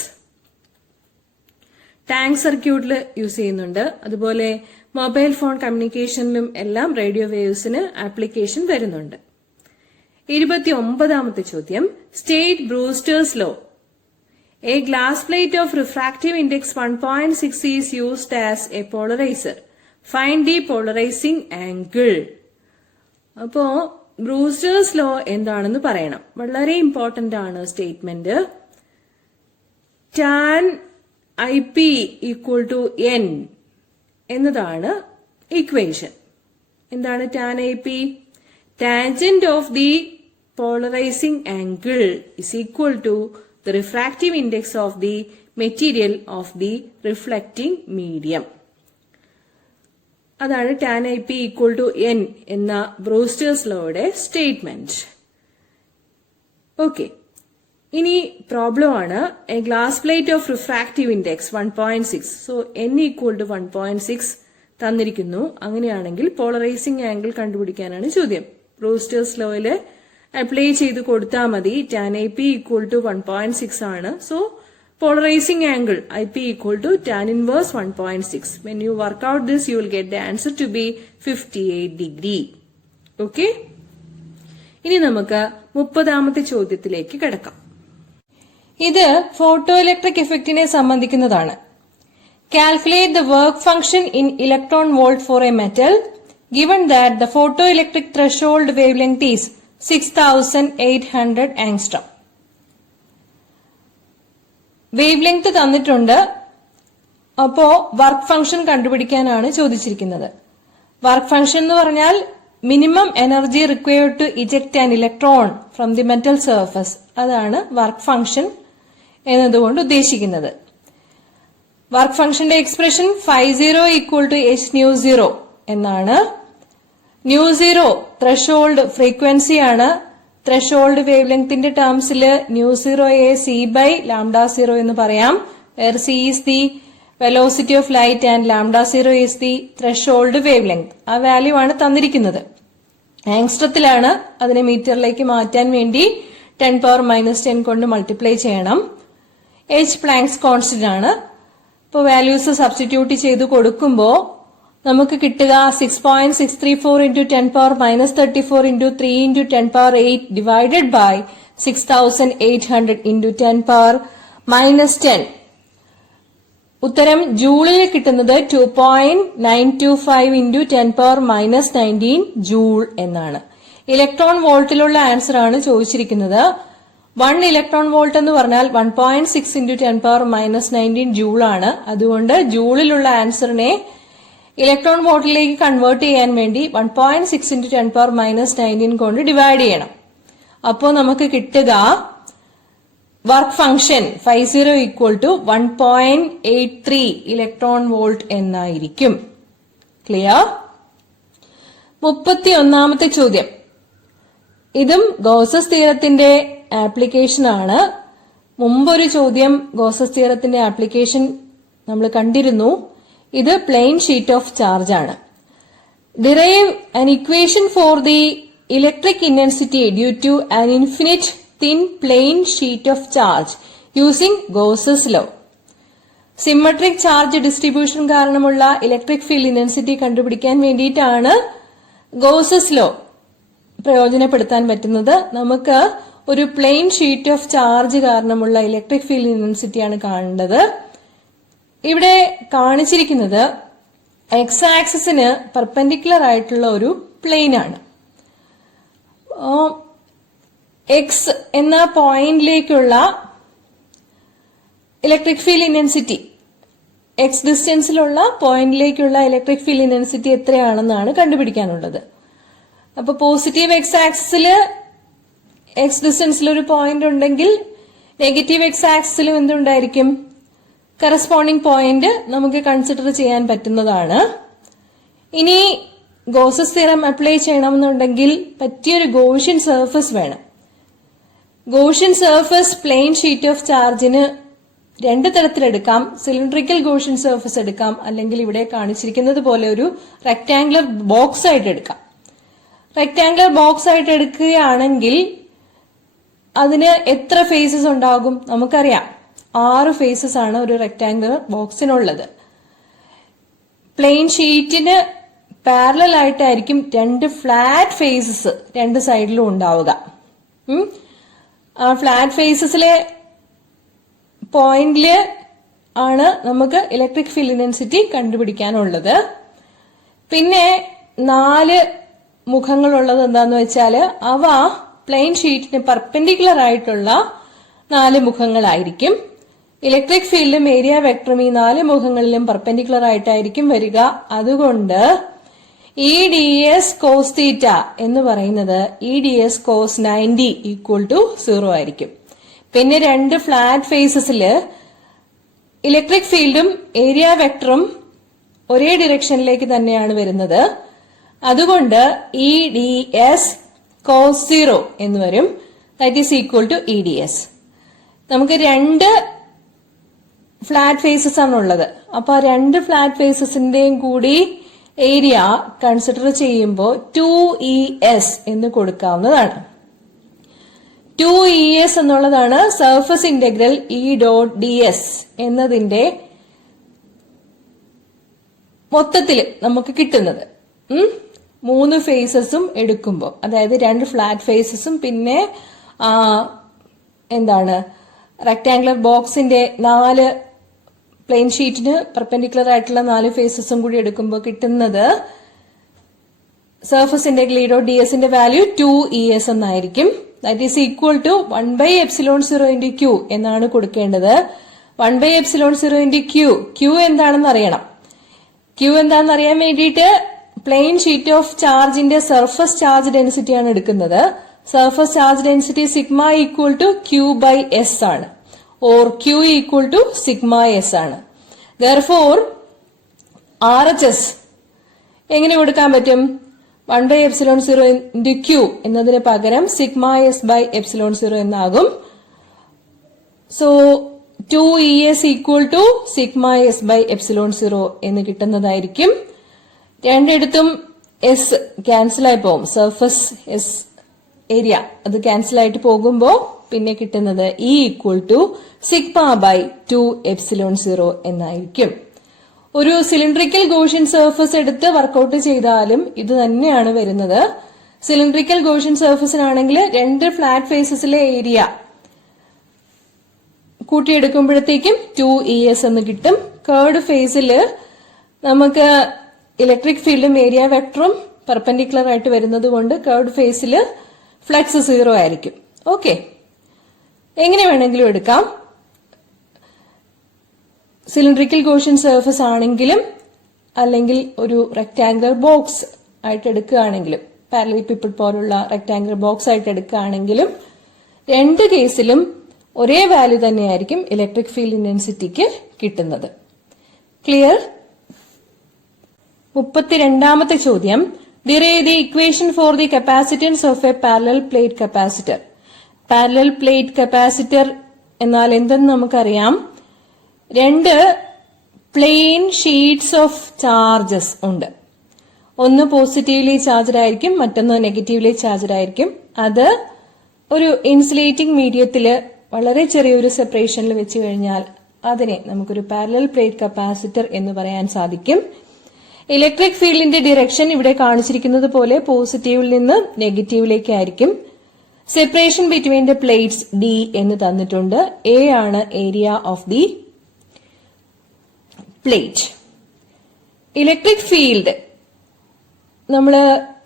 tank സർക്യൂട്ടിൽ യൂസ് ചെയ്യുന്നുണ്ട്. അതുപോലെ മൊബൈൽ ഫോൺ കമ്മ്യൂണിക്കേഷനിലും എല്ലാം റേഡിയോ വേവ്സിന് ആപ്ലിക്കേഷൻ വരുന്നുണ്ട്. 29ാമത്തെ ചോദ്യം, state Brewster's law. A glass plate of refractive index 1.6 is used as a polarizer. Find the polarizing angle. അപ്പോ ബ്രൂസ്റ്റേഴ്സ് ലോ എന്താണെന്ന് പറയണം. വളരെ ഇമ്പോർട്ടന്റ് ആണ് statement. tan IP equal to n എന്നതാണ് ഇക്വേഷൻ. എന്താണ് tan IP? Tangent of the polarizing angle is equal to the refractive index of the material of the reflecting medium. അതാണ് tan IP equal to n എന്ന Brewster's ലോയുടെ statement. Okay, ഇനി problem ആണ്. A glass plate of refractive index 1.6. So n equal to 1.6 തന്നിരിക്കുന്നു. അങ്ങനെയാണെങ്കിൽ polarising angle കണ്ടുപിടിക്കാനാണ് ചോദ്യം. Brewster's ലോയില് apply ചെയ്ത് കൊടുത്താൽ മതി. tan IP ഈക്വൽ ടു 1.6 ആണ്. So polarising angle IP equal to tan inverse 1.6. When you work out this, you will get the answer to be 58 degree. Okay? ഇനി നമുക്ക് 30ാമത്തെ ചോദ്യത്തിലേക്ക് കിടക്കാം. ഇത് ഫോട്ടോ ഇലക്ട്രിക് ഇഫക്റ്റിനെ സംബന്ധിക്കുന്നതാണ്. Calculate the work function in electron volt for a metal given that the photoelectric threshold wavelength is 6800 angstrom. Wave length തന്നിട്ടുണ്ട്. അപ്പോ work function കണ്ടുപിടിക്കാനാണ് ചോദിച്ചിരിക്കുന്നത്. വർക്ക് ഫംഗ്ഷൻ എന്ന് പറഞ്ഞാൽ minimum energy required to eject an electron from the metal surface. അതാണ് work function എന്നതുകൊണ്ട് ഉദ്ദേശിക്കുന്നത്. വർക്ക് ഫംഗ്ഷന്റെ expression φ0 equal to h nu 0 എന്നാണ്. ന്യൂ 0 ത്രഷോൾഡ് ഫ്രീക്വൻസി ആണ്. ത്രഷോൾഡ് വേവ് ലെങ്ത്തിന്റെ ടേംസിൽ ന്യൂ 0യെ c ബൈ λ0 എന്ന് പറയാം. Where c is the velocity of light and λ0 is the threshold wavelength. ആ വാല്യൂ ആണ് തന്നിരിക്കുന്നത്. ആങ്സ്ട്രത്തിലാണ്. അതിനെ മീറ്ററിലേക്ക് മാറ്റാൻ വേണ്ടി 10⁻⁻10 കൊണ്ട് മൾട്ടിപ്ലൈ ചെയ്യണം. h പ്ലാങ്ക്സ് കോൺസ്റ്റന്റ് ആണ്. ഇപ്പോൾ വാല്യൂസ് സബ്സ്റ്റിറ്റ്യൂട്ട് ചെയ്ത് കൊടുക്കുമ്പോൾ നമുക്ക് കിട്ടുക 6.634 into 10⁻⁻34 into 3 into 10⁻8 divided by 6800 into 10⁻⁻10. ഉത്തരം ജൂളിൽ കിട്ടുന്നത് 2.925 into 10⁻⁻19 ജൂൾ എന്നാണ്. ഇലക്ട്രോൺ വോൾട്ടിലുള്ള ആൻസർ ആണ് ചോദിച്ചിരിക്കുന്നത്. 1 ഇലക്ട്രോൺ വോൾട്ട് എന്ന് പറഞ്ഞാൽ 1.6 into 10⁻⁻19 ജൂൾ ആണ്. അതുകൊണ്ട് ജൂളിലുള്ള ആൻസറിനെ ഇലക്ട്രോൺ വോൾട്ടിലേക്ക് കൺവേർട്ട് ചെയ്യാൻ വേണ്ടി 1.6 into 10⁻⁻19 കൊണ്ട് ഡിവൈഡ് ചെയ്യണം. അപ്പോൾ നമുക്ക് കിട്ടുക work function φ0 equal to 1.83 electron volt എന്നായിരിക്കും. ക്ലിയർ? 31ാമത്തെ ചോദ്യം. ഇതും ഗോസസ് തിയറത്തിന്റെ ആപ്ലിക്കേഷൻ ആണ്. മുമ്പൊരു ചോദ്യം ഗോസസ് തിയറത്തിന്റെ ആപ്ലിക്കേഷൻ നമ്മൾ കണ്ടിരുന്നു. ഇത് പ്ലെയിൻ ഷീറ്റ് ഓഫ് ചാർജ് ആണ്. Derive an equation for the electric intensity due to an infinite thin plane sheet of charge using Gauss's law. Symmetric charge distribution കാരണമുള്ള ഇലക്ട്രിക് ഫീൽഡ് ഇന്റൻസിറ്റി കണ്ടുപിടിക്കാൻ വേണ്ടിയിട്ടാണ് Gauss's law പ്രയോജനപ്പെടുത്താൻ പറ്റുന്നത്. നമുക്ക് ഒരു plane sheet of charge കാരണമുള്ള electric field ഇന്റൻസിറ്റിയാണ് കാണേണ്ടത്. ഇവിടെ കാണിച്ചിരിക്കുന്നത് എക്സ് ആക്സിസിന് പെർപെൻഡിക്കുലർ ആയിട്ടുള്ള ഒരു പ്ലെയിൻ ആണ്. എക്സ് എന്ന പോയിന്റിലേക്കുള്ള ഇലക്ട്രിക് ഫീൽഡ് ഇന്റൻസിറ്റി, എക്സ് ഡിസ്റ്റൻസിലുള്ള പോയിന്റിലേക്കുള്ള ഇലക്ട്രിക് ഫീൽഡ് ഇന്റൻസിറ്റി എത്രയാണെന്നാണ് കണ്ടുപിടിക്കാനുള്ളത്. അപ്പൊ പോസിറ്റീവ് എക്സ് ആക്സിസില് എക്സ് ഡിസ്റ്റൻസിൽ ഒരു പോയിന്റ് ഉണ്ടെങ്കിൽ നെഗറ്റീവ് എക്സ് ആക്സിസിലും എന്തുണ്ടായിരിക്കും? കറസ്പോണ്ടിങ് പോയിന്റ് നമുക്ക് കൺസിഡർ ചെയ്യാൻ പറ്റുന്നതാണ്. ഇനി ഗോസസ് തിയറം അപ്ലൈ ചെയ്യണമെന്നുണ്ടെങ്കിൽ പറ്റിയൊരു ഗോഷ്യൻ സർഫസ് വേണം. Gaussian surface plane sheet of ചാർജിന് രണ്ട് തരത്തിലെടുക്കാം. സിലിണ്ടറിക്കൽ ഗോഷ്യൻ സർഫസ് എടുക്കാം, അല്ലെങ്കിൽ ഇവിടെ കാണിച്ചിരിക്കുന്നത് പോലെ ഒരു റെക്ടാംഗുലർ ബോക്സ് ആയിട്ട് എടുക്കാം. റെക്ടാംഗുലർ ബോക്സ് ആയിട്ട് എടുക്കുകയാണെങ്കിൽ അതിന് എത്ര ഫേസസ് ഉണ്ടാകും നമുക്കറിയാം. 6 ഫേസസ് ആണ് ഒരു റെക്ടാംഗുലർ ബോക്സിനുള്ളത്. പ്ലെയിൻ ഷീറ്റിന് പാരലൽ ആയിട്ടായിരിക്കും 2 ഫ്ലാറ്റ് ഫേസസ് 2 സൈഡിലും ഉണ്ടാവുക. ആ ഫ്ലാറ്റ് ഫേസസിലെ പോയിന്റില് ആണ് നമുക്ക് ഇലക്ട്രിക് ഫീൽഡ് ഇന്റൻസിറ്റി കണ്ടുപിടിക്കാനുള്ളത്. പിന്നെ 4 മുഖങ്ങളുള്ളത് എന്താന്ന് വെച്ചാല് അവ പ്ലെയിൻ ഷീറ്റിന് പെർപെൻഡിക്കുലർ ആയിട്ടുള്ള 4 മുഖങ്ങളായിരിക്കും. ഇലക്ട്രിക് ഫീൽഡും ഏരിയ വെക്ടറും ഈ 4 മുഖങ്ങളിലും പെർപെൻഡിക്കുലർ ആയിട്ടായിരിക്കും വരിക. അതുകൊണ്ട് EdS cos തീറ്റ എന്ന് പറയുന്നത് EdS cos 90 ഈക്വൽ ടു 0 ആയിരിക്കും. പിന്നെ 2 ഫ്ലാറ്റ് ഫേസസില് ഇലക്ട്രിക് ഫീൽഡും ഏരിയ വെക്ടറും ഒരേ ഡിറക്ഷനിലേക്ക് തന്നെയാണ് വരുന്നത്. അതുകൊണ്ട് EdS cos 0 എന്ന് വരും. That is equal to EdS. നമുക്ക് 2 ഫ്ലാറ്റ് ഫേസസ് ആണുള്ളത്. അപ്പൊ 2 ഫ്ലാറ്റ് ഫേസസിന്റെയും കൂടി ഏരിയ കൺസിഡർ ചെയ്യുമ്പോൾ 2ES എന്ന് കൊടുക്കാവുന്നതാണ്. 2ES എന്നുള്ളതാണ് സർഫസ് ഇന്റഗ്രൽ E.ds എന്നതിന്റെ മൊത്തത്തിൽ നമുക്ക് കിട്ടുന്നത്. 3 ഫേസസും എടുക്കുമ്പോൾ, അതായത് 2 ഫ്ലാറ്റ് ഫേസസും പിന്നെ റെക്ടാംഗുലർ ബോക്സിന്റെ 4 പ്ലെയിൻ ഷീറ്റിന് പെർപെൻഡിക്കുലർ ആയിട്ടുള്ള 4 ഫേസസും കൂടി എടുക്കുമ്പോൾ കിട്ടുന്നത് സർഫസ് ഇന്റഗ്രൽ E.ds ന്റെ വാല്യൂ 2ES എന്നായിരിക്കും. That is equal to 1/ε0 into Q എന്നാണ് കൊടുക്കേണ്ടത്. 1/ε0 into Q എന്താണെന്ന് അറിയണം. Q എന്താണെന്ന് അറിയാൻ വേണ്ടിയിട്ട് പ്ലെയിൻ ഷീറ്റ് ഓഫ് ചാർജിന്റെ സർഫസ് ചാർജ് ഡെൻസിറ്റി ആണ് എടുക്കുന്നത്. Surface charge density sigma equal to Q/S ആണ്, or Q equal to sigma S ആണ്. ദെർഫോർ RHS എങ്ങനെ കൊടുക്കാൻ പറ്റും? 1/ε0 into Q എന്നതിന് പകരം സിഗ്മ S/ε0 എന്നാകും. So 2ES equal to sigma S/ε0 എന്ന് കിട്ടുന്നതായിരിക്കും. രണ്ടിടത്തും S ക്യാൻസൽ ആയി പോകും. സർഫസ് S ഏരിയ അത് ക്യാൻസൽ ആയിട്ട് പോകുമ്പോ പിന്നെ കിട്ടുന്നത് E ഈക്വൽ ടു സിഗ്മ/2ε0 എന്നായിരിക്കും. ഒരു സിലിണ്ടറിക്കൽ ഗോഷ്യൻ സർഫസ് എടുത്ത് വർക്കൌട്ട് ചെയ്താലും ഇത് തന്നെയാണ് വരുന്നത്. സിലിണ്ടറിക്കൽ ഗോഷ്യൻ സർഫസിനാണെങ്കിൽ 2 ഫ്ലാറ്റ് ഫേസസിലെ ഏരിയ കൂട്ടിയെടുക്കുമ്പോഴത്തേക്കും 2ES എന്ന് കിട്ടും. കേർഡ് ഫേസിൽ നമുക്ക് ഇലക്ട്രിക് ഫീൽഡും ഏരിയ വെക്ടറും പെർപെൻഡിക്കുലർ ആയിട്ട് വരുന്നത് കൊണ്ട് കേർഡ് ഫേസിൽ ഫ്ലക്സ് 0 ആയിരിക്കും. ഓക്കെ, എങ്ങനെ വേണമെങ്കിലും എടുക്കാം. സിലിണ്ടറിക്കൽ ഗോഷ്യൻ സർഫസ് ആണെങ്കിലും അല്ലെങ്കിൽ ഒരു റെക്ടാംഗുലർ ബോക്സ് ആയിട്ട് എടുക്കുകയാണെങ്കിലും, പാരലീപിപ്പിഡ് പോലുള്ള റെക്ടാംഗുലർ ബോക്സ് ആയിട്ട് എടുക്കുകയാണെങ്കിലും 2 കേസിലും ഒരേ വാല്യൂ തന്നെയായിരിക്കും ഇലക്ട്രിക് ഫീൽഡ് ഇന്റൻസിറ്റിക്ക് കിട്ടുന്നത്. ക്ലിയർ? 32ാമത്തെ ചോദ്യം, derive the equation for the capacitance of A parallel plate capacitor. Parallel plate capacitor എന്നാൽ എന്തെന്ന് നമുക്കറിയാം. 2 പ്ലെയിൻ ഷീറ്റ്സ് ഓഫ് ചാർജസ് ഉണ്ട്. ഒന്ന് പോസിറ്റീവ്ലി ചാർജ്ഡ് ആയിരിക്കും, മറ്റൊന്ന് നെഗറ്റീവ്ലി ചാർജ്ഡ് ആയിരിക്കും. അത് ഒരു ഇൻസുലേറ്റിംഗ് മീഡിയത്തില് വളരെ ചെറിയൊരു സെപ്പറേഷനിൽ വെച്ച് കഴിഞ്ഞാൽ അതിനെ നമുക്കൊരു പാരലൽ പ്ലേറ്റ് കപ്പാസിറ്റർ എന്ന് പറയാൻ സാധിക്കും. ഇലക്ട്രിക് ഫീൽഡിന്റെ ഡിറക്ഷൻ ഇവിടെ കാണിച്ചിരിക്കുന്നത് പോലെ പോസിറ്റീവിൽ നിന്ന് നെഗറ്റീവിലേക്കായിരിക്കും. Separation between the plates D എന്ന് തന്നിട്ടുണ്ട്. A ആണ് area of the plate. Electric field നമ്മൾ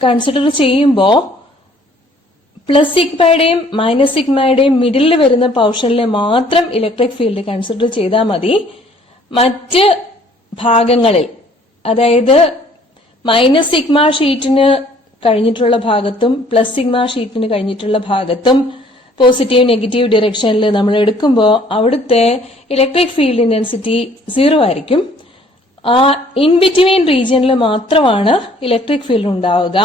കൺസിഡർ ചെയ്യുമ്പോൾ പ്ലസ് സിഗ്മയുടെയും മൈനസ് സിഗ്മയുടെയും മിഡിലിൽ വരുന്ന പോർഷനിൽ മാത്രം ഇലക്ട്രിക് ഫീൽഡ് കൺസിഡർ ചെയ്താൽ മതി. മറ്റ് ഭാഗങ്ങളിൽ, അതായത് മൈനസ് സിഗ്മ ഷീറ്റിന് കഴിഞ്ഞിട്ടുള്ള ഭാഗത്തും പ്ലസ് സിഗ്മ ഷീറ്റിന് കഴിഞ്ഞിട്ടുള്ള ഭാഗത്തും പോസിറ്റീവ് നെഗറ്റീവ് ഡിറക്ഷനിൽ നമ്മൾ എടുക്കുമ്പോൾ അവിടുത്തെ ഇലക്ട്രിക് ഫീൽഡ് ഇന്റൻസിറ്റി 0 ആയിരിക്കും. ആ ഇൻ ബിറ്റ്വീൻ റീജിയനിൽ മാത്രമാണ് ഇലക്ട്രിക് ഫീൽഡ് ഉണ്ടാവുക.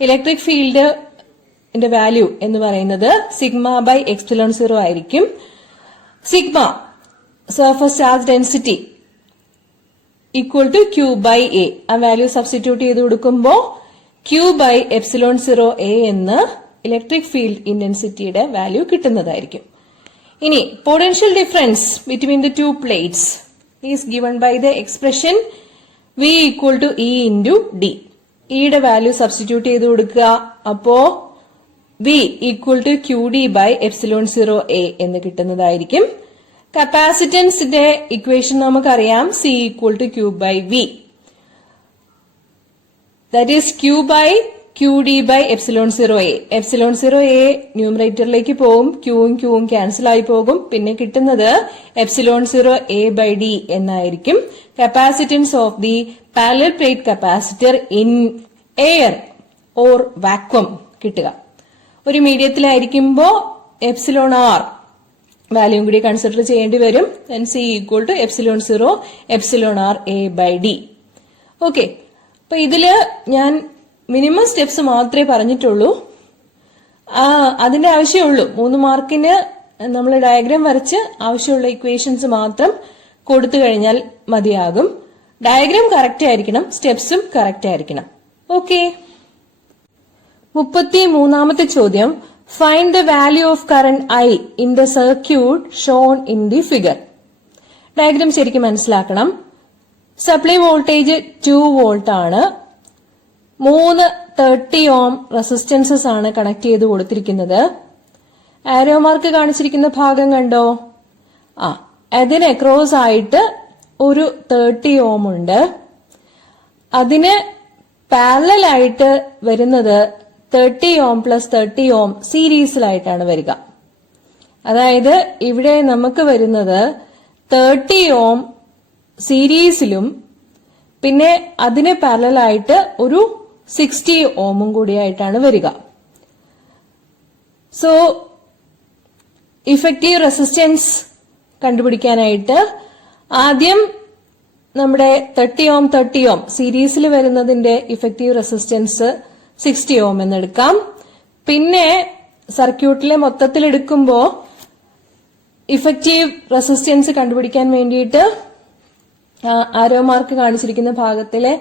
ഇലക്ട്രിക് ഫീൽഡിന്റെ വാല്യൂ എന്ന് പറയുന്നത് സിഗ്മ/ε0 ആയിരിക്കും. Sigma surface charge density equal to Q/A. ആ വാല്യൂ സബ്സ്റ്റിറ്റ്യൂട്ട് ചെയ്ത് കൊടുക്കുമ്പോൾ Q/ε0A എന്ന് ഇലക്ട്രിക് ഫീൽഡ് ഇന്റൻസിറ്റിയുടെ വാല്യൂ കിട്ടുന്നതായിരിക്കും. ഇനി potential difference between the two plates is given by the expression V equal to E into d. ഇയുടെ വാല്യൂ സബ്സ്റ്റിറ്റ്യൂട്ട് ചെയ്ത് കൊടുക്കുക. അപ്പോ V equal to Q d by epsilon 0 A എന്ന് കിട്ടുന്നതായിരിക്കും. കപ്പാസിറ്റൻസിന്റെ ഇക്വേഷൻ നമുക്കറിയാം, C equal to Q by V. That is Q by Q d by epsilon 0 A. Epsilon 0 A ന്യൂമറേറ്ററിലേക്ക് പോകും, ക്യൂവും ക്യാൻസൽ ആയി പോകും. പിന്നെ കിട്ടുന്നത് എപ്സിലോൺ 0 A ബൈ ഡി എന്നായിരിക്കും. Capacitance of the parallel plate capacitor in air or vacuum കിട്ടുക. ഒരു മീഡിയത്തിലായിരിക്കുമ്പോ എപ്സിലോൺ ആർ വാല്യൂം കൂടി കൺസിഡർ ചെയ്യേണ്ടി വരും. C equal to epsilon 0 epsilon r A by d. Okay, അപ്പൊ ഇതില് ഞാൻ മിനിമം സ്റ്റെപ്സ് മാത്രമേ പറഞ്ഞിട്ടുള്ളൂ. അതിന്റെ ആവശ്യമുള്ളൂ. 3 മാർക്കിന് നമ്മൾ ഡയഗ്രാം വരച്ച് ആവശ്യമുള്ള ഇക്വേഷൻസ് മാത്രം കൊടുത്തു കഴിഞ്ഞാൽ മതിയാകും. ഡയഗ്രാം കറക്റ്റ് ആയിരിക്കണം, സ്റ്റെപ്സും കറക്റ്റ് ആയിരിക്കണം. ഓക്കെ, 33ാമത്തെ ചോദ്യം, find the value of current I in the circuit shown in the figure. Diagram ശരിക്കും മനസ്സിലാക്കണം. സപ്ലൈ വോൾട്ടേജ് 2 വോൾട്ട് ആണ്. 3 30 ഓം റെസിസ്റ്റൻസസ് ആണ് കണക്ട് ചെയ്ത് കൊടുത്തിരിക്കുന്നത്. ആരോ മാർക്ക് കാണിച്ചിരിക്കുന്ന ഭാഗം കണ്ടോ? അതിന് അക്രോസ് ആയിട്ട് ഒരു 30 ഓം ഉണ്ട്. അതിന് പാരലൽ ആയിട്ട് വരുന്നത് 30 ഓം പ്ലസ് 30 ഓം സീരീസിലായിട്ടാണ് വരിക. അതായത് ഇവിടെ നമുക്ക് വരുന്നത് 30 ഓം സീരീസിലും പിന്നെ അതിന് പാരലൽ ആയിട്ട് ഒരു 60 ഓമും കൂടിയായിട്ടാണ് വരിക. സോ ഇഫക്റ്റീവ് റെസിസ്റ്റൻസ് കണ്ടുപിടിക്കാനായിട്ട് ആദ്യം നമ്മുടെ 30 ഓം സീരീസിൽ വരുന്നതിന്റെ ഇഫക്റ്റീവ് റെസിസ്റ്റൻസ് 60 ഓം എന്നെടുക്കാം. പിന്നെ സർക്യൂട്ടിലെ മൊത്തത്തിൽ എടുക്കുമ്പോ ഇഫക്റ്റീവ് റെസിസ്റ്റൻസ് കണ്ടുപിടിക്കാൻ വേണ്ടിയിട്ട് ആരോ മാർക്ക് കാണിച്ചിരിക്കുന്ന ഭാഗത്തിലെ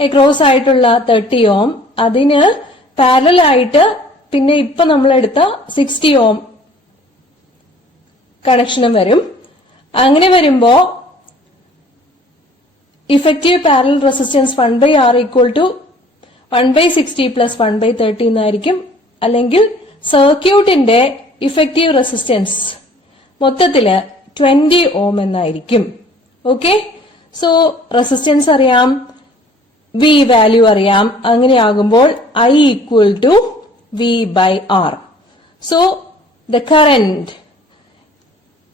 അക്രോസ് ആയിട്ടുള്ള 30 ഓം അതിന് പാരലൽ ആയിട്ട് പിന്നെ ഇപ്പൊ നമ്മൾ എടുത്ത 60 ഓം കണക്ഷനും വരും. അങ്ങനെ വരുമ്പോ effective parallel resistance 1/R equal to 1/60 plus 1/30 എന്നായിരിക്കും. അല്ലെങ്കിൽ സർക്യൂട്ടിന്റെ ഇഫക്റ്റീവ് റെസിസ്റ്റൻസ് മൊത്തത്തില് 20 ഓം എന്നായിരിക്കും. ഓക്കെ, സോ റെസിസ്റ്റൻസ് അറിയാം, V വാല്യൂ അറിയാം. അങ്ങനെയാകുമ്പോൾ I equal to V by R. So the current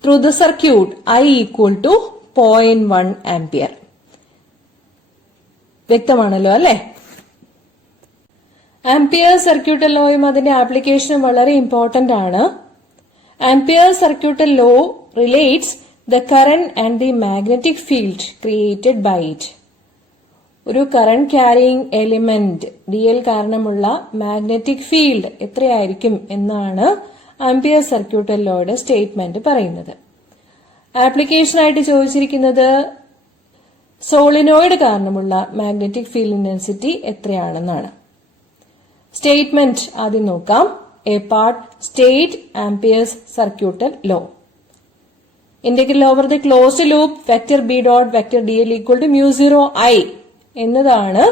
through the circuit I equal to 0.1 ampere. വ്യക്തമാണല്ലോ അല്ലെ? ആംപിയർ സർക്യൂട്ടൽ ലോയും അതിന്റെ ആപ്ലിക്കേഷനും വളരെ ഇമ്പോർട്ടന്റ് ആണ്. Ampere circuital law relates the current and the magnetic field created by it. ഒരു current carrying element DL കാരണമുള്ള magnetic field എത്രയായിരിക്കും എന്നാണ് ആംപിയർ സർക്യൂട്ടൽ ലോയുടെ സ്റ്റേറ്റ്മെന്റ് പറയുന്നത്. ആപ്ലിക്കേഷനായിട്ട് ചോദിച്ചിരിക്കുന്നത് സോളിനോയിഡ് കാരണമുള്ള മാഗ്നറ്റിക് ഫീൽഡ് ഇന്റൻസിറ്റി എത്രയാണെന്നാണ്. സ്റ്റേറ്റ്മെന്റ് ആദ്യം നോക്കാം. A part state Ampere's circuital law. Integral over the closed loop vector B dot vector DL equal to mu 0 I എന്നതാണ്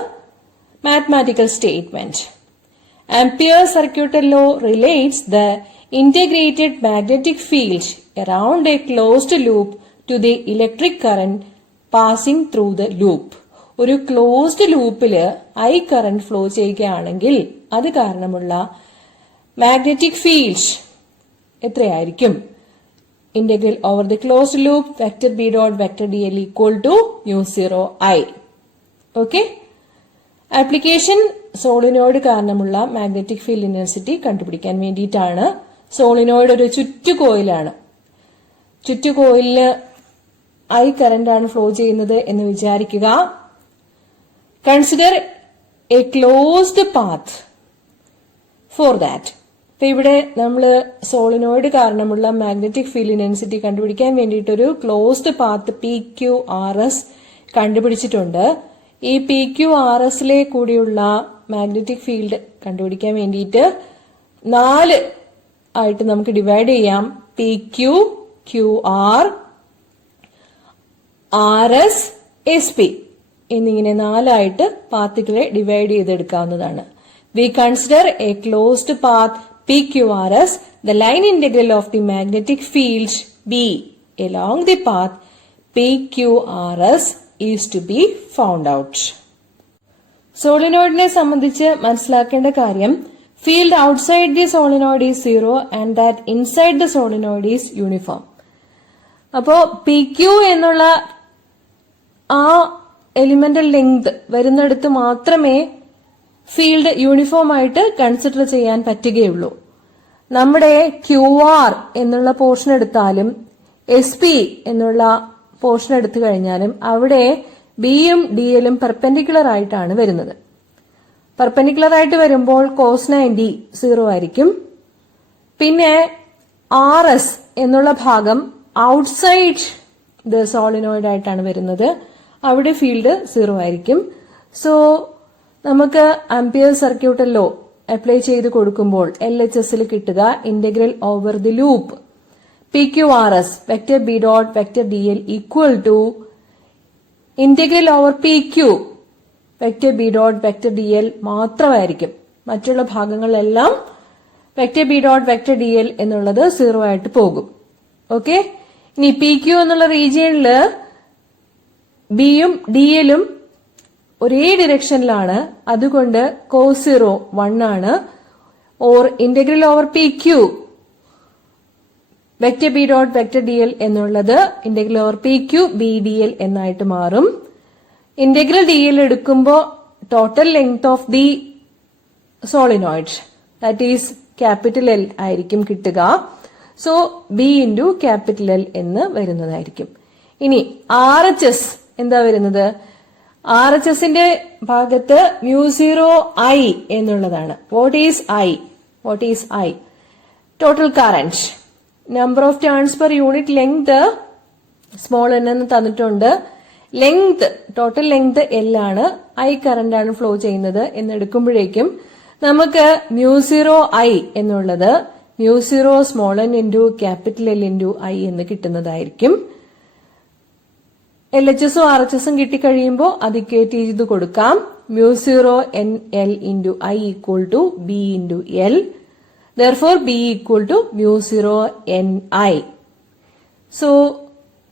mathematical statement. Ampere circuital law relates the integrated magnetic field around a closed loop to the electric current passing through the loop. ഒരു closed ലൂപ്പില് I current flow ചെയ്യുകയാണെങ്കിൽ അത് കാരണമുള്ള magnetic field എത്രയായിരിക്കും? Integral over the closed loop vector B dot vector DL equal to mu 0 I. Okay. Application solenoid കാരണമുള്ള magnetic field intensity കണ്ടുപിടിക്കാൻ വേണ്ടിയിട്ടാണ്. Solenoid ഒരു ചുറ്റുകോയിലാണ്. ചുറ്റുകോയിലിന് I കറന്റ് ആണ് ഫ്ലോ ചെയ്യുന്നത് എന്ന് വിചാരിക്കുക. Consider A closed path for that. അപ്പൊ ഇവിടെ നമ്മൾ സോളിനോയിഡ് കാരണമുള്ള മാഗ്നറ്റിക് ഫീൽഡ് ഇന്റൻസിറ്റി കണ്ടുപിടിക്കാൻ വേണ്ടിയിട്ടൊരു ക്ലോസ്ഡ് പാത്ത് PQRS കണ്ടുപിടിച്ചിട്ടുണ്ട്. ഈ PQRSലെ കൂടിയുള്ള മാഗ്നറ്റിക് ഫീൽഡ് കണ്ടുപിടിക്കാൻ വേണ്ടിയിട്ട് 4 ആയിട്ട് നമുക്ക് ഡിവൈഡ് ചെയ്യാം. PQ, QR, RS, SP എന്നിങ്ങനെ 4 ആയിട്ട് പാത്തുകളെ ഡിവൈഡ് ചെയ്തെടുക്കാവുന്നതാണ്. We consider a closed path PQRS, the line integral of the magnetic field B along the path PQRS is to be found out. സോളിനോയിഡിനെ സംബന്ധിച്ച് മനസ്സിലാക്കേണ്ട കാര്യം, field outside the solenoid is 0 and that inside the solenoid is uniform. അപ്പോ PQ എന്നുള്ള ആ elemental length വരുന്നിടത്ത് മാത്രമേ field uniform ആയിട്ട് consider ചെയ്യാൻ പറ്റുകയുള്ളൂ. നമ്മുടെ QR എന്നുള്ള പോർഷൻ എടുത്താലും SP എന്നുള്ള പോർഷൻ എടുത്തു കഴിഞ്ഞാലും അവിടെ ബിയും ഡിഎലും പെർപെൻഡിക്കുലർ ആയിട്ടാണ് വരുന്നത്. പെർപെൻഡിക്കുലർ ആയിട്ട് വരുമ്പോൾ cos 90 0 ആയിരിക്കും. പിന്നെ RS എന്നുള്ള ഭാഗം ഔട്ട്സൈഡ് ദ സോളിനോയിഡ് ആയിട്ടാണ് വരുന്നത്. അവിടെ ഫീൽഡ് 0 ആയിരിക്കും. സോ നമുക്ക് ആംപിയർ സർക്യൂട്ടൽ ലോ അപ്ലൈ ചെയ്ത് കൊടുക്കുമ്പോൾ LHSൽ കിട്ടുക integral over the loop PQRS vector B dot vector DL equal to integral over PQ vector B dot vector DL മാത്രമായിരിക്കും. മറ്റുള്ള ഭാഗങ്ങളെല്ലാം vector B dot vector DL എന്നുള്ളത് 0 ആയിട്ട് പോകും. ഓക്കെ, ഇനി PQ എന്നുള്ള റീജിയനില് ബിയും ഡിഎലും ഒരേ ഡിറക്ഷനിലാണ്, അതുകൊണ്ട് cos 0 1 ആണ്. Or integral over PQ vector B dot vector DL എന്നുള്ളത് ഇന്റഗ്രൽ ഓവർ PQ BDL എന്നായിട്ട് മാറും. ഇന്റഗ്രൽ DL എടുക്കുമ്പോൾ total length of the solenoid that is capital L ആയിരിക്കും കിട്ടുക. So B into capital L എന്ന് വരുന്നതായിരിക്കും. ഇനി RHS എന്താ വരുന്നത്? RHSന്റെ ഭാഗത്ത് μ0I എന്നുള്ളതാണ്. What is I? Total current. Number of turns per unit length small n എന്ന് തന്നിട്ടുണ്ട്. ലെങ്ത്, ടോട്ടൽ ലെങ്ത് L ആണ്. I കറന്റ് ആണ് ഫ്ലോ ചെയ്യുന്നത് എന്നെടുക്കുമ്പോഴേക്കും നമുക്ക് μ0I എന്നുള്ളത് μ0 small n into capital L into I എന്ന് കിട്ടുന്നതായിരിക്കും. LHSും RHSും കിട്ടിക്കഴിയുമ്പോൾ അത് ഇക്വേറ്റ് ചെയ്ത് കൊടുക്കാം. μ0 NL into I equal to B into L. Therefore, B equal to μ0 Ni. So,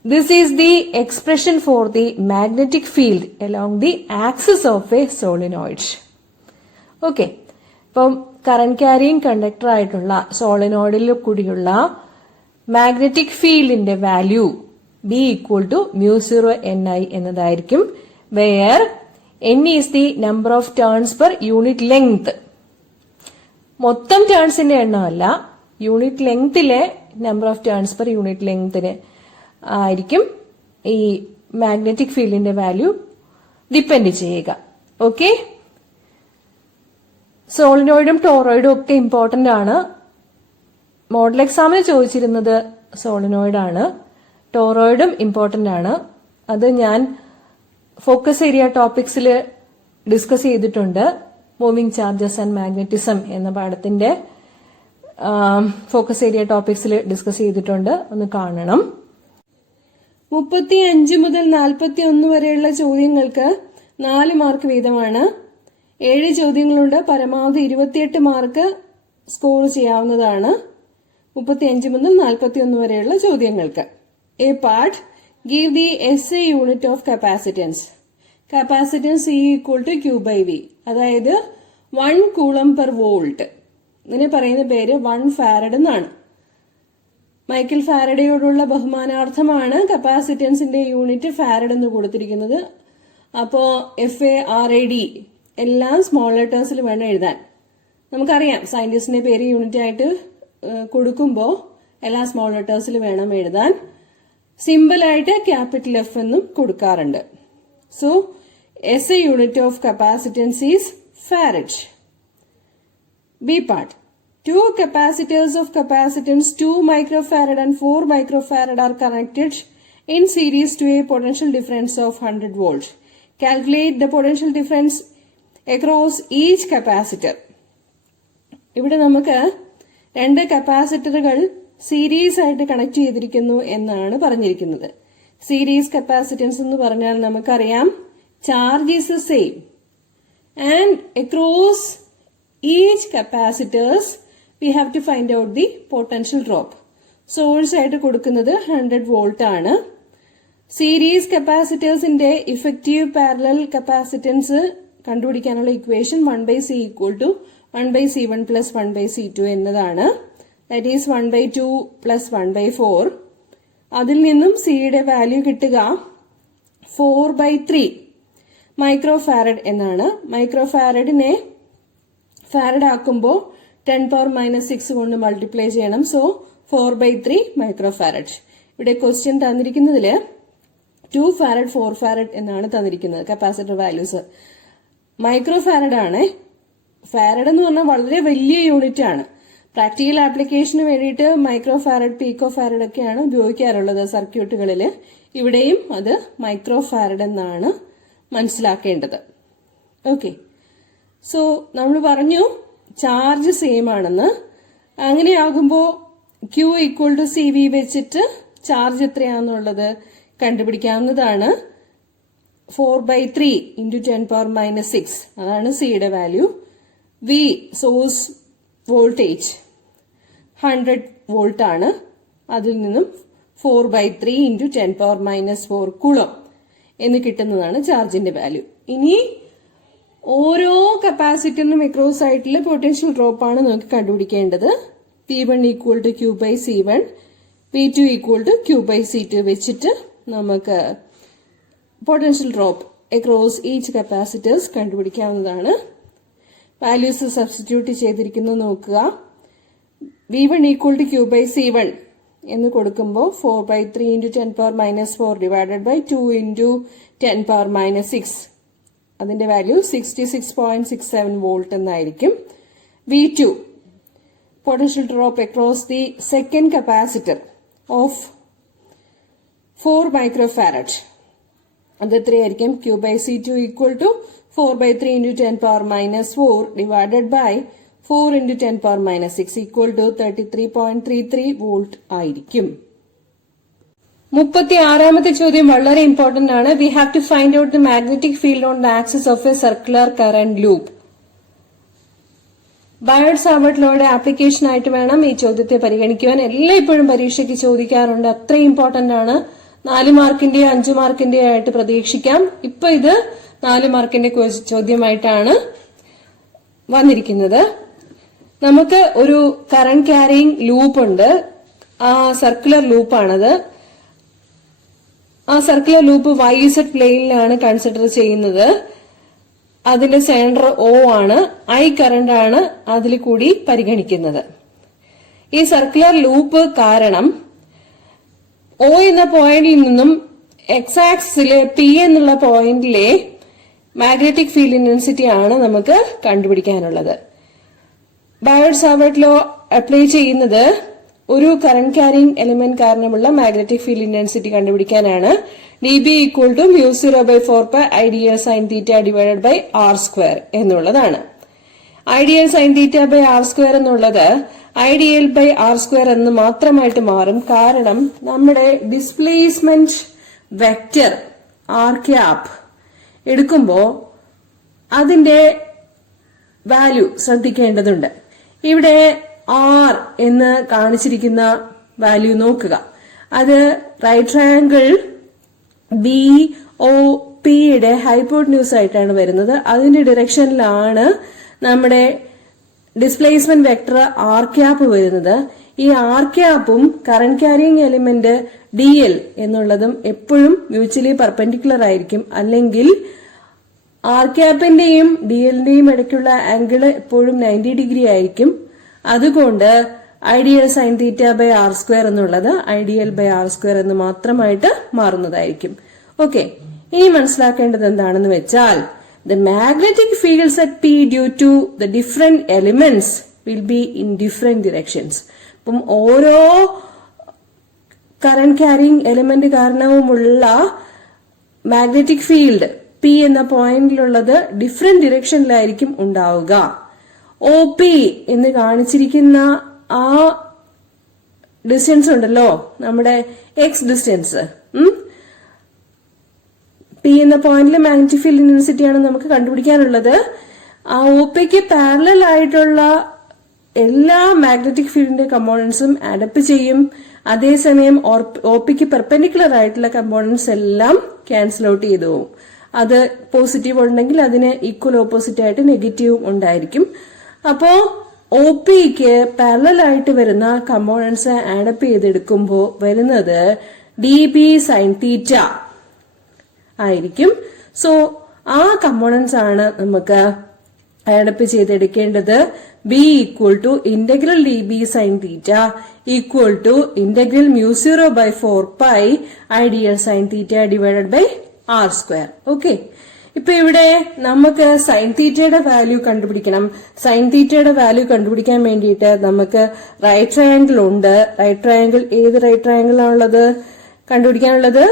this is the expression for the magnetic field along the axis of a solenoid. Okay. ഇപ്പം current carrying conductor ആയിട്ടുള്ള സോളിനോയിഡിൽ കൂടിയുള്ള magnetic ഫീൽഡിന്റെ value B equal to μ0 Ni എന്നതായിരിക്കും. Where N is the number of turns per unit length. മൊത്തം ടേൺസിന്റെ എണ്ണമല്ല, unit ലെങ്തിലെ number of turns per unit ലെങ്തിന് ആയിരിക്കും ഈ മാഗ്നറ്റിക് ഫീൽഡിന്റെ വാല്യൂ ഡിപ്പെൻഡ് ചെയ്യുക. ഓക്കെ, സോളിനോയിഡും ടോറോയിഡും ഒക്കെ ഇമ്പോർട്ടന്റ് ആണ്. മോഡൽ എക്സാമിന് ചോദിച്ചിരുന്നത് സോളിനോയിഡ് ആണ്. ടോറോയിഡും ഇമ്പോർട്ടന്റ് ആണ്. അത് ഞാൻ ഫോക്കസ് ഏരിയ ടോപ്പിക്സിൽ ഡിസ്കസ് ചെയ്തിട്ടുണ്ട്. മൂവിംഗ് ചാർജസ് ആൻഡ് മാഗ്നറ്റിസം എന്ന പാഠത്തിന്റെ ഫോക്കസ് ഏരിയ ടോപ്പിക്സിൽ ഡിസ്കസ് ചെയ്തിട്ടുണ്ട്. ഒന്ന് കാണണം. 35 മുതൽ 41 വരെയുള്ള ചോദ്യങ്ങൾക്ക് 4 മാർക്ക് വീതമാണ്. 7 ചോദ്യങ്ങളുണ്ട്. പരമാവധി 28 മാർക്ക് സ്കോർ ചെയ്യാവുന്നതാണ് 35 മുതൽ 41 വരെയുള്ള ചോദ്യങ്ങൾക്ക്. A part, give the SI unit of capacitance. Capacitance E equal to Q by V. അതായത് 1 കൂളം പെർ വോൾട്ട്. ഇതിനെ പറയുന്ന പേര് 1 ഫാരഡ് എന്നാണ്. മൈക്കൽ ഫാരഡയോടുള്ള ബഹുമാനാർത്ഥമാണ് കപ്പാസിറ്റൻസിന്റെ യൂണിറ്റ് ഫാരഡ് എന്ന് കൊടുത്തിരിക്കുന്നത്. അപ്പോ FARAD എല്ലാം സ്മോൾ ലെറ്റേഴ്സിൽ വേണം എഴുതാൻ. നമുക്കറിയാം സയന്റിസ്റ്റിന്റെ പേര് യൂണിറ്റ് ആയിട്ട് കൊടുക്കുമ്പോൾ എല്ലാ സ്മോൾ ലെറ്റേഴ്സിൽ വേണം എഴുതാൻ. സിമ്പിൾ ആയിട്ട് ക്യാപിറ്റൽ F എന്നും കൊടുക്കാറുണ്ട്. So SI unit of capacitance is farad. B part. Two capacitors of capacitance 2 microfarad and 4 microfarad are connected in series to a potential difference of 100 volt. Calculate the potential difference across each capacitor. ഇവിടെ നമുക്ക് 2 കപ്പാസിറ്ററുകൾ series ആയിട്ട് connect ചെയ്തിരിക്കുന്നു എന്നാണ് പറഞ്ഞിരിക്കുന്നത്. Series capacitance എന്ന് പറഞ്ഞാൽ നമുക്കറിയാം charge is the same and across each capacitors we have to find out the potential drop. Source ആയിട്ട് കൊടുക്കുന്നത് 100 വോൾട്ട് ആണ്. സീരീസ് കപ്പാസിറ്റേഴ്സിന്റെ ഇഫക്റ്റീവ് പാരലൽ കപ്പാസിറ്റൻസ് കണ്ടുപിടിക്കാനുള്ള equation 1/C equal to 1/C1 plus 1/C2 എന്നതാണ്. That is 1/2 plus 1/4. അതിൽ നിന്നും സിയുടെ value കിട്ടുക 4/3 micro farad എന്നാണ്. മൈക്രോ ഫാരഡിനെ ഫാരഡ് ആക്കുമ്പോൾ 10⁻⁻6 കൊണ്ട് മൾട്ടിപ്ലൈ ചെയ്യണം. So 4/3 micro farad. ഇവിടെ ക്വസ്റ്റ്യൻ തന്നിരിക്കുന്നതില് 2 ഫാരഡ് 4 ഫാരഡ് എന്നാണ് തന്നിരിക്കുന്നത് കപ്പാസിറ്റർ വാല്യൂസ്. മൈക്രോ ഫാരഡ് ആണ്. ഫാരഡ് എന്ന് പറഞ്ഞാൽ വളരെ വലിയ യൂണിറ്റ് ആണ്. പ്രാക്ടിക്കൽ ആപ്ലിക്കേഷന് വേണ്ടിയിട്ട് മൈക്രോ ഫാരഡ് പീക്കോ ഫാരഡ് ഒക്കെയാണ് ഉപയോഗിക്കാറുള്ളത് സർക്യൂട്ടുകളിൽ. ഇവിടെയും അത് മൈക്രോ ഫാരഡ് എന്നാണ് മനസ്സിലാക്കേണ്ടത്. ഓക്കെ, സോ നമ്മൾ പറഞ്ഞു ചാർജ് സെയിം ആണെന്ന്. അങ്ങനെയാകുമ്പോൾ Q ഈക്വൽ ടു CV വെച്ചിട്ട് ചാർജ് എത്രയാണെന്നുള്ളത് കണ്ടുപിടിക്കാവുന്നതാണ്. 4/3 × 10⁻⁻6 അതാണ് സിയുടെ value. V source voltage 100 volt ആണ്. അതിൽ നിന്നും 4/3 × 10⁻⁻4 കുളം എന്ന് കിട്ടുന്നതാണ് ചാർജിന്റെ വാല്യൂ. ഇനി ഓരോ കപ്പാസിറ്ററിനും അക്രോസ് ആയിട്ടുള്ള പൊട്ടൻഷ്യൽ ഡ്രോപ്പ് ആണ് നമുക്ക് കണ്ടുപിടിക്കേണ്ടത്. P1 equal to Q/C1, P2 equal to Q/C2 വെച്ചിട്ട് നമുക്ക് potential drop across each capacitors കണ്ടുപിടിക്കാവുന്നതാണ്. വാല്യൂസ് സബ്സ്റ്റിറ്റ്യൂട്ട് ചെയ്തിരിക്കുന്നത് നോക്കുക. V1 ഈക്വൽ ടു Q/C1 എന്ന് കൊടുക്കുമ്പോൾ 4/3 × 10⁻⁻4 ഡിവൈഡഡ് ബൈ 2 × 10⁻⁻6 അതിന്റെ വാല്യൂ 66.67 വോൾട്ട് എന്നായിരിക്കും. V2 potential drop across the second capacitor of 4 micro farad അത് എത്രയായിരിക്കും? Q/C2 equal to 4/3 × 10⁻⁻4 divided by 4 × 10⁻⁻6 equal to 33.33 volt ആയിരിക്കും. 36ാമത്തെ ചോദ്യം വളരെ ഇമ്പോർട്ടന്റ് ആണ്. We have to find out the magnetic field on the axis of a circular current loop. Biot Savart ലോയുടെ application ആയിട്ട് വേണം ഈ ചോദ്യത്തെ പരിഗണിക്കുവാൻ. എല്ലായ്പ്പോഴും പരീക്ഷയ്ക്ക് ചോദിക്കാറുണ്ട്. അത്ര ഇമ്പോർട്ടന്റ് ആണ്. 4 മാർക്കിന്റെയോ 5 മാർക്കിന്റെയോ ആയിട്ട് പ്രതീക്ഷിക്കാം. ഇപ്പൊ ഇത് 4 മാർക്കിന്റെ ചോദ്യമായിട്ടാണ് വന്നിരിക്കുന്നത്. നമുക്ക് ഒരു കറന്റ് ക്യാരിയിങ് ലൂപ്പ് ഉണ്ട്. ആ സർക്കുലർ ലൂപ്പാണത്. ആ സർക്കുലർ ലൂപ്പ് YZ പ്ലെയിനിലാണ് കൺസിഡർ ചെയ്യുന്നത്. അതിന്റെ സെന്റർ O ആണ്. I കറന്റ് ആണ് അതിൽ കൂടി പരിഗണിക്കുന്നത്. ഈ സർക്കുലർ ലൂപ്പ് കാരണം O എന്ന പോയിന്റിൽ നിന്നും X ആക്സിസിലെ P എന്നുള്ള പോയിന്റിലെ മാഗ്നറ്റിക് ഫീൽഡ് ഇന്റൻസിറ്റി ആണ് നമുക്ക് കണ്ടുപിടിക്കാനുള്ളത്. ബയോട്ട് സാവർട്ട് ലോ അപ്ലൈ ചെയ്യുന്നത് ഒരു കറന്റ് ക്യാരിയിങ് എലിമെന്റ് കാരണമുള്ള മാഗ്നറ്റിക് ഫീൽഡ് ഇന്റൻസിറ്റി കണ്ടുപിടിക്കാനാണ്. dB equal to μ0/4π IDL sin θ divided by r² എന്നുള്ളതാണ്. IDL sin θ ബൈ r² എന്നുള്ളത് IDL ബൈ r² എന്ന് മാത്രമായിട്ട് മാറും. കാരണം നമ്മുടെ ഡിസ്പ്ലേസ്മെന്റ് വെക്റ്റർ r എടുക്കുമ്പോൾ അതിന്റെ വാല്യൂ ശ്രദ്ധിക്കേണ്ടതുണ്ട്. ഇവിടെ R എന്ന് കാണിച്ചിരിക്കുന്ന വാല്യൂ നോക്കുക. അത് റൈറ്റ് ട്രയാങ്കിൾ BOP യുടെ ഹൈപ്പോട്ടന്യൂസ് ആയിട്ടാണ് വരുന്നത്. അതിന്റെ ഡിറക്ഷനിലാണ് നമ്മുടെ ഡിസ്പ്ലേസ്മെന്റ് വെക്ടർ r വരുന്നത്. ഈ r-ഉം കറന്റ് ക്യാരിയിങ് എലിമെന്റ് DL എന്നുള്ളതും എപ്പോഴും മ്യൂച്വലി പെർപെൻഡിക്കുലർ ആയിരിക്കും. അല്ലെങ്കിൽ r-ന്റെയും DL-ന്റെയും ഇടയ്ക്കുള്ള ആംഗിൾ എപ്പോഴും 90 ഡിഗ്രി ആയിരിക്കും. അതുകൊണ്ട് IDL sin θ ബൈ r² എന്നുള്ളത് IDL ബൈ r² എന്ന് മാത്രമായിട്ട് മാറുന്നതായിരിക്കും. ഓക്കെ, ഇനി മനസ്സിലാക്കേണ്ടത് എന്താണെന്ന് വെച്ചാൽ the magnetic fields at P due to the different elements will be in different directions. അപ്പം ഓരോ കറന്റ് ക്യാരിയിങ് എലിമെന്റ് കാരണവുമുള്ള മാഗ്നറ്റിക് ഫീൽഡ് P എന്ന പോയിന്റിലുള്ളത് ഡിഫറെന്റ് ഡിറക്ഷനിലായിരിക്കും ഉണ്ടാവുക. OP എന്ന് കാണിച്ചിരിക്കുന്ന ആ ഡിസ്റ്റൻസ് ഉണ്ടല്ലോ, നമ്മുടെ എക്സ് ഡിസ്റ്റൻസ്, പി എന്ന പോയിന്റിലെ മാഗ്നറ്റിക് ഫീൽഡ് ഇന്റൻസിറ്റിയാണ് നമുക്ക് കണ്ടുപിടിക്കാനുള്ളത്. ആ ഒപിക്ക് പാരലൽ ആയിട്ടുള്ള എല്ലാ മാഗ്നറ്റിക് ഫീൽഡിന്റെ കമ്പോണൻസും ആഡപ്പ് ചെയ്യും. അതേസമയം ഒപിക്ക് പെർപെൻഡിക്കുലർ ആയിട്ടുള്ള കമ്പോണൻസ് എല്ലാം ക്യാൻസൽ ഔട്ട് ചെയ്തു പോകും. അത് പോസിറ്റീവ് ഉണ്ടെങ്കിൽ അതിന് ഈക്വൽ ഓപ്പോസിറ്റ് ആയിട്ട് നെഗറ്റീവും ഉണ്ടായിരിക്കും. അപ്പോ ഒപിക്ക് പാരലൽ ആയിട്ട് വരുന്ന കമ്പോണൻസ് ആഡപ്പ് ചെയ്തെടുക്കുമ്പോൾ വരുന്നത് ഡി ബി സൈൻ തീറ്റ ആയിരിക്കും. സോ ആ കമ്പോണൻസ് ആണ് നമുക്ക് ആഡപ്പ് ചെയ്തെടുക്കേണ്ടത്. B equal to integral D B sine theta equal to integral mu 0/4π IDL sine theta divided by R square. Okay, ഇപ്പൊ ഇവിടെ നമുക്ക് സൈൻ തീറ്റയുടെ വാല്യൂ കണ്ടുപിടിക്കണം. സൈൻ തീറ്റയുടെ വാല്യൂ കണ്ടുപിടിക്കാൻ വേണ്ടിയിട്ട് നമുക്ക് റൈറ്റ് ട്രയാങ്കിൾ ഉണ്ട്. റൈറ്റ് ട്രയാങ്കിൾ ഏത് റൈറ്റ് ട്രയാങ്കിൾ ആണുള്ളത് കണ്ടുപിടിക്കാനുള്ളത്?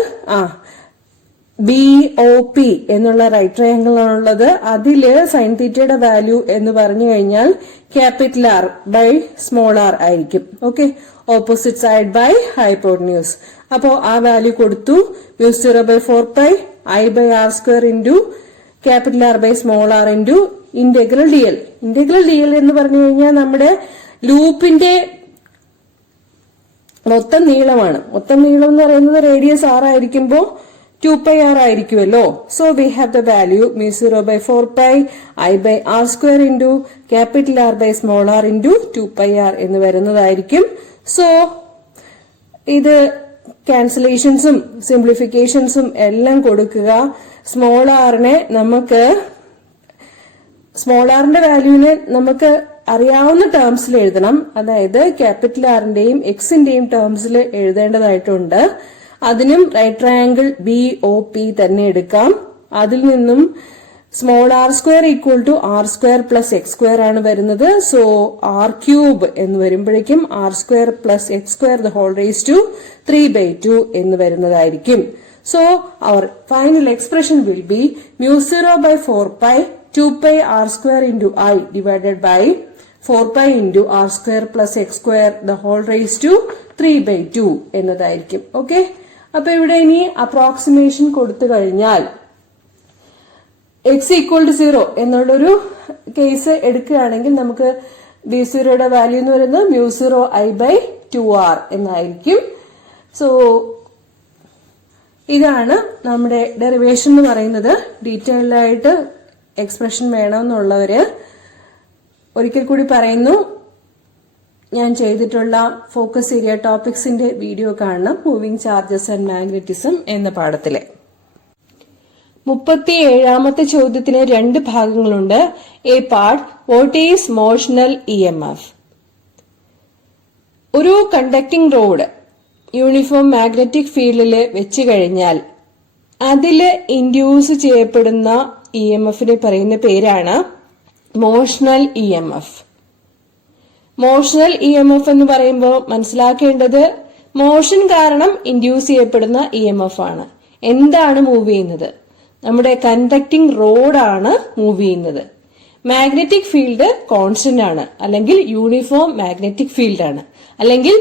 ബി ഒ പി എന്നുള്ള റൈറ്റ് ട്രയാങ്കിൾ ആണുള്ളത്. അതില് സൈൻ തീറ്റയുടെ വാല്യൂ എന്ന് പറഞ്ഞു കഴിഞ്ഞാൽ capital R by small R ആയിരിക്കും. Okay, opposite side by hypotenuse. അപ്പോ ആ വാല്യൂ കൊടുത്തു. Mu 0/4π I by R square into capital R by small R into integral D L. Integral D L എന്ന് പറഞ്ഞു കഴിഞ്ഞാൽ നമ്മുടെ ലൂപ്പിന്റെ മൊത്തം നീളമാണ്. മൊത്തം നീളം എന്ന് പറയുന്നത് റേഡിയസ് ആർ ആയിരിക്കുമ്പോൾ 2πr ആയിരിക്കുമല്ലോ. So we have the value mu 0/4π I by R square into capital R by small R into 2πr എന്ന് വരുന്നതായിരിക്കും. സോ ഇത് ക്യാൻസലേഷൻസും സിംപ്ലിഫിക്കേഷൻസും എല്ലാം കൊടുക്കുക. സ്മോൾ ആറിനെ നമുക്ക് സ്മോൾ ആറിന്റെ വാല്യൂവിനെ നമുക്ക് അറിയാവുന്ന ടേംസിൽ എഴുതണം. അതായത് ക്യാപിറ്റൽ ആറിന്റെയും എക്സിന്റെയും ടേംസിൽ എഴുതേണ്ടതായിട്ടുണ്ട്. അതിനും right triangle B O P തന്നെ എടുക്കാം. അതിൽ നിന്നും small R square equal to R square plus X square ആണ് വരുന്നത്. സോ ആർ ക്യൂബ് എന്ന് വരുമ്പോഴേക്കും R square plus X square the whole raise to 3/2 എന്ന് വരുന്നതായിരിക്കും. So our final expression will be mu 0/4π 2π R square into I divided by 4π into R square plus X square the whole raise to 3/2 എന്നതായിരിക്കും. Okay, അപ്പൊ ഇവിടെ ഇനി approximation കൊടുത്തു കഴിഞ്ഞാൽ X equal to 0 എന്നുള്ളൊരു case എടുക്കുകയാണെങ്കിൽ നമുക്ക് ബി 0യുടെ വാല്യൂ എന്ന് പറയുന്നത് മ്യൂ 0 ഐ ബൈ 2r എന്നായിരിക്കും. സോ ഇതാണ് നമ്മുടെ ഡെറിവേഷൻ എന്ന് പറയുന്നത്. ഡീറ്റെയിൽഡ് ആയിട്ട് എക്സ്പ്രഷൻ വേണമെന്നുള്ളവര് ഒരിക്കൽ കൂടി പറയുന്നു, ഞാൻ ചെയ്തിട്ടുള്ള ഫോക്കസ് ഏരിയ ടോപ്പിക്സിന്റെ വീഡിയോ കാണണം. മൂവിംഗ് ചാർജസ് ആൻഡ് മാഗ്നറ്റിസം എന്ന പാഠത്തിലെ 37ാമത്തെ ചോദ്യത്തിന് 2 ഭാഗങ്ങളുണ്ട്. A part, what is motional EMF? ഒരു കണ്ടക്ടിംഗ് റോഡ് യൂണിഫോം മാഗ്നറ്റിക് ഫീൽഡില് വെച്ച് കഴിഞ്ഞാൽ അതില് ഇൻഡ്യൂസ് ചെയ്യപ്പെടുന്ന EMFനെ പറയുന്ന പേരാണ് മോഷണൽ EMF. മോഷണൽ EMF എന്ന് പറയുമ്പോൾ മനസ്സിലാക്കേണ്ടത് മോഷൻ കാരണം ഇൻഡ്യൂസ് ചെയ്യപ്പെടുന്ന EMF ആണ്. എന്താണ് മൂവ് ചെയ്യുന്നത്? നമ്മുടെ കണ്ടക്ടിംഗ് റോഡാണ് മൂവ് ചെയ്യുന്നത്. മാഗ്നറ്റിക് ഫീൽഡ് കോൺസ്റ്റന്റ് ആണ്, അല്ലെങ്കിൽ യൂണിഫോം മാഗ്നറ്റിക് ഫീൽഡ് ആണ്, അല്ലെങ്കിൽ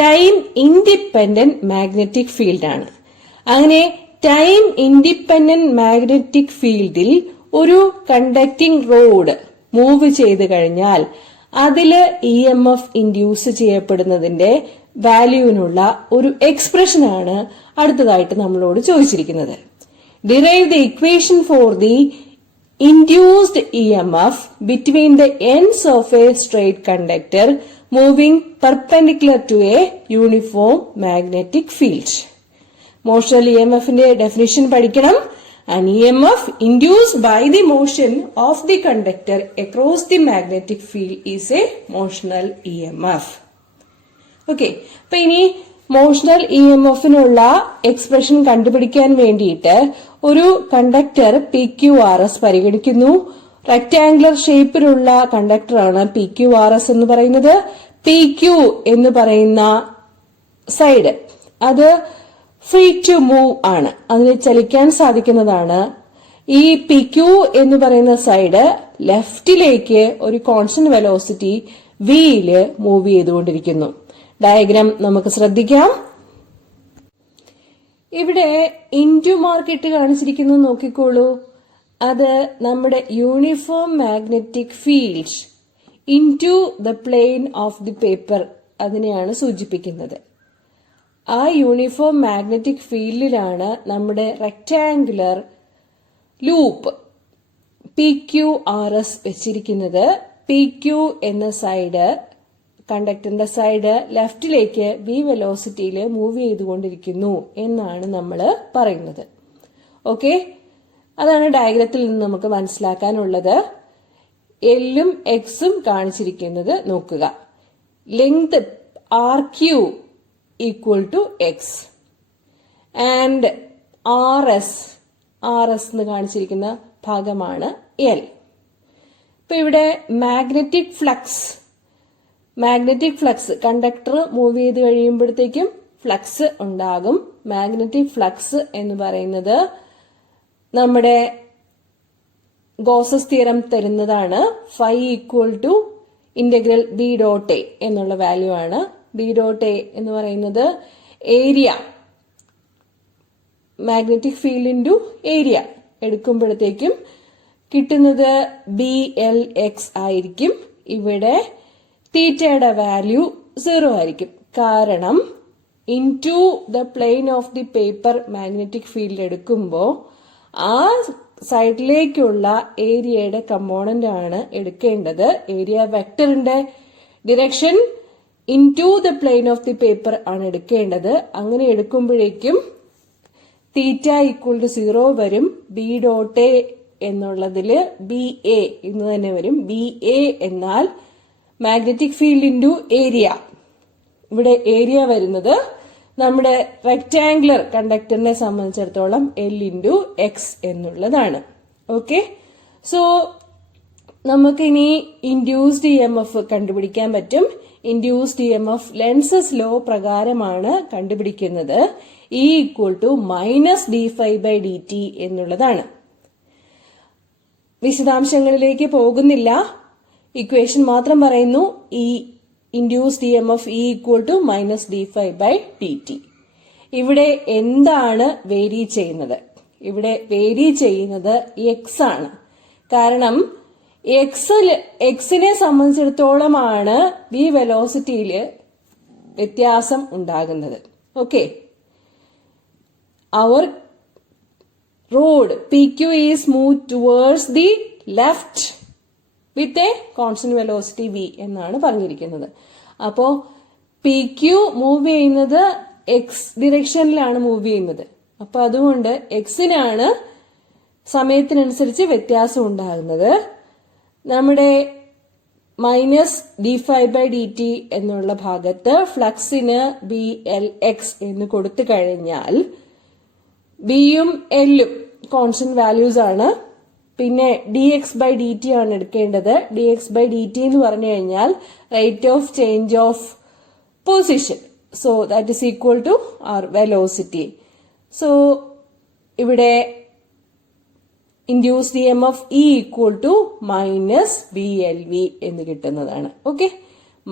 ടൈം ഇൻഡിപെൻഡന്റ് മാഗ്നറ്റിക് ഫീൽഡ് ആണ്. അങ്ങനെ ടൈം ഇൻഡിപെൻഡന്റ് മാഗ്നറ്റിക് ഫീൽഡിൽ ഒരു കണ്ടക്ടിംഗ് റോഡ് മൂവ് ചെയ്ത് കഴിഞ്ഞാൽ അതില് EMF ഇൻഡ്യൂസ് ചെയ്യപ്പെടുന്നതിന്റെ വാല്യൂവിനുള്ള ഒരു എക്സ്പ്രഷൻ ആണ് അടുത്തതായിട്ട് നമ്മളോട് ചോദിച്ചിരിക്കുന്നത്. Derive the equation for the induced EMF between the ends of a straight conductor moving perpendicular to a uniform magnetic field. Motional EMFന്റെ definition പഠിക്കണം. An EMF induced by the motion of the conductor across the magnetic field is a motional EMF. Okay, അപ്പൊ ഇനി motional EMFനുള്ള expression കണ്ടുപിടിക്കാൻ വേണ്ടിയിട്ട് ഒരു conductor PQRS പരിഗണിക്കുന്നു. Rectangular ഷേപ്പിലുള്ള കണ്ടക്ടറാണ് PQRS എന്ന് പറയുന്നത്. PQ എന്ന് പറയുന്ന സൈഡ് അത് ഫ്രീ ടു മൂവ് ആണ്, അതിന് ചലിക്കാൻ സാധിക്കുന്നതാണ്. ഈ PQ എന്ന് പറയുന്ന സൈഡ് ലെഫ്റ്റിലേക്ക് ഒരു കോൺസ്റ്റന്റ് വെലോസിറ്റി Vയില് മൂവ് ചെയ്തുകൊണ്ടിരിക്കുന്നു. ഡയഗ്രാം നമുക്ക് ശ്രദ്ധിക്കാം. ഇവിടെ ഇൻറ്റു മാർക്കിട്ട് കാണിച്ചിരിക്കുന്നത് നോക്കിക്കോളൂ. അത് നമ്മുടെ uniform magnetic field into the plane of the paper അതിനെയാണ് സൂചിപ്പിക്കുന്നത്. ആ യൂണിഫോം മാഗ്നറ്റിക് ഫീൽഡിലാണ് നമ്മുടെ റെക്ടാങ്കുലർ ലൂപ്പ് PQRS വെച്ചിരിക്കുന്നത്. PQ എന്ന സൈഡ് കണ്ടക്ടറിന്റെ സൈഡ് ലെഫ്റ്റിലേക്ക് v വെലോസിറ്റിയിൽ മൂവ് ചെയ്തുകൊണ്ടിരിക്കുന്നു എന്നാണ് നമ്മൾ പറയുന്നത്. ഓക്കെ, അതാണ് ഡയഗ്രത്തിൽ നിന്ന് നമുക്ക് മനസ്സിലാക്കാനുള്ളത്. എല്ലും എക്സും കാണിച്ചിരിക്കുന്നത് നോക്കുക. Length RQ equal to x and RS എന്ന് കാണിച്ചിരിക്കുന്ന ഭാഗമാണ് L. ഇപ്പൊ ഇവിടെ മാഗ്നറ്റിക് ഫ്ലക്സ് കണ്ടക്ടർ മൂവ് ചെയ്ത് കഴിയുമ്പോഴത്തേക്കും ഫ്ലക്സ് ഉണ്ടാകും. മാഗ്നറ്റിക് ഫ്ലക്സ് എന്ന് പറയുന്നത് നമ്മുടെ ഗോസസ് തിയറം തരുന്നതാണ്. Phi equal to integral B dot A എന്നുള്ള വാല്യൂ ആണ്. B ഡോട്ട് A എന്ന് പറയുന്നത് area, magnetic field into area എടുക്കുമ്പോഴത്തേക്കും കിട്ടുന്നത് BLX ആയിരിക്കും. ഇവിടെ തീറ്റയുടെ വാല്യൂ 0 ആയിരിക്കും. കാരണം into the plane of the paper magnetic field എടുക്കുമ്പോൾ ആ സൈഡിലേക്കുള്ള ഏരിയയുടെ കമ്പോണന്റ് ആണ് എടുക്കേണ്ടത്. ഏരിയ വെക്ടറിന്റെ direction into the plane of the paper ആണ് എടുക്കേണ്ടത്. അങ്ങനെ എടുക്കുമ്പോഴേക്കും തീറ്റ ഈക്വൽ ടു 0 വരും. B ഡോട്ട് A എന്നുള്ളതില് BA എന്ന് തന്നെ വരും. BA എന്നാൽ മാഗ്നറ്റിക് ഫീൽഡ് ഇൻറ്റു ഏരിയ. ഇവിടെ ഏരിയ വരുന്നത് നമ്മുടെ റെക്ടാങ്കുലർ കണ്ടക്ടറിനെ സംബന്ധിച്ചിടത്തോളം L ഇൻറ്റു എക്സ് എന്നുള്ളതാണ്. ഓക്കെ, സോ നമുക്കിനി ഇൻഡ്യൂസ്ഡ് EMF കണ്ടുപിടിക്കാൻ പറ്റും. ഇൻഡ്യൂസ്ഡ് EMF ലെൻസസ് ലോ പ്രകാരമാണ് കണ്ടുപിടിക്കുന്നത്. E ഈക്വൽ ടു -dφ/dt എന്നുള്ളതാണ്. വിശദാംശങ്ങളിലേക്ക് പോകുന്നില്ല, ഇക്വേഷൻ മാത്രം പറയുന്നു. ഈ induced EMF E equal to -dφ/dt. ഇവിടെ എന്താണ് വേരി ചെയ്യുന്നത്? ഇവിടെ വേരി ചെയ്യുന്നത് എക്സ് ആണ്. കാരണം എക്സിനെ സംബന്ധിച്ചിടത്തോളമാണ് v വെലോസിറ്റിയിൽ വ്യത്യാസം ഉണ്ടാകുന്നത്. Okay, our road PQ is moved towards the left with a constant velocity v എന്നാണ് പറഞ്ഞിരിക്കുന്നത്. അപ്പോ PQ മൂവ് ചെയ്യുന്നത് എക്സ് ഡിറക്ഷനിലാണ് മൂവ് ചെയ്യുന്നത്. അപ്പൊ അതുകൊണ്ട് എക്സിനാണ് സമയത്തിനനുസരിച്ച് വ്യത്യാസം ഉണ്ടാകുന്നത്. നമ്മുടെ -dφ/dt എന്നുള്ള ഭാഗത്ത് ഫ്ലക്സിന് BLX എന്ന് കൊടുത്തു കഴിഞ്ഞാൽ ബിയും എല്ലും കോൺസ്റ്റന്റ് വാല്യൂസ് ആണ്. പിന്നെ dx/dt ആണ് എടുക്കേണ്ടത്. dx/dt എന്ന് പറഞ്ഞു കഴിഞ്ഞാൽ rate of change of position. So that is equal to our velocity. So ഇവിടെ induced EMF E equal to -BLV എന്ന് കിട്ടുന്നതാണ്. Okay,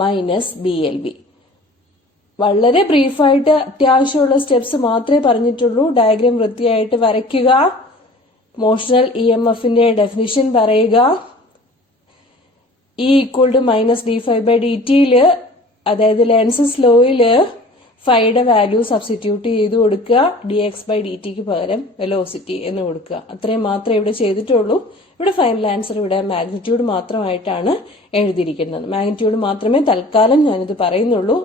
-BLV. വളരെ ബ്രീഫായിട്ട് അത്യാവശ്യമുള്ള സ്റ്റെപ്സ് മാത്രമേ പറഞ്ഞിട്ടുള്ളൂ. ഡയഗ്രാം വൃത്തിയായിട്ട് വരയ്ക്കുക, മോഷണൽ EMFന്റെ ഡെഫിനിഷൻ പറയുക. E ഈക്വൽ ടു -dφ/dtയില്, അതായത് ലെൻസസ് ലോയില് ഫൈയുടെ വാല്യൂ സബ്സ്റ്റിറ്റ്യൂട്ട് ചെയ്ത് കൊടുക്കുക. dx/dtക്ക് പകരം വെലോസിറ്റി എന്ന് കൊടുക്കുക. അത്രയും മാത്രമേ ഇവിടെ ചെയ്തിട്ടുള്ളൂ. ഇവിടെ ഫൈനൽ ആൻസർ ഇവിടെ മാഗ്നിറ്റ്യൂഡ് മാത്രമായിട്ടാണ് എഴുതിയിരിക്കുന്നത്. മാഗ്നിറ്റ്യൂഡ് മാത്രമേ തൽക്കാലം ഞാനിത് പറയുന്നുള്ളൂ.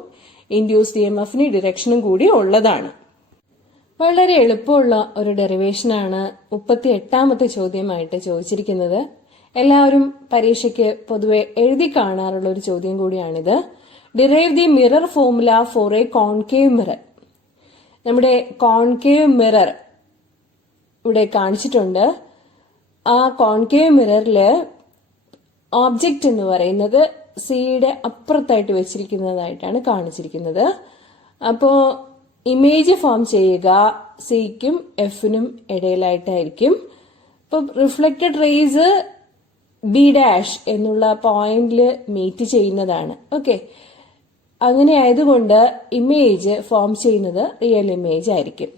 ഇൻഡ്യൂസ്ഡ് EMFന് ഡിറക്ഷനും കൂടി ഉള്ളതാണ്. വളരെ എളുപ്പമുള്ള ഒരു ഡെറിവേഷനാണ് 38ാമത്തെ ചോദ്യമായിട്ട് ചോദിച്ചിരിക്കുന്നത്. എല്ലാവരും പരീക്ഷയ്ക്ക് പൊതുവെ എഴുതി കാണാറുള്ള ഒരു ചോദ്യം കൂടിയാണിത്. Derive the mirror formula for a concave mirror. നമ്മുടെ കോൺകേവ് മിറർ ഇവിടെ കാണിച്ചിട്ടുണ്ട്. ആ കോൺകേവ് മിററില് ഓബ്ജക്റ്റ് എന്ന് പറയുന്നത് സിയുടെ അപ്പുറത്തായിട്ട് വെച്ചിരിക്കുന്നതായിട്ടാണ് കാണിച്ചിരിക്കുന്നത്. അപ്പോ ഇമേജ് ഫോം ചെയ്യുക സിക്കും എഫിനും ഇടയിലായിട്ടായിരിക്കും. ഇപ്പൊ റിഫ്ലക്റ്റഡ് റേസ് B' എന്നുള്ള പോയിന്റിൽ മീറ്റ് ചെയ്യുന്നതാണ്. ഓക്കെ, അങ്ങനെ ആയതുകൊണ്ട് ഇമേജ് ഫോം ചെയ്യുന്നത് റിയൽ ഇമേജ് ആയിരിക്കും.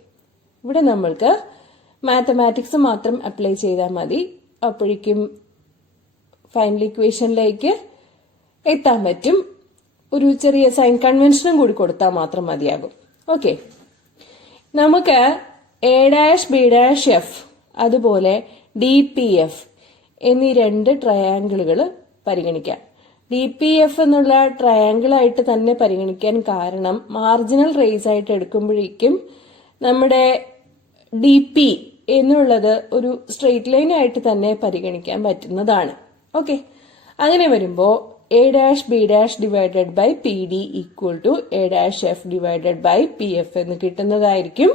ഇവിടെ നമ്മൾക്ക് മാത്തമാറ്റിക്സ് മാത്രം അപ്ലൈ ചെയ്താൽ മതി. അപ്പോഴേക്കും ഫൈനൽ ഇക്വേഷനിലേക്ക് എത്താൻ പറ്റും. ഒരു ചെറിയ സൈൻ കൺവെൻഷനും കൂടി കൊടുത്താൽ മാത്രം മതിയാകും. ഓക്കെ, നമുക്ക് A', B', F അതുപോലെ DPF എന്നീ 2 ട്രയാങ്കിളുകൾ പരിഗണിക്കാം. DPF എന്നുള്ള ട്രയാങ്കിൾ ആയിട്ട് തന്നെ പരിഗണിക്കാൻ കാരണം മാർജിനൽ റേസ് ആയിട്ട് എടുക്കുമ്പോഴേക്കും നമ്മുടെ DP എന്നുള്ളത് ഒരു സ്ട്രെയിറ്റ് ലൈൻ ആയിട്ട് തന്നെ പരിഗണിക്കാൻ പറ്റുന്നതാണ്. ഓക്കെ, അങ്ങനെ വരുമ്പോൾ A', B' divided by PD equal to A', F divided by PF എന്ന് കിട്ടുന്നതായിരിക്കും.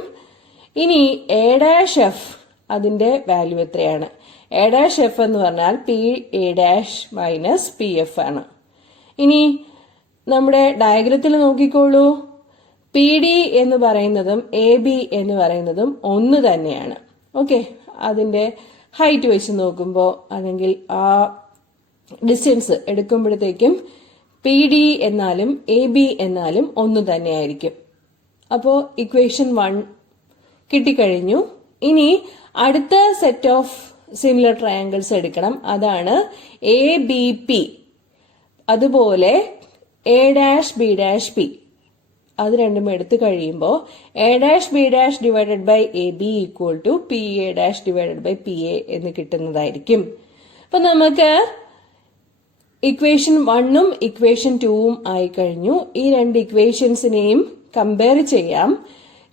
ഇനി A', അതിന്റെ വാല്യൂ എത്രയാണ്? A', എന്ന് പറഞ്ഞാൽ PA' മൈനസ് PF ആണ്. ഇനി നമ്മുടെ ഡയഗ്രത്തിൽ നോക്കിക്കോളൂ. PD എന്ന് പറയുന്നതും AB എന്ന് പറയുന്നതും ഒന്ന് തന്നെയാണ്. ഓക്കെ, അതിന്റെ ഹൈറ്റ് വെച്ച് നോക്കുമ്പോൾ അല്ലെങ്കിൽ ആ ഡിസ്റ്റൻസ് എടുക്കുമ്പോഴത്തേക്കും PD എന്നാലും AB എന്നാലും ഒന്ന് തന്നെയായിരിക്കും. അപ്പോൾ ഇക്വേഷൻ 1 കിട്ടിക്കഴിഞ്ഞു. ഇനി അടുത്ത സെറ്റ് ഓഫ് സിമിലർ ട്രയാങ്കിൾസ് എടുക്കണം. അതാണ് ABP അതുപോലെ A', B', P. അത് രണ്ടും എടുത്തു കഴിയുമ്പോൾ A', B' divided by AB equal to PA' divided by PA എന്ന് കിട്ടുന്നതായിരിക്കും. അപ്പൊ നമുക്ക് ഇക്വേഷൻ 1ഉം ഇക്വേഷൻ 2ഉം ആയി കഴിഞ്ഞു. ഈ 2 ഇക്വേഷൻസിനെയും കമ്പയർ ചെയ്യാം.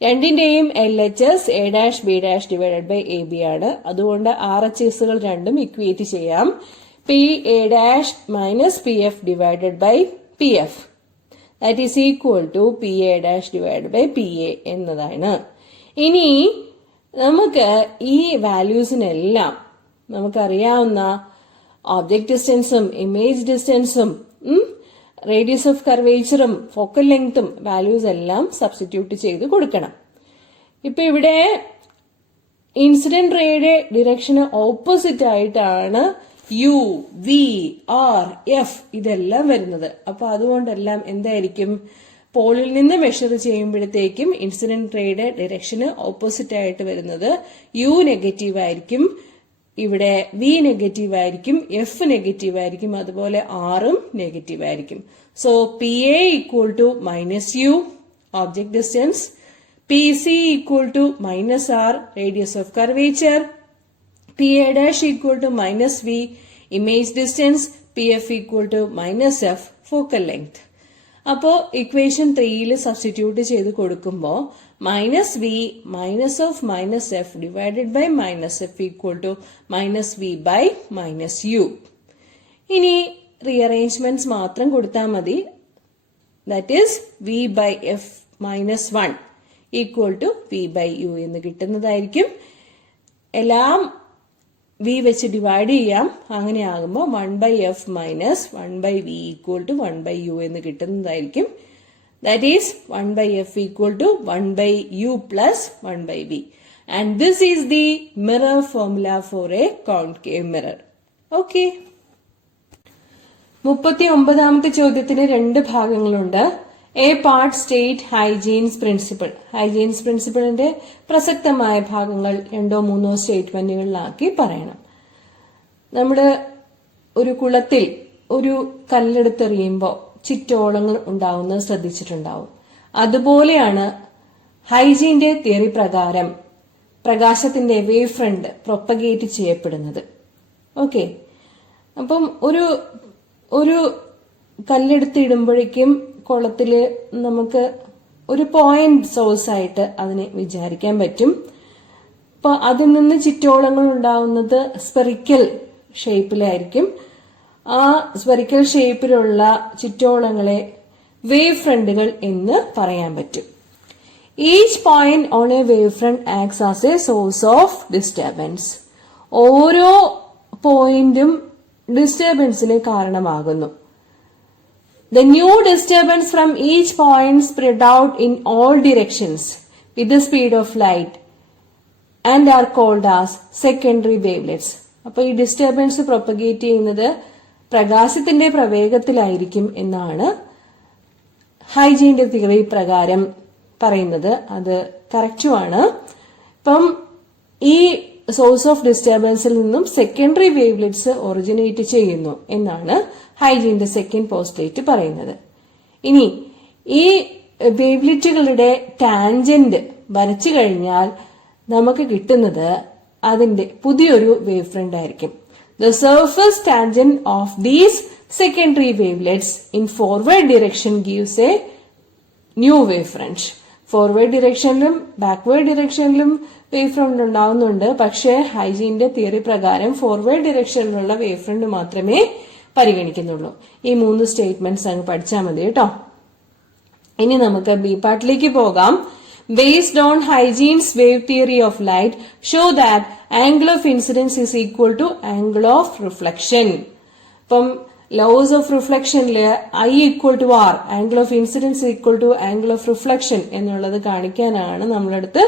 രണ്ടിന്റെയും LHS A', B' divided by AB ആണ്. അതുകൊണ്ട് RHSകൾ രണ്ടും ഇക്വേറ്റ് ചെയ്യാം. PA' minus PF divided by PF that is equal to PA' divided by PA എന്നതാണ്. ഇനി നമുക്ക് ഈ വാല്യൂസിനെല്ലാം നമുക്കറിയാവുന്ന ഒബ്ജക്ട് ഡിസ്റ്റൻസും ഇമേജ് ഡിസ്റ്റൻസും റേഡിയസ് ഓഫ് കർവേച്ചറും ഫോക്കൽ ലെങ്തും വാല്യൂസ് എല്ലാം സബ്സ്റ്റിറ്റ്യൂട്ട് ചെയ്ത് കൊടുക്കണം. ഇപ്പൊ ഇവിടെ ഇൻസിഡന്റ് റേയുടെ ഡിറക്ഷന് ഓപ്പോസിറ്റ് ആയിട്ടാണ് U, V, R, F ഇതെല്ലാം വരുന്നത്. അപ്പൊ അതുകൊണ്ടെല്ലാം എന്തായിരിക്കും? പോളിൽ നിന്ന് മെഷർ ചെയ്യുമ്പോഴത്തേക്കും ഇൻസിഡന്റ് റേയുടെ ഡയറക്ഷന് ഓപ്പോസിറ്റ് ആയിട്ട് വരുന്നത് U നെഗറ്റീവ് ആയിരിക്കും, ഇവിടെ V നെഗറ്റീവ് ആയിരിക്കും, F നെഗറ്റീവ് ആയിരിക്കും, അതുപോലെ Rഉം നെഗറ്റീവ് ആയിരിക്കും. So PA equal to minus U object distance, PC equal to minus R radius of curvature, PA' equal to minus V image distance, PF equal to minus F focal length. അപ്പോ equation 3യിൽ substitute ചെയ്ത് കൊടുക്കുമ്പോൾ minus V minus of minus F divided by minus F equal to minus V by minus U. ഇനി rearrangements മാത്രം കൊടുത്താൽ മതി. That is V by F minus 1 equal to V by U എന്ന് കിട്ടുന്നതായിരിക്കും. എല്ലാം V വെച്ച് ഡിവൈഡ് ചെയ്യാം. അങ്ങനെ ആകുമ്പോൾ 1 by F minus 1 by V equal to 1 by U എന്ന് കിട്ടുന്നതായിരിക്കും. That is 1 by F equal to 1 by U plus 1 by V. And this is the mirror formula for a concave mirror. Okay, 39ാമത്തെ ചോദ്യത്തിന് 2 ഭാഗങ്ങളുണ്ട്. A part state Huygens principle. Huygens പ്രിൻസിപ്പിളിന്റെ പ്രസക്തമായ ഭാഗങ്ങൾ 2 or 3 സ്റ്റേറ്റ്മെന്റുകളിലാക്കി പറയണം. നമ്മള് ഒരു കുളത്തിൽ ഒരു കല്ലെടുത്തെറിയുമ്പോൾ ചുറ്റോളങ്ങൾ ഉണ്ടാവുന്നത് ശ്രദ്ധിച്ചിട്ടുണ്ടാവും. അതുപോലെയാണ് ഹൈജീന്റെ തിയറി പ്രകാരം പ്രകാശത്തിന്റെ വേവ് ഫ്രണ്ട് പ്രൊപ്പഗേറ്റ് ചെയ്യപ്പെടുന്നത്. ഓക്കെ, അപ്പം ഒരു കല്ലെടുത്തിടുമ്പോഴേക്കും കുളത്തില് നമുക്ക് ഒരു പോയിന്റ് സോഴ്സ് ആയിട്ട് അതിനെ വിചാരിക്കാൻ പറ്റും. അപ്പൊ അതിൽ നിന്ന് ചുറ്റോളങ്ങൾ ഉണ്ടാവുന്നത് സ്പെറിക്കൽ ഷേപ്പിലായിരിക്കും. ആ സ്പെറിക്കൽ ഷേപ്പിലുള്ള ചുറ്റോളങ്ങളെ വേവ് ഫ്രണ്ടുകൾ എന്ന് പറയാൻ പറ്റും. Each point on a wave front acts as a source of disturbance. ഓരോ പോയിന്റും ഡിസ്റ്റർബൻസിന് കാരണമാകുന്നു. The new disturbance from each point spread out in all directions with the speed of light and are called as secondary wavelets. അപ്പൊ ഈ disturbance propagate ചെയ്യുന്നത് പ്രകാശത്തിന്റെ പ്രവേഗത്തിലായിരിക്കും എന്നാണ് ഹൈജീന്റെ theory പ്രകാരം പറയുന്നത് അത് കറക്റ്റുമാണ്. ഇപ്പം ഈ സോഴ്സ് ഓഫ് ഡിസ്റ്റർബൻസിൽ നിന്നും സെക്കൻഡറി വേവ്ലെറ്റ്സ് ഒറിജിനേറ്റ് ചെയ്യുന്നു എന്നാണ് ഹൈജീന്റെ സെക്കൻഡ് പോസ്റ്റുലേറ്റ് പറയുന്നത്. ഇനി ഈ വേവ്ലെറ്റുകളുടെ ടാൻജന്റ് വരച്ചു കഴിഞ്ഞാൽ നമുക്ക് കിട്ടുന്നത് അതിന്റെ പുതിയൊരു വേവ് ഫ്രണ്ട് ആയിരിക്കും. The surface tangent of these secondary wavelets in forward direction gives a new wavefront. Forward ഡിറക്ഷനിലും ബാക്ക്വേർഡ് ഡിറക്ഷനിലും വേവ് ഫ്രണ്ട് ഉണ്ടാവുന്നുണ്ട്. പക്ഷേ ഹൈജീന്റെ തിയറി പ്രകാരം ഫോർവേഡ് ഡിറക്ഷനിലുള്ള വേവ് ഫ്രണ്ട് മാത്രമേ പരിഗണിക്കുന്നുള്ളൂ. ഈ 3 സ്റ്റേറ്റ്മെന്റ്സ് അങ്ങ് പഠിച്ചാൽ മതി കേട്ടോ. ഇനി നമുക്ക് ബി പാർട്ടിലേക്ക് പോകാം. Based on Hygiene's wave theory of light, show that angle of incidence is equal to angle of reflection. From laws of reflection, I equal to R, angle of incidence equal to angle of reflection എന്നുള്ളത് കാണിക്കാനാണ് നമ്മളടുത്ത്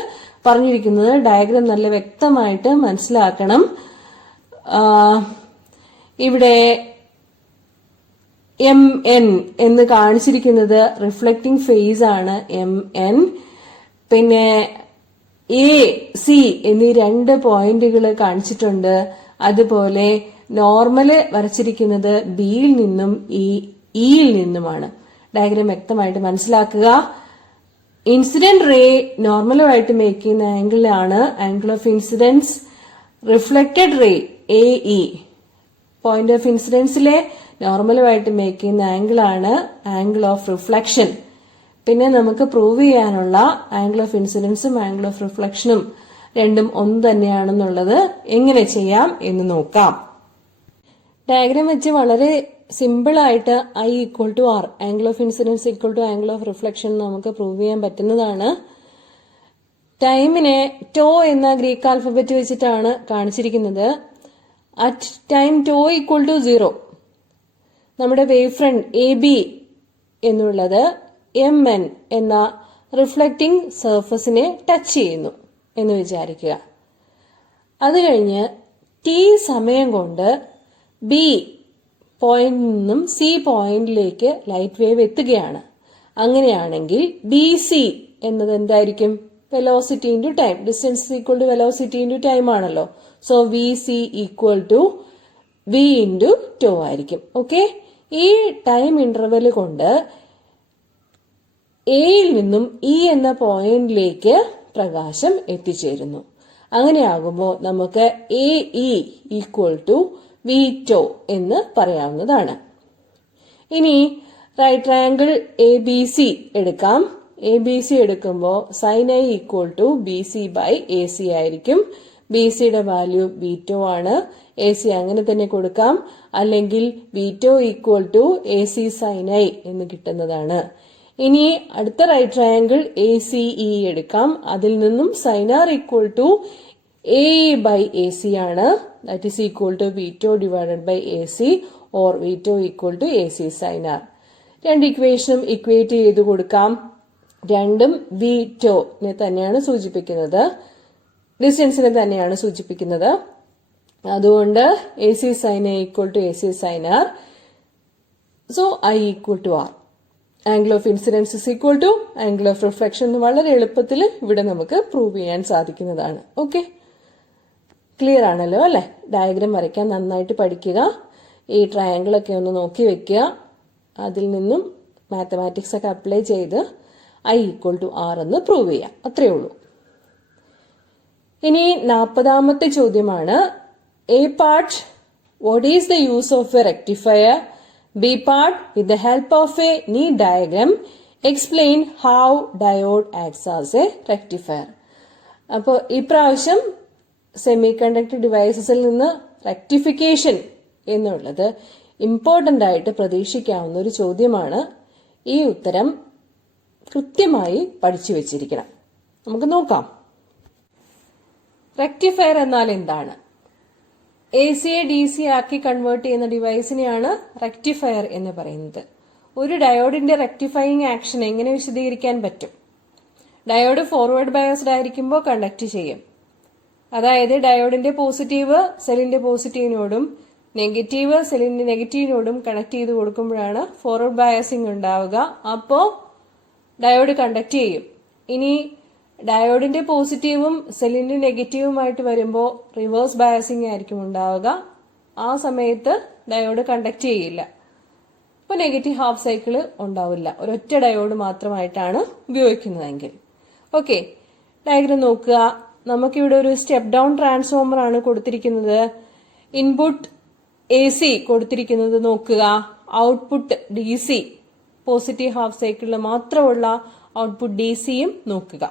പറഞ്ഞിരിക്കുന്നത്. Diagram നല്ല വ്യക്തമായിട്ട് മനസ്സിലാക്കണം. ഇവിടെ MN എന്ന് കാണിച്ചിരിക്കുന്നത് റിഫ്ലക്റ്റിംഗ് ഫേസ് ആണ് MN. പിന്നെ എ സി എന്നീ 2 പോയിന്റുകൾ കാണിച്ചിട്ടുണ്ട്. അതുപോലെ നോർമല് വരച്ചിരിക്കുന്നത് ബിയിൽ നിന്നും ഇയിൽ നിന്നുമാണ്. ഡയഗ്രാം വ്യക്തമായിട്ട് മനസ്സിലാക്കുക. ഇൻസിഡന്റ് റേ നോർമലുമായിട്ട് മേക്ക് ചെയ്യുന്ന ആംഗിളാണ് angle of incidence. Reflected ray AE point of ഇൻസിഡൻസിലെ നോർമലുമായിട്ട് മേക്ക് ചെയ്യുന്ന ആംഗിളാണ് ആംഗിൾ ഓഫ് റിഫ്ലക്ഷൻ. പിന്നെ നമുക്ക് പ്രൂവ് ചെയ്യാനുള്ള ആംഗിൾ ഓഫ് ഇൻസിഡൻസും ആംഗിൾ ഓഫ് റിഫ്ലക്ഷനും രണ്ടും ഒന്ന് തന്നെയാണെന്നുള്ളത് എങ്ങനെ ചെയ്യാം എന്ന് നോക്കാം. ഡയഗ്രാം വെച്ച് വളരെ സിമ്പിൾ ആയിട്ട് I equal to R, angle of incidence equal to angle of reflection നമുക്ക് പ്രൂവ് ചെയ്യാൻ പറ്റുന്നതാണ്. ടൈമിനെ ടോ എന്ന ഗ്രീക്ക് ആൽഫബറ്റ് വെച്ചിട്ടാണ് കാണിച്ചിരിക്കുന്നത്. At time tau equal to 0 നമ്മുടെ വേവ് ഫ്രണ്ട് AB എന്നുള്ളത് MN എന്ന റിഫ്ലക്റ്റിംഗ് സർഫസിനെ ടച്ച് ചെയ്യുന്നു എന്ന് വിചാരിക്കുക. അത് കഴിഞ്ഞ് T സമയം കൊണ്ട് B പോയിന്റിൽ നിന്നും C പോയിന്റിലേക്ക് ലൈറ്റ് വേവ് എത്തുകയാണ്. അങ്ങനെയാണെങ്കിൽ BC എന്നത് എന്തായിരിക്കും? Velocity into time. Distance equal to velocity into time ആണല്ലോ. So VC equal to V into tau ആയിരിക്കും. ഓക്കെ, ഈ ടൈം ഇന്റർവെല് കൊണ്ട് എയിൽ നിന്നും ഇ എന്ന പോയിന്റിലേക്ക് പ്രകാശം എത്തിച്ചേരുന്നു. അങ്ങനെയാകുമ്പോൾ നമുക്ക് AE equal to V tau എന്ന് പറയാവുന്നതാണ്. ഇനി റൈറ്റ് ട്രയാങ്കിൾ ABC എടുക്കാം. ABC എടുക്കുമ്പോൾ sine I equal to BC by AC ആയിരിക്കും. BCയുടെ വാല്യൂ V ടോ ആണ്. AC അങ്ങനെ തന്നെ കൊടുക്കാം. അല്ലെങ്കിൽ V tau equal to AC sine I എന്ന് കിട്ടുന്നതാണ്. ഇനി അടുത്ത റൈറ്റ് ട്രയാങ്കിൾ ACE എടുക്കാം. അതിൽ നിന്നും sine R equal to AE by AC ആണ്. That is equal to V tau divided by AC or V tau equal to AC sine R. 2 ഇക്വേഷനും equate ചെയ്ത് കൊടുക്കാം. രണ്ടും V ടോനെ തന്നെയാണ് സൂചിപ്പിക്കുന്നത്, ഡിസ്റ്റൻസിനെ തന്നെയാണ് സൂചിപ്പിക്കുന്നത്. അതുകൊണ്ട് AC sine A equal to AC sine R. So I equal to R. Angle of incidence is equal to angle of reflection വളരെ എളുപ്പത്തിൽ ഇവിടെ നമുക്ക് പ്രൂവ് ചെയ്യാൻ സാധിക്കുന്നതാണ്. ഓക്കെ, ക്ലിയർ ആണല്ലോ അല്ലെ? ഡയഗ്രാം വരയ്ക്കാൻ നന്നായിട്ട് പഠിക്കുക. ഈ ട്രയാങ്കിളൊക്കെ ഒന്ന് നോക്കി വെക്കുക. അതിൽ നിന്നും മാത്തമാറ്റിക്സ് ഒക്കെ അപ്ലൈ ചെയ്ത് I ഈക്വൽ ടു R എന്ന് പ്രൂവ് ചെയ്യാം. അത്രയേ ഉള്ളൂ. ഇനി 40ാമത്തെ ചോദ്യമാണ്. A part, what is the use of a rectifier? B part, with the help of a neat diagram, explain how diode acts as a rectifier. അപ്പോൾ ഇപ്രാവശ്യം semi conductor ഡിവൈസസിൽ നിന്ന് rectification എന്നുള്ളത് ഇമ്പോർട്ടന്റ് ആയിട്ട് പ്രതീക്ഷിക്കാവുന്ന ഒരു ചോദ്യമാണ്. ഈ ഉത്തരം കൃത്യമായി പഠിച്ചു വെച്ചിരിക്കണം. നമുക്ക് നോക്കാം. റെക്ടിഫയർ എന്നാൽ എന്താണ്? AC-യെ DC ആക്കി കൺവേർട്ട് ചെയ്യുന്ന ഡിവൈസിനെയാണ് റെക്ടിഫയർ എന്ന് പറയുന്നത്. ഒരു ഡയോഡിന്റെ റെക്ടിഫയിങ് ആക്ഷൻ എങ്ങനെ വിശദീകരിക്കാൻ പറ്റും? ഡയോഡ് ഫോർവേഡ് ബയസ്ഡ് ആയിരിക്കുമ്പോൾ കണ്ടക്ട് ചെയ്യും. അതായത് ഡയോഡിന്റെ പോസിറ്റീവ് സെല്ലിന്റെ പോസിറ്റീവിനോടും നെഗറ്റീവ് സെല്ലിന്റെ നെഗറ്റീവിനോടും കണക്ട് ചെയ്ത് കൊടുക്കുമ്പോഴാണ് ഫോർവേഡ് ബയസിംഗ് ഉണ്ടാവുക. അപ്പോൾ ഡയോഡ് കണ്ടക്ട് ചെയ്യും. ഇനി ഡയോഡിന്റെ പോസിറ്റീവും സെല്ലിന്റെ നെഗറ്റീവുമായിട്ട് വരുമ്പോൾ റിവേഴ്സ് ബയാസിംഗ് ആയിരിക്കും ഉണ്ടാവുക. ആ സമയത്ത് ഡയോഡ് കണ്ടക്ട് ചെയ്യില്ല. അപ്പോൾ നെഗറ്റീവ് ഹാഫ് സൈക്കിൾ ഉണ്ടാവില്ല. ഒരൊറ്റ ഡയോഡ് മാത്രമായിട്ടാണ് ഉപയോഗിക്കുന്നതെങ്കിൽ. ഓക്കെ, ഡയഗ്രം നോക്കുക. നമുക്കിവിടെ ഒരു സ്റ്റെപ്പ് ഡൗൺ ട്രാൻസ്ഫോമർ ആണ് കൊടുത്തിരിക്കുന്നത്. ഇൻപുട്ട് AC കൊടുത്തിരിക്കുന്നത് നോക്കുക. ഔട്ട്പുട്ട് DC, പോസിറ്റീവ് ഹാഫ് സൈക്കിളിൽ മാത്രമുള്ള ഔട്ട്പുട്ട് DCയും നോക്കുക.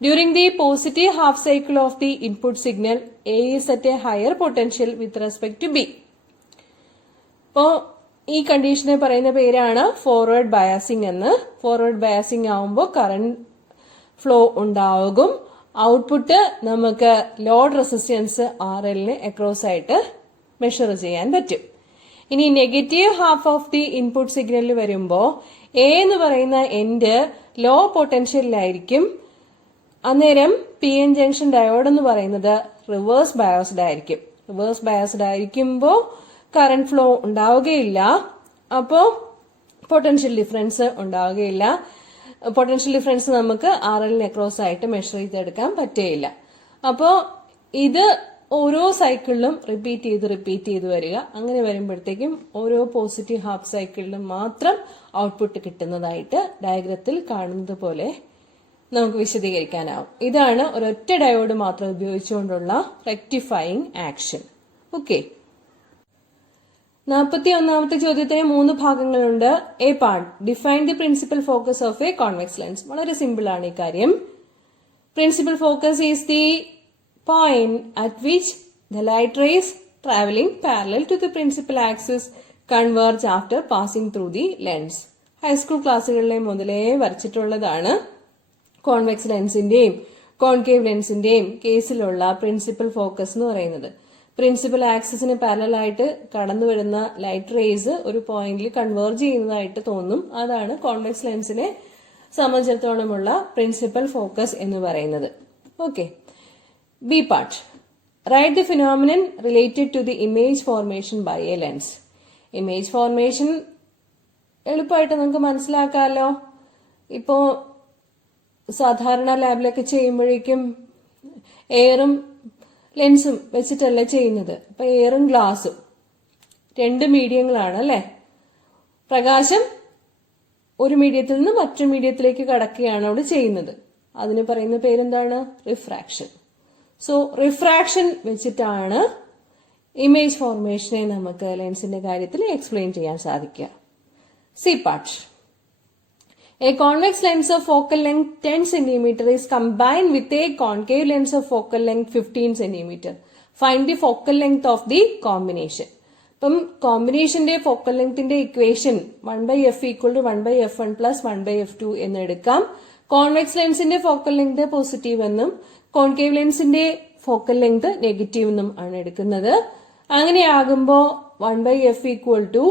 During the positive half cycle of the input signal, A is at a higher potential with respect to B. അപ്പോൾ ഈ കണ്ടീഷനെ പറയുന്ന പേരാണ് ഫോർവേഡ് ബയാസിംഗ് എന്ന്. ഫോർവേഡ് ബയാസിംഗ് ആവുമ്പോൾ കറന്റ് ഫ്ലോ ഉണ്ടാകും. ഔട്ട്പുട്ട് നമുക്ക് ലോഡ് റെസിസ്റ്റൻസ് RLന് അക്രോസ് ആയിട്ട് മെഷർ ചെയ്യാൻ പറ്റും. ഇനി negative half of the input സിഗ്നലിൽ വരുമ്പോൾ A എന്ന് പറയുന്ന എൻഡ് ലോ പൊട്ടൻഷ്യലിലായിരിക്കും. അന്നേരം PN ജംഗ്ഷൻ ഡയോഡ് എന്ന് പറയുന്നത് റിവേഴ്സ് ബയോസ്ഡ് ആയിരിക്കും. റിവേഴ്സ് ബയോസ്ഡ് ആയിരിക്കുമ്പോൾ കറന്റ് ഫ്ലോ ഉണ്ടാവുകയില്ല. അപ്പോൾ പൊട്ടൻഷ്യൽ ഡിഫറൻസ് ഉണ്ടാവുകയില്ല. പൊട്ടൻഷ്യൽ ഡിഫറൻസ് നമുക്ക് RLന് അക്രോസ് ആയിട്ട് മെഷർ ചെയ്തെടുക്കാൻ പറ്റുകയില്ല. അപ്പോൾ ഇത് ഓരോ സൈക്കിളിലും റിപ്പീറ്റ് ചെയ്ത് വരിക. അങ്ങനെ വരുമ്പോഴത്തേക്കും ഓരോ പോസിറ്റീവ് ഹാഫ് സൈക്കിളിലും മാത്രം ഔട്ട്പുട്ട് കിട്ടുന്നതായിട്ട് ഡയഗ്രത്തിൽ കാണുന്നത് പോലെ നമുക്ക് വിശദീകരിക്കാനാവും. ഇതാണ് ഒരൊറ്റ ഡയോഡ് മാത്രം ഉപയോഗിച്ചുകൊണ്ടുള്ള റെക്ടിഫയിങ് ആക്ഷൻ. ഓക്കെ, 41ാമത്തെ ചോദ്യത്തിന് 3 ഭാഗങ്ങളുണ്ട്. A part, define the principal focus of a convex lens. വളരെ സിമ്പിൾ ആണ് ഈ കാര്യം. Principal focus is the point at which the light rays travelling parallel to the principal axis converge after passing through the lens. High school ക്ലാസ്സുകളിലെ മുതലേ വരച്ചിട്ടുള്ളതാണ്. Convex ലെൻസിന്റെയും concave ലെൻസിന്റെയും കേസിലുള്ള പ്രിൻസിപ്പൽ ഫോക്കസ് എന്ന് പറയുന്നത് പ്രിൻസിപ്പൽ ആക്സിസിന് പാരലായിട്ട് കടന്നു വരുന്ന ലൈറ്റ് റേസ് ഒരു പോയിന്റിൽ കൺവേർജ് ചെയ്യുന്നതായിട്ട് തോന്നും. അതാണ് കോൺവെക്സ് ലെൻസിനെ സംബന്ധിച്ചിടത്തോളമുള്ള പ്രിൻസിപ്പൽ ഫോക്കസ് എന്ന് പറയുന്നത്. Okay, B part, write the phenomenon related to the image formation by a lens. Image formation എളുപ്പമായിട്ട് നമുക്ക് മനസ്സിലാക്കാമല്ലോ. ഇപ്പോ സാധാരണ ലാബിലൊക്കെ ചെയ്യുമ്പോഴേക്കും എയറും ലെൻസും വെച്ചിട്ടല്ല ചെയ്യുന്നത്. അപ്പൊ എയറും ഗ്ലാസും 2 മീഡിയങ്ങളാണ് അല്ലെ. പ്രകാശം ഒരു മീഡിയത്തിൽ നിന്ന് മറ്റൊരു മീഡിയത്തിലേക്ക് കടക്കുകയാണ് അവിടെ ചെയ്യുന്നത്. അതിന് പറയുന്ന പേരെന്താണ്? റിഫ്രാക്ഷൻ. സോ റിഫ്രാക്ഷൻ വെച്ചിട്ടാണ് ഇമേജ് ഫോർമേഷനെ നമുക്ക് ലെൻസിന്റെ കാര്യത്തിൽ എക്സ്പ്ലെയിൻ ചെയ്യാൻ സാധിക്കുക. C part, a convex lens of focal length 10 cm is combined with a concave lens of focal length 15 cm. Find the focal length of the combination. അപ്പം കോമ്പിനേഷന്റെ focal ലെങ്ത്തിന്റെ equation 1/f = 1/f1 + 1/f2 എന്ന് എടുക്കാം. Convex ലെൻസിന്റെ focal length positive എന്നും concave ലെൻസിന്റെ focal length negative എന്നും ആണ് എടുക്കുന്നത്. അങ്ങനെയാകുമ്പോൾ 1/f =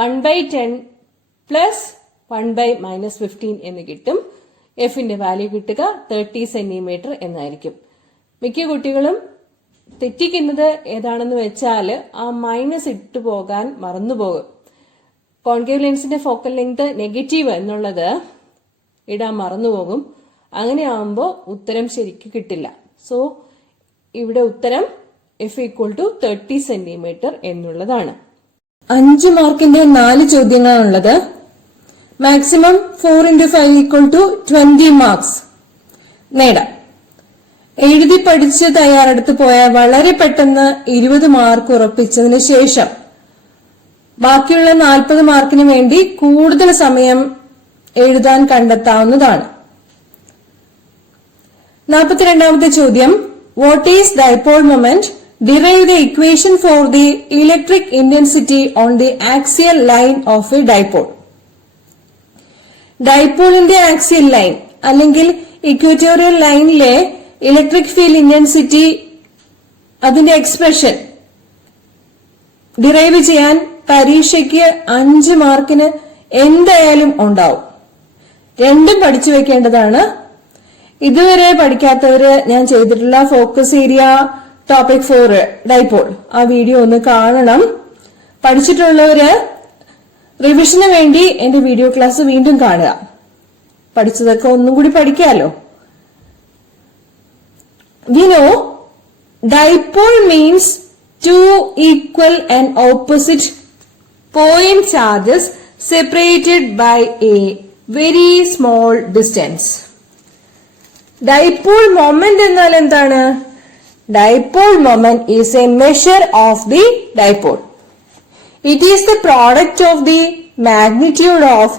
1/10 + 1/-15 എന്ന് കിട്ടും. എഫിന്റെ വാല്യൂ കിട്ടുക 30 സെന്റിമീറ്റർ എന്നായിരിക്കും. മിക്ക കുട്ടികളും തെറ്റിക്കുന്നത് ഏതാണെന്ന് വെച്ചാൽ ആ മൈനസ് ഇട്ടു പോകാൻ മറന്നുപോകും. കോൺകേവ് ലെൻസിന്റെ ഫോക്കൽ ലെങ്ത് നെഗറ്റീവ് എന്നുള്ളത് ഇടാൻ മറന്നുപോകും. അങ്ങനെയാകുമ്പോൾ ഉത്തരം ശരിക്കും കിട്ടില്ല. സോ ഇവിടെ ഉത്തരം F = 30 സെന്റിമീറ്റർ എന്നുള്ളതാണ്. 5 മാർക്കിന്റെ 4 ചോദ്യങ്ങളാണുള്ളത്. മാക്സിമം 4 × 5 = 20 മാർക്സ് നേടാം. എഴുതി പഠിച്ച് തയ്യാറെടുത്ത് പോയാൽ വളരെ പെട്ടെന്ന് 20 മാർക്ക് ഉറപ്പിച്ചതിന് ശേഷം ബാക്കിയുള്ള 40 മാർക്കിന് വേണ്ടി കൂടുതൽ സമയം എഴുതാൻ കണ്ടെത്താവുന്നതാണ്. 42ാമത്തെ ചോദ്യം, what is dipole moment? Derive the equation for the electric intensity on the axial line of a dipole. ഡൈപോളിന്റെ ആക്സിയൽ ലൈൻ അല്ലെങ്കിൽ ഇക്വേറ്റോറിയൽ ലൈനിലെ ഇലക്ട്രിക് ഫീൽഡ് ഇന്റൻസിറ്റി അതിന്റെ എക്സ്പ്രഷൻ ഡിറൈവ് ചെയ്യാൻ പരീക്ഷയ്ക്ക് 5 മാർക്കിന് എന്തായാലും ഉണ്ടാവും. രണ്ടും പഠിച്ചു വെക്കേണ്ടതാണ്. ഇതുവരെ പഠിക്കാത്തവര് ഞാൻ ചെയ്തിട്ടുള്ള ഫോക്കസ് ഏരിയ ടോപ്പിക് 4 ഡൈപോൾ ആ വീഡിയോ ഒന്ന് കാണണം. പഠിച്ചിട്ടുള്ളവര് റിവിഷന് വേണ്ടി എന്റെ വീഡിയോ ക്ലാസ് വീണ്ടും കാണുക. പഠിച്ചതൊക്കെ ഒന്നും കൂടി പഠിക്കാലോ. We know dipole means two equal and opposite point charges separated by a very small distance. Dipole moment എന്നാൽ എന്താണ്? Dipole moment is a measure of the dipole. It is the product of the magnitude of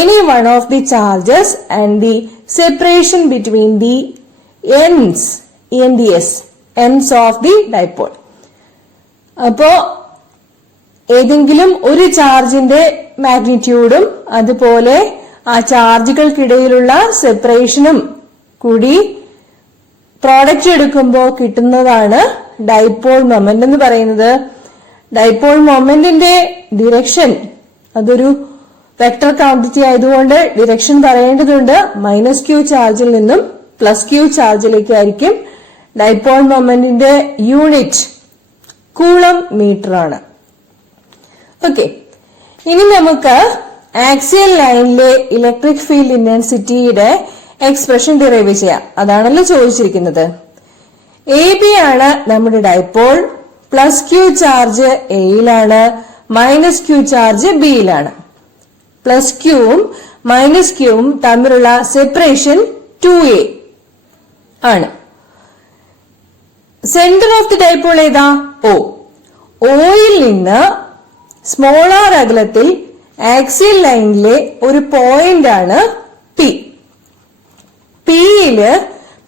any one of the charges and the separation between the ends of the dipole. അപ്പോ ഏതെങ്കിലും ഒരു ചാർജിന്റെ മാഗ്നിറ്റ്യൂഡും അതുപോലെ ആ ചാർജുകൾക്കിടയിലുള്ള സെപ്പറേഷനും കൂടി product എടുക്കുമ്പോൾ കിട്ടുന്നതാണ് dipole moment എന്ന് പറയുന്നത്. ഡൈപോൾ മൊമെന്റിന്റെ ഡിറക്ഷൻ അതൊരു വെക്ടർ ക്വാണ്ടിറ്റി ആയതുകൊണ്ട് ഡിറക്ഷൻ പറയേണ്ടതുണ്ട്. -q ചാർജിൽ നിന്നും +q ചാർജിലേക്കായിരിക്കും. ഡൈപോൾ മൊമെന്റിന്റെ യൂണിറ്റ് കൂളം മീറ്റർ ആണ്. ഓക്കെ, ഇനി നമുക്ക് ആക്സിയൽ ലൈനിലെ ഇലക്ട്രിക് ഫീൽഡ് ഇന്റൻസിറ്റിയുടെ എക്സ്പ്രഷൻ ഡിറൈവ് ചെയ്യാം. അതാണല്ലോ ചോദിച്ചിരിക്കുന്നത്. AB ആണ് നമ്മുടെ ഡൈപോൾ. +q ചാർജ് എയിലാണ്, -q ചാർജ് ബിയിലാണ്. +qഉം -qഉം തമ്മിലുള്ള സെപ്പറേഷൻ 2a ആണ്. സെന്റർ ഓഫ് ദി ഡൈപോൾ ഏതാ? O. ഓയിൽ നിന്ന് സ്മോൾ ആർ അകലത്തിൽ ആക്സിയൽ ലൈനിലെ ഒരു പോയിന്റ് ആണ് P. പിയില്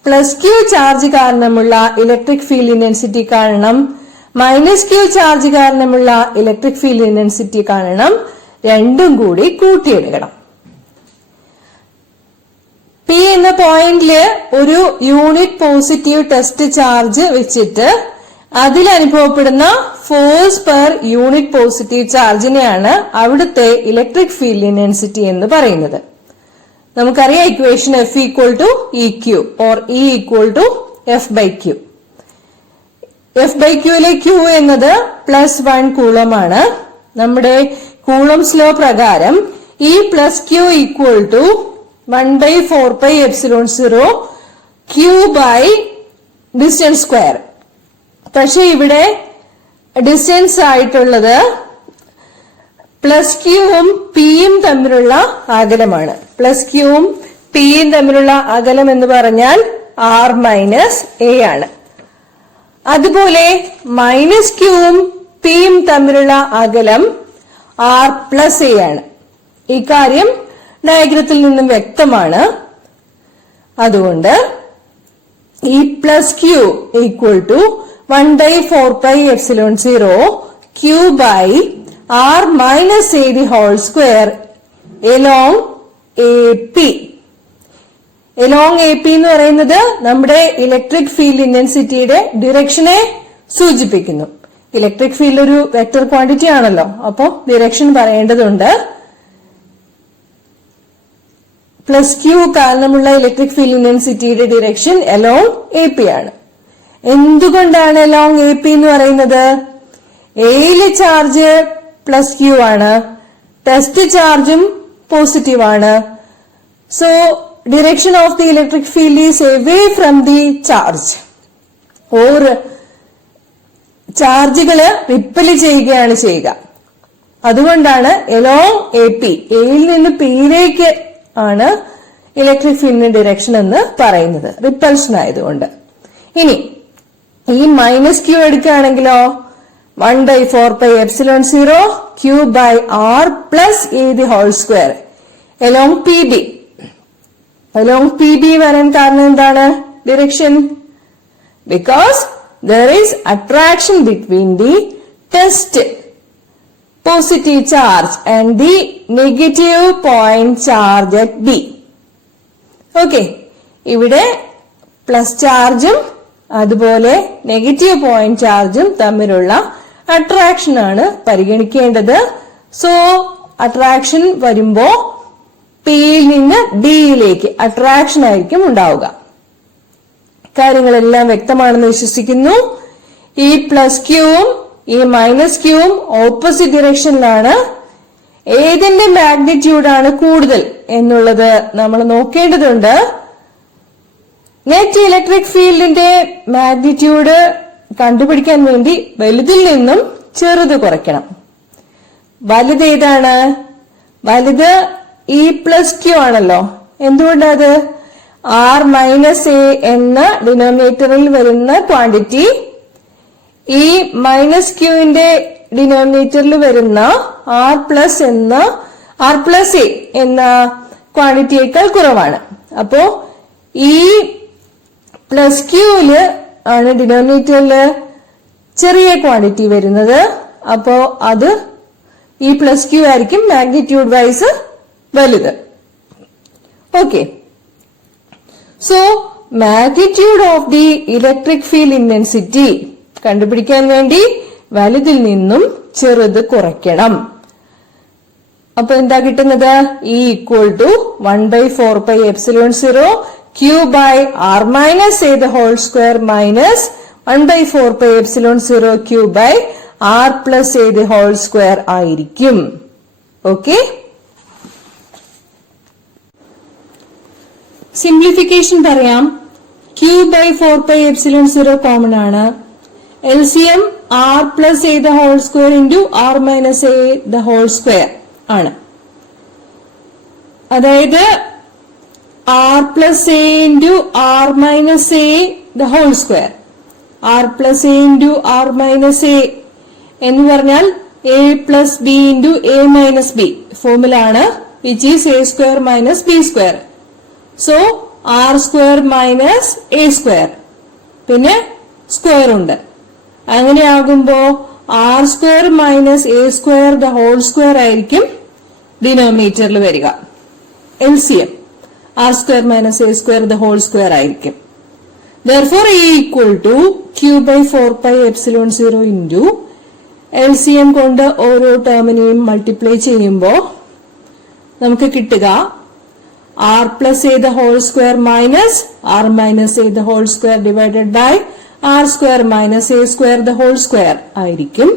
+q ചാർജ് കാരണമുള്ള ഇലക്ട്രിക് ഫീൽഡ് ഇന്റൻസിറ്റി കാണണം, -q ചാർജ് കാരണമുള്ള ഇലക്ട്രിക് ഫീൽഡ് ഇന്റൻസിറ്റി കാണണം. രണ്ടും കൂടി കൂട്ടിയെടുക്കണം. പി എന്ന പോയിന്റില് ഒരു യൂണിറ്റ് പോസിറ്റീവ് ടെസ്റ്റ് ചാർജ് വെച്ചിട്ട് അതിൽ അനുഭവപ്പെടുന്ന ഫോഴ്സ് പെർ യൂണിറ്റ് പോസിറ്റീവ് ചാർജിനെയാണ് അവിടുത്തെ ഇലക്ട്രിക് ഫീൽഡ് ഇന്റൻസിറ്റി എന്ന് പറയുന്നത്. നമുക്കറിയാം equation F = EQ or E = F/Q. F/Qയിലെ Q എന്നത് +1 കൂളം ആണ്. നമ്മുടെ കൂളംസ് ലോ പ്രകാരം E + Q = 1/4πε0 Q by distance square. പക്ഷെ ഇവിടെ ഡിസ്റ്റൻസ് ആയിട്ടുള്ളത് +qഉം pയും തമ്മിലുള്ള അകലമാണ്. +qഉം pയും തമ്മിലുള്ള അകലം എന്ന് പറഞ്ഞാൽ r - a ആണ്. അതുപോലെ -qഉം pയും തമ്മിലുള്ള അകലം r + a ആണ്. ഇക്കാര്യം ഡയഗ്രത്തിൽ നിന്നും വ്യക്തമാണ്. അതുകൊണ്ട് ഈ +q = 1/4πε0 Q by r minus a the whole square along AP. along AP എന്ന് പറയുന്നത് നമ്മുടെ ഇലക്ട്രിക് ഫീൽഡ് ഇന്റൻസിറ്റിയുടെ ഡിറക്ഷനെ സൂചിപ്പിക്കുന്നു. ഇലക്ട്രിക് ഫീൽഡ് ഒരു വെക്ടർ ക്വാണ്ടിറ്റി ആണല്ലോ, അപ്പോ ഡിറക്ഷൻ പറയേണ്ടതുണ്ട്. +q കാരണമുള്ള ഇലക്ട്രിക് ഫീൽഡ് ഇന്റൻസിറ്റിയുടെ ഡിറക്ഷൻ along AP ആണ്. എന്തുകൊണ്ടാണ് along AP എന്ന് പറയുന്നത്? എയിലെ ചാർജ് +q ആണ്, ടെസ്റ്റ് ചാർജും പോസിറ്റീവ് ആണ്. So direction of the electric field is away from the charge or ചാർജുകള് റിപ്പൽ ചെയ്യുകയാണ് ചെയ്യുക. അതുകൊണ്ടാണ് along AP, എയിൽ നിന്ന് പിയിലേക്ക് ആണ് ഇലക്ട്രിക് ഫീൽഡിന്റെ ഡിറക്ഷൻ എന്ന് പറയുന്നത്, റിപ്പൽഷൻ ആയതുകൊണ്ട്. ഇനി ഈ -q എടുക്കുകയാണെങ്കിലോ 1/4πε0 Q by r plus a the whole square along PB. along PB വരാൻ കാരണം എന്താണ്? Direction. Because there is attraction between the test positive charge and the negative point charge at B. Okay, ഇവിടെ plus ചാർജും അതുപോലെ negative point ചാർജും തമ്മിലുള്ള attraction ആണ് പരിഗണിക്കേണ്ടത്. സോ അട്രാക്ഷൻ വരുമ്പോ പിയിൽ നിന്ന് ഡിയിലേക്ക് അട്രാക്ഷൻ ആയിരിക്കും ഉണ്ടാവുക. കാര്യങ്ങളെല്ലാം വ്യക്തമാണെന്ന് വിശ്വസിക്കുന്നു. ഈ +qഉം ഈ -qഉം ഓപ്പോസിറ്റ് ഡിറക്ഷനിലാണ്. ഏതിന്റെ മാഗ്നിറ്റ്യൂഡാണ് കൂടുതൽ എന്നുള്ളത് നമ്മൾ നോക്കേണ്ടതുണ്ട്. നെറ്റ് ഇലക്ട്രിക് ഫീൽഡിന്റെ മാഗ്നിറ്റ്യൂഡ് കണ്ടുപിടിക്കാൻ വേണ്ടി വലുതിൽ നിന്നും ചെറുത് കുറയ്ക്കണം. വലുത് ഏതാണ്? വലുത് E+Q ആണല്ലോ. എന്തുകൊണ്ടത്? R - A എന്ന ഡിനോമിനേറ്ററിൽ വരുന്ന ക്വാണ്ടിറ്റി E-Q ന്റെ ഡിനോമിനേറ്ററിൽ വരുന്ന R+A എന്ന ക്വാണ്ടിറ്റിയേക്കാൾ കുറവാണ്. അപ്പോ E+Qല് ആണ് ഡിനോമിനേറ്ററില് ചെറിയ ക്വാണ്ടിറ്റി വരുന്നത്. അപ്പോ അത് E+Q ആയിരിക്കും മാഗ്നിറ്റ്യൂഡ് വൈസ് വലുത്. Okay, so magnitude of the electric field intensity കണ്ടുപിടിക്കാൻ വേണ്ടി വലുതിൽ നിന്നും ചെറുത് കുറയ്ക്കണം. അപ്പൊ എന്താ കിട്ടുന്നത്? E = 1/4πε0 Q by R minus A the whole square minus 1/4πε0 Q by R plus A the whole square ആയിരിക്കും. ഓക്കെ, സിംപ്ലിഫിക്കേഷൻ പറയാം. Q by 4πε0 കോമൺ ആണ്. LCM R plus A the whole square into R minus A the whole square ആണ്. അതായത് R plus A into R minus A the whole square. R plus A into R minus A എന്ന് പറഞ്ഞാൽ A plus B into A minus B formula ആണ്, which is A square minus B square. So R square minus A square, പിന്നെ square ഉണ്ട്. അങ്ങനെയാകുമ്പോ R square minus A square the whole square ആയിരിക്കും ഡിനോമിനേറ്ററിൽ വരിക. LCM R square minus A square the whole square ആയിരിക്കും. Therefore E = Q by 4πε0 into LCM കൊണ്ട് ഓരോ ടേമിനെയും multiply ചെയ്യുമ്പോൾ നമുക്ക് കിട്ടുക R plus A the whole square minus R minus A the whole square divided by R square minus A square the whole square ആയിരിക്കും.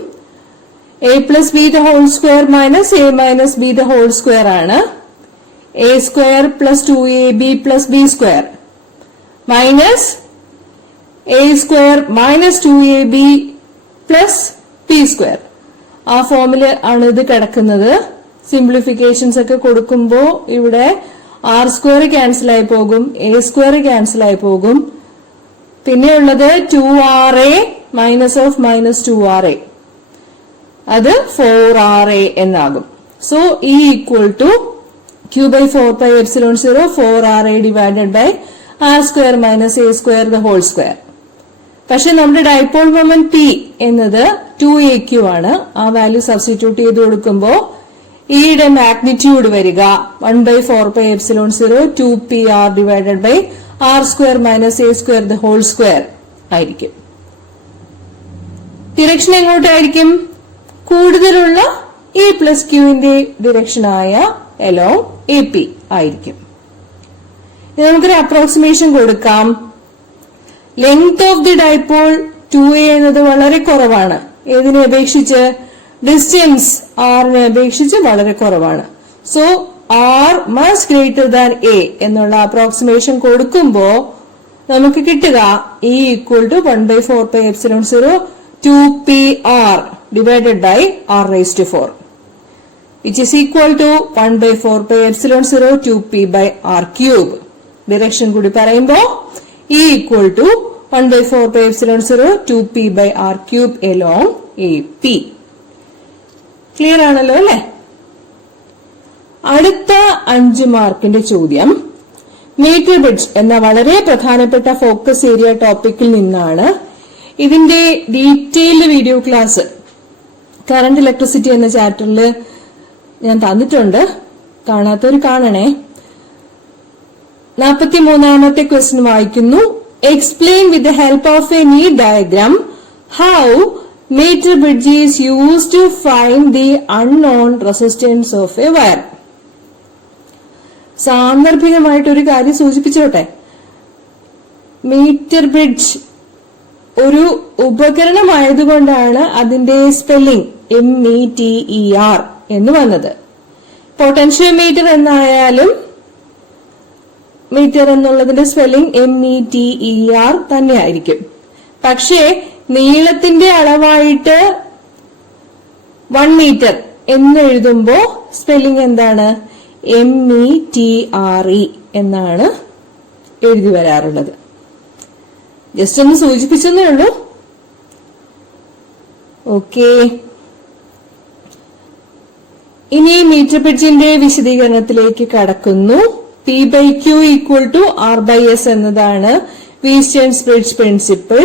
A plus B the whole square minus A minus B the whole square ആണ്. A square plus 2AB plus B square minus A square minus 2AB plus P square. ആ ഫോമിൽ ആണ് ഇത് കിടക്കുന്നത്. Simplifications ഒക്കെ കൊടുക്കുമ്പോൾ ഇവിടെ R square ക്യാൻസൽ ആയി പോകും, A square ക്യാൻസൽ ആയി പോകും. പിന്നെ ഉള്ളത് 2RA minus of minus 2RA, അത് 4RA എന്നാകും. So E = Q by 4πε0 4RA divided by R square minus A square the whole square. പക്ഷെ നമ്മുടെ ഡൈപോൾ മൊമെന്റ് P എന്നത് 2AQ ആണ്. ആ വാല്യൂ സബ്സ്റ്റിറ്റ്യൂട്ട് ചെയ്ത് കൊടുക്കുമ്പോൾ ഈയുടെ മാഗ്നിറ്റ്യൂഡ് വരിക 1/4πε0 2PR divided by R square minus A square the whole square ആയിരിക്കും. ഡിറക്ഷൻ എങ്ങോട്ടായിരിക്കും? കൂടുതലുള്ള E+Q ന്റെ ഡിറക്ഷനായ along AP ആയിരിക്കും. നമുക്കൊരു അപ്രോക്സിമേഷൻ കൊടുക്കാം. Length of the dipole 2A എന്നത് വളരെ കുറവാണ്. ഏതിനെ അപേക്ഷിച്ച്? ഡിസ്റ്റൻസ് ആറിനെ അപേക്ഷിച്ച് വളരെ കുറവാണ്. So R much greater than A എന്നുള്ള അപ്രോക്സിമേഷൻ കൊടുക്കുമ്പോ നമുക്ക് കിട്ടുക E = 1/4πε0 2PR divided by R raised to 4, which is equal to 1/4πε0 2P by R cube. Direction കൂടി പറയുമ്പോ E = 1/4πε0 2P by R cube along AP. Clear ആണല്ലോ അല്ലെ? അടുത്ത 5 മാർക്കിന്റെ ചോദ്യം മീറ്റർ ബ്രിഡ്ജ് എന്ന വളരെ പ്രധാനപ്പെട്ട ഫോക്കസ് ഏരിയ ടോപ്പിക്കിൽ നിന്നാണ്. ഇതിന്റെ detailed video class current electricity എന്ന ചാപ്റ്ററിൽ ഞാൻ തന്നിട്ടുണ്ട്. കാണാത്തവർ കാണണേ. 43ാമത്തെ ക്വസ്റ്റ്യൻ വായിക്കുന്നു. Explain with the help of A need diagram how meter bridge is used to find the unknown resistance of a wire. സാന്ദർഭികമായിട്ട് ഒരു കാര്യം സൂചിപ്പിച്ചോട്ടെ. മീറ്റർ ബ്രിഡ്ജ് ഒരു ഉപകരണമായതുകൊണ്ടാണ് അതിന്റെ സ്പെല്ലിംഗ് METER എന്ന് വന്നത്. പൊട്ടൻഷ്യോമീറ്റർ എന്നായാലും മീറ്റർ എന്നുള്ളതിന്റെ സ്പെല്ലിംഗ് METER തന്നെയായിരിക്കും. പക്ഷേ നീളത്തിന്റെ അളവായിട്ട് 1 മീറ്റർ എന്ന് എഴുതുമ്പോ സ്പെല്ലിംഗ് എന്താണ്? METRE എന്നാണ് എഴുതി വരാറുള്ളത്. ജസ്റ്റ് ഒന്ന് സൂചിപ്പിച്ചെന്നേ ഉള്ളൂ. ഓക്കെ, ഇനി മീറ്റർ ബ്രിഡ്ജിന്റെ വിശദീകരണത്തിലേക്ക് കടക്കുന്നു. P/Q = R/S എന്നതാണ് വീസ്റ്റേൺസ് ബ്രിഡ്ജ് പ്രിൻസിപ്പിൾ.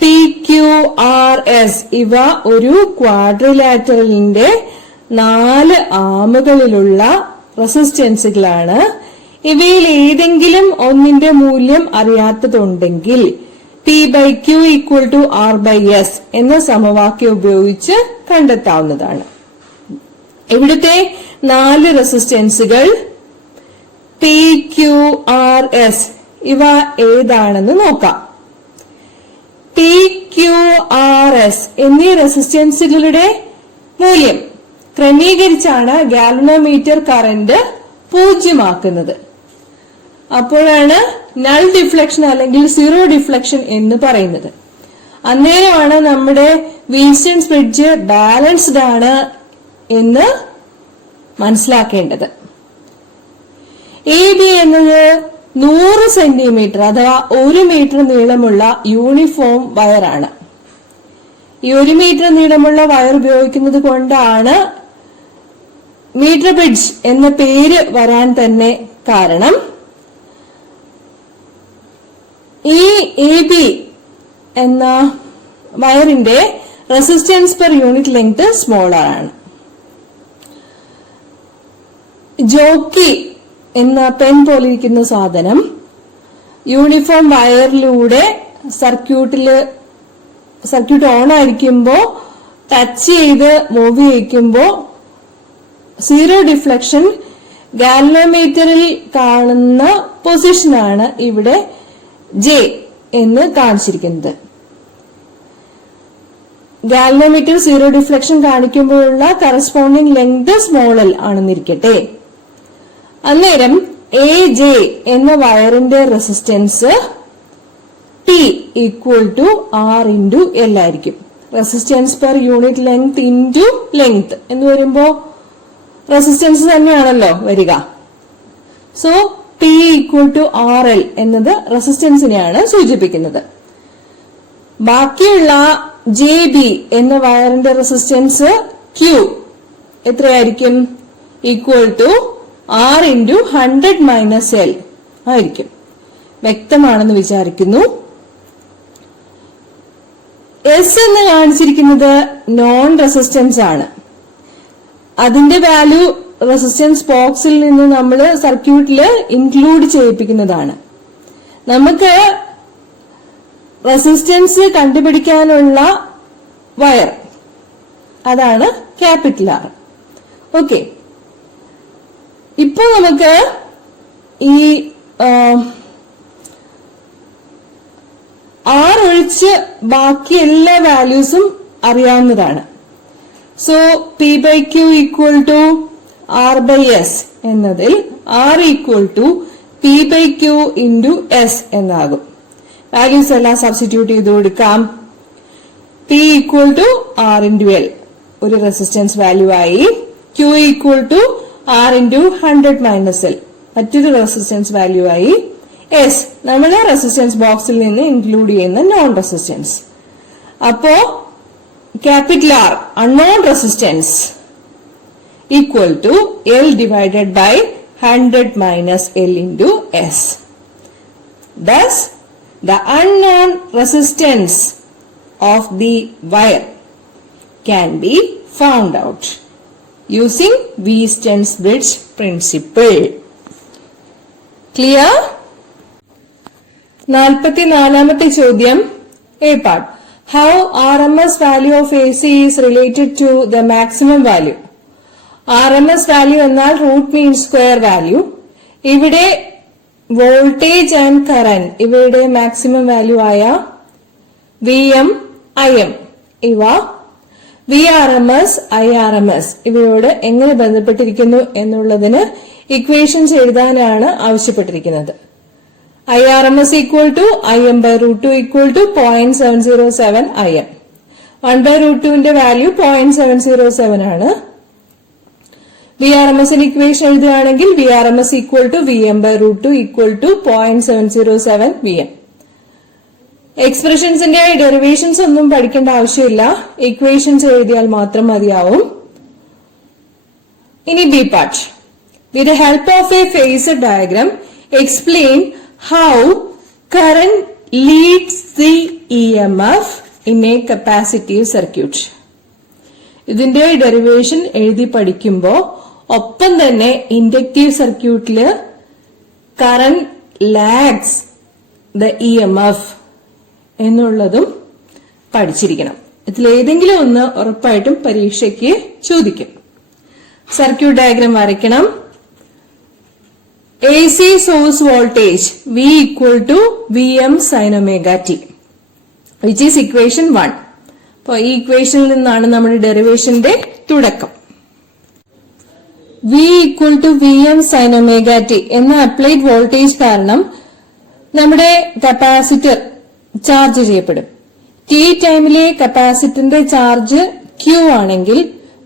PQRS ഇവ ഒരു ക്വാഡ്രിലാറ്ററലിന്റെ 4 ആമുകളിലുള്ള റെസിസ്റ്റൻസുകളാണ്. ഇവയിൽ ഏതെങ്കിലും ഒന്നിന്റെ മൂല്യം അറിയാത്തതുണ്ടെങ്കിൽ P/Q = R/S എന്ന സമവാക്യം ഉപയോഗിച്ച് കണ്ടെത്താവുന്നതാണ്. ഇവിടുത്തെ 4 റെസിസ്റ്റൻസുകൾ PQRS ഇവ ഏതാണെന്ന് നോക്കാം. PQRS എന്നീ റെസിസ്റ്റൻസുകളുടെ മൂല്യം ക്രമീകരിച്ചാണ് ഗാൽവനോമീറ്റർ കറന്റ് 0 ആക്കുന്നത്. അപ്പോഴാണ് നൾ ഡിഫ്ലക്ഷൻ അല്ലെങ്കിൽ സീറോ ഡിഫ്ലക്ഷൻ എന്ന് പറയുന്നത്. അന്നേരമാണ് നമ്മുടെ വീസ്റ്റേൺസ് ബ്രിഡ്ജ് ബാലൻസ്ഡ് ആണ് എന്ന് മനസ്സിലാക്കേണ്ടത്. AB എന്നത് 100 സെന്റിമീറ്റർ അഥവാ 1 മീറ്റർ നീളമുള്ള യൂണിഫോം വയറാണ്. ഈ 1 മീറ്റർ നീളമുള്ള വയർ ഉപയോഗിക്കുന്നത് കൊണ്ടാണ് മീറ്റർ ബ്രിഡ്ജ് എന്ന പേര് വരാൻ തന്നെ കാരണം. ഈ AB എന്ന വയറിന്റെ resistance per unit length smaller ആണ്. ജോക്കി എന്ന പെൻ പോലിരിക്കുന്ന സാധനം യൂണിഫോം വയറിലൂടെ സർക്യൂട്ട് ഓൺ ആയിരിക്കുമ്പോ ടച്ച് ചെയ്ത് മൂവ് ചെയ്യിക്കുമ്പോ സീറോ ഡിഫ്ലക്ഷൻ ഗാൽവനോമീറ്ററിൽ കാണുന്ന പൊസിഷനാണ് ഇവിടെ J എന്ന് കാണിച്ചിരിക്കുന്നത്. ഗാൽവനോമീറ്റർ സീറോ ഡിഫ്ലക്ഷൻ കാണിക്കുമ്പോഴുള്ള കറസ്പോണ്ടിങ് ലെങ്ത് സ്മോൾ l ആണെന്നിരിക്കട്ടെ. അന്നേരം AJ എന്ന വയറിന്റെ റെസിസ്റ്റൻസ് T = R/L ആയിരിക്കും. Resistance per unit length into length എന്ന് വരുമ്പോ റെസിസ്റ്റൻസ് തന്നെയാണല്ലോ വരിക. സോ T = RL എന്നത് റെസിസ്റ്റൻസിനെയാണ് സൂചിപ്പിക്കുന്നത്. ബാക്കിയുള്ള JB എന്ന വയറിന്റെ റെസിസ്റ്റൻസ് Q എത്രയായിരിക്കും? R/100 - L ആയിരിക്കും. വ്യക്തമാണെന്ന് വിചാരിക്കുന്നു. S എന്ന് കാണിച്ചിരിക്കുന്നത് നോൺ റെസിസ്റ്റൻസ് ആണ്. അതിന്റെ വാല്യൂ റെസിസ്റ്റൻസ് ബോക്സിൽ നിന്ന് നമ്മൾ സർക്യൂട്ടിൽ ഇൻക്ലൂഡ് ചെയ്യിപ്പിക്കുന്നതാണ്. നമുക്ക് റെസിസ്റ്റൻസ് കണ്ടുപിടിക്കാനുള്ള വയർ അതാണ് ക്യാപിറ്റൽ R. ഓക്കെ, ഇപ്പൊ നമുക്ക് ഈ R ഒഴിച്ച് ബാക്കി എല്ലാ വാല്യൂസും അറിയാവുന്നതാണ്. സോ P/Q = R/S എന്നതിൽ R = P/Q × S എന്നാകും. വാല്യൂസ് എല്ലാം സബ്സ്റ്റിറ്റ്യൂട്ട് ചെയ്ത് കൊടുക്കാം. P = R/L ഒരു റെസിസ്റ്റൻസ് വാല്യൂ ആയി. Q = R/100 - L മറ്റൊരു റെസിസ്റ്റൻസ് വാല്യൂ ആയി. S നമ്മുടെ റെസിസ്റ്റൻസ് ബോക്സിൽ നിന്ന് ഇൻക്ലൂഡ് ചെയ്യുന്ന നോൺ റെസിസ്റ്റൻസ്. അപ്പോ capital R unknown resistance = L / 100 - L × S. Thus, the unknown resistance of the wire can be found out using Wheaton's bridge principle. Clear? 44ാമത്തെ ചോദ്യം A part. How RMS value of AC is related to the maximum value? RMS value എന്നാൽ root mean square value. ഇവിടെ voltage and current ഇവയുടെ maximum value ആയ VM, IM ഇവ VRMS, IRMS ഇവയോട് എങ്ങനെ ബന്ധപ്പെട്ടിരിക്കുന്നു എന്നുള്ളതിന് equations എഴുതാനാണ് ആവശ്യപ്പെട്ടിരിക്കുന്നത്. IRMS equal to Im/√2 equal to 0.707 Im. 1/√2ന്റെ വാല്യൂ 0.707 ആണ്. VRMSന്റെ ഇക്വേഷൻ എഴുതുകയാണെങ്കിൽ VRMS equal to Vm/√2 equal to 0.707 Vm. എക്സ്പ്രഷൻസിന്റെ ഡെറിവേഷൻസ് ഒന്നും പഠിക്കേണ്ട ആവശ്യമില്ല, ഇക്വേഷൻസ് എഴുതിയാൽ മാത്രം മതിയാവും. ഇനി B part. With the help of a phasor diagram explain how current leads the EMF in a capacitive circuit. ഇതിന്റെ ഡെറിവേഷൻ എഴുതി പഠിക്കുമ്പോ ഒപ്പം തന്നെ ഇൻഡക്റ്റീവ് സർക്യൂട്ടില് കറന്റ് ലാഗ്സ് ദ EMF എന്നുള്ളതും പഠിച്ചിരിക്കണം. ഇതിലേതെങ്കിലും ഒന്ന് ഉറപ്പായിട്ടും പരീക്ഷയ്ക്ക് ചോദിക്കും. സർക്യൂട്ട് ഡയഗ്രാം വരയ്ക്കണം. AC source voltage V equal to Vm sin omega t, which is equation 1. അപ്പോൾ ഈ ഇക്വേഷനിൽ നിന്നാണ് നമ്മുടെ ഡെറിവേഷന്റെ തുടക്കം. V equal to Vm sin omega t എന്ന അപ്ലൈഡ് വോൾട്ടേജ് കാരണം നമ്മുടെ കപ്പാസിറ്റർ ചാർജ് ചെയ്യപ്പെടും. ടി ടൈമിലെ കപ്പാസിറ്ററിന്റെ ചാർജ് Q ആണെങ്കിൽ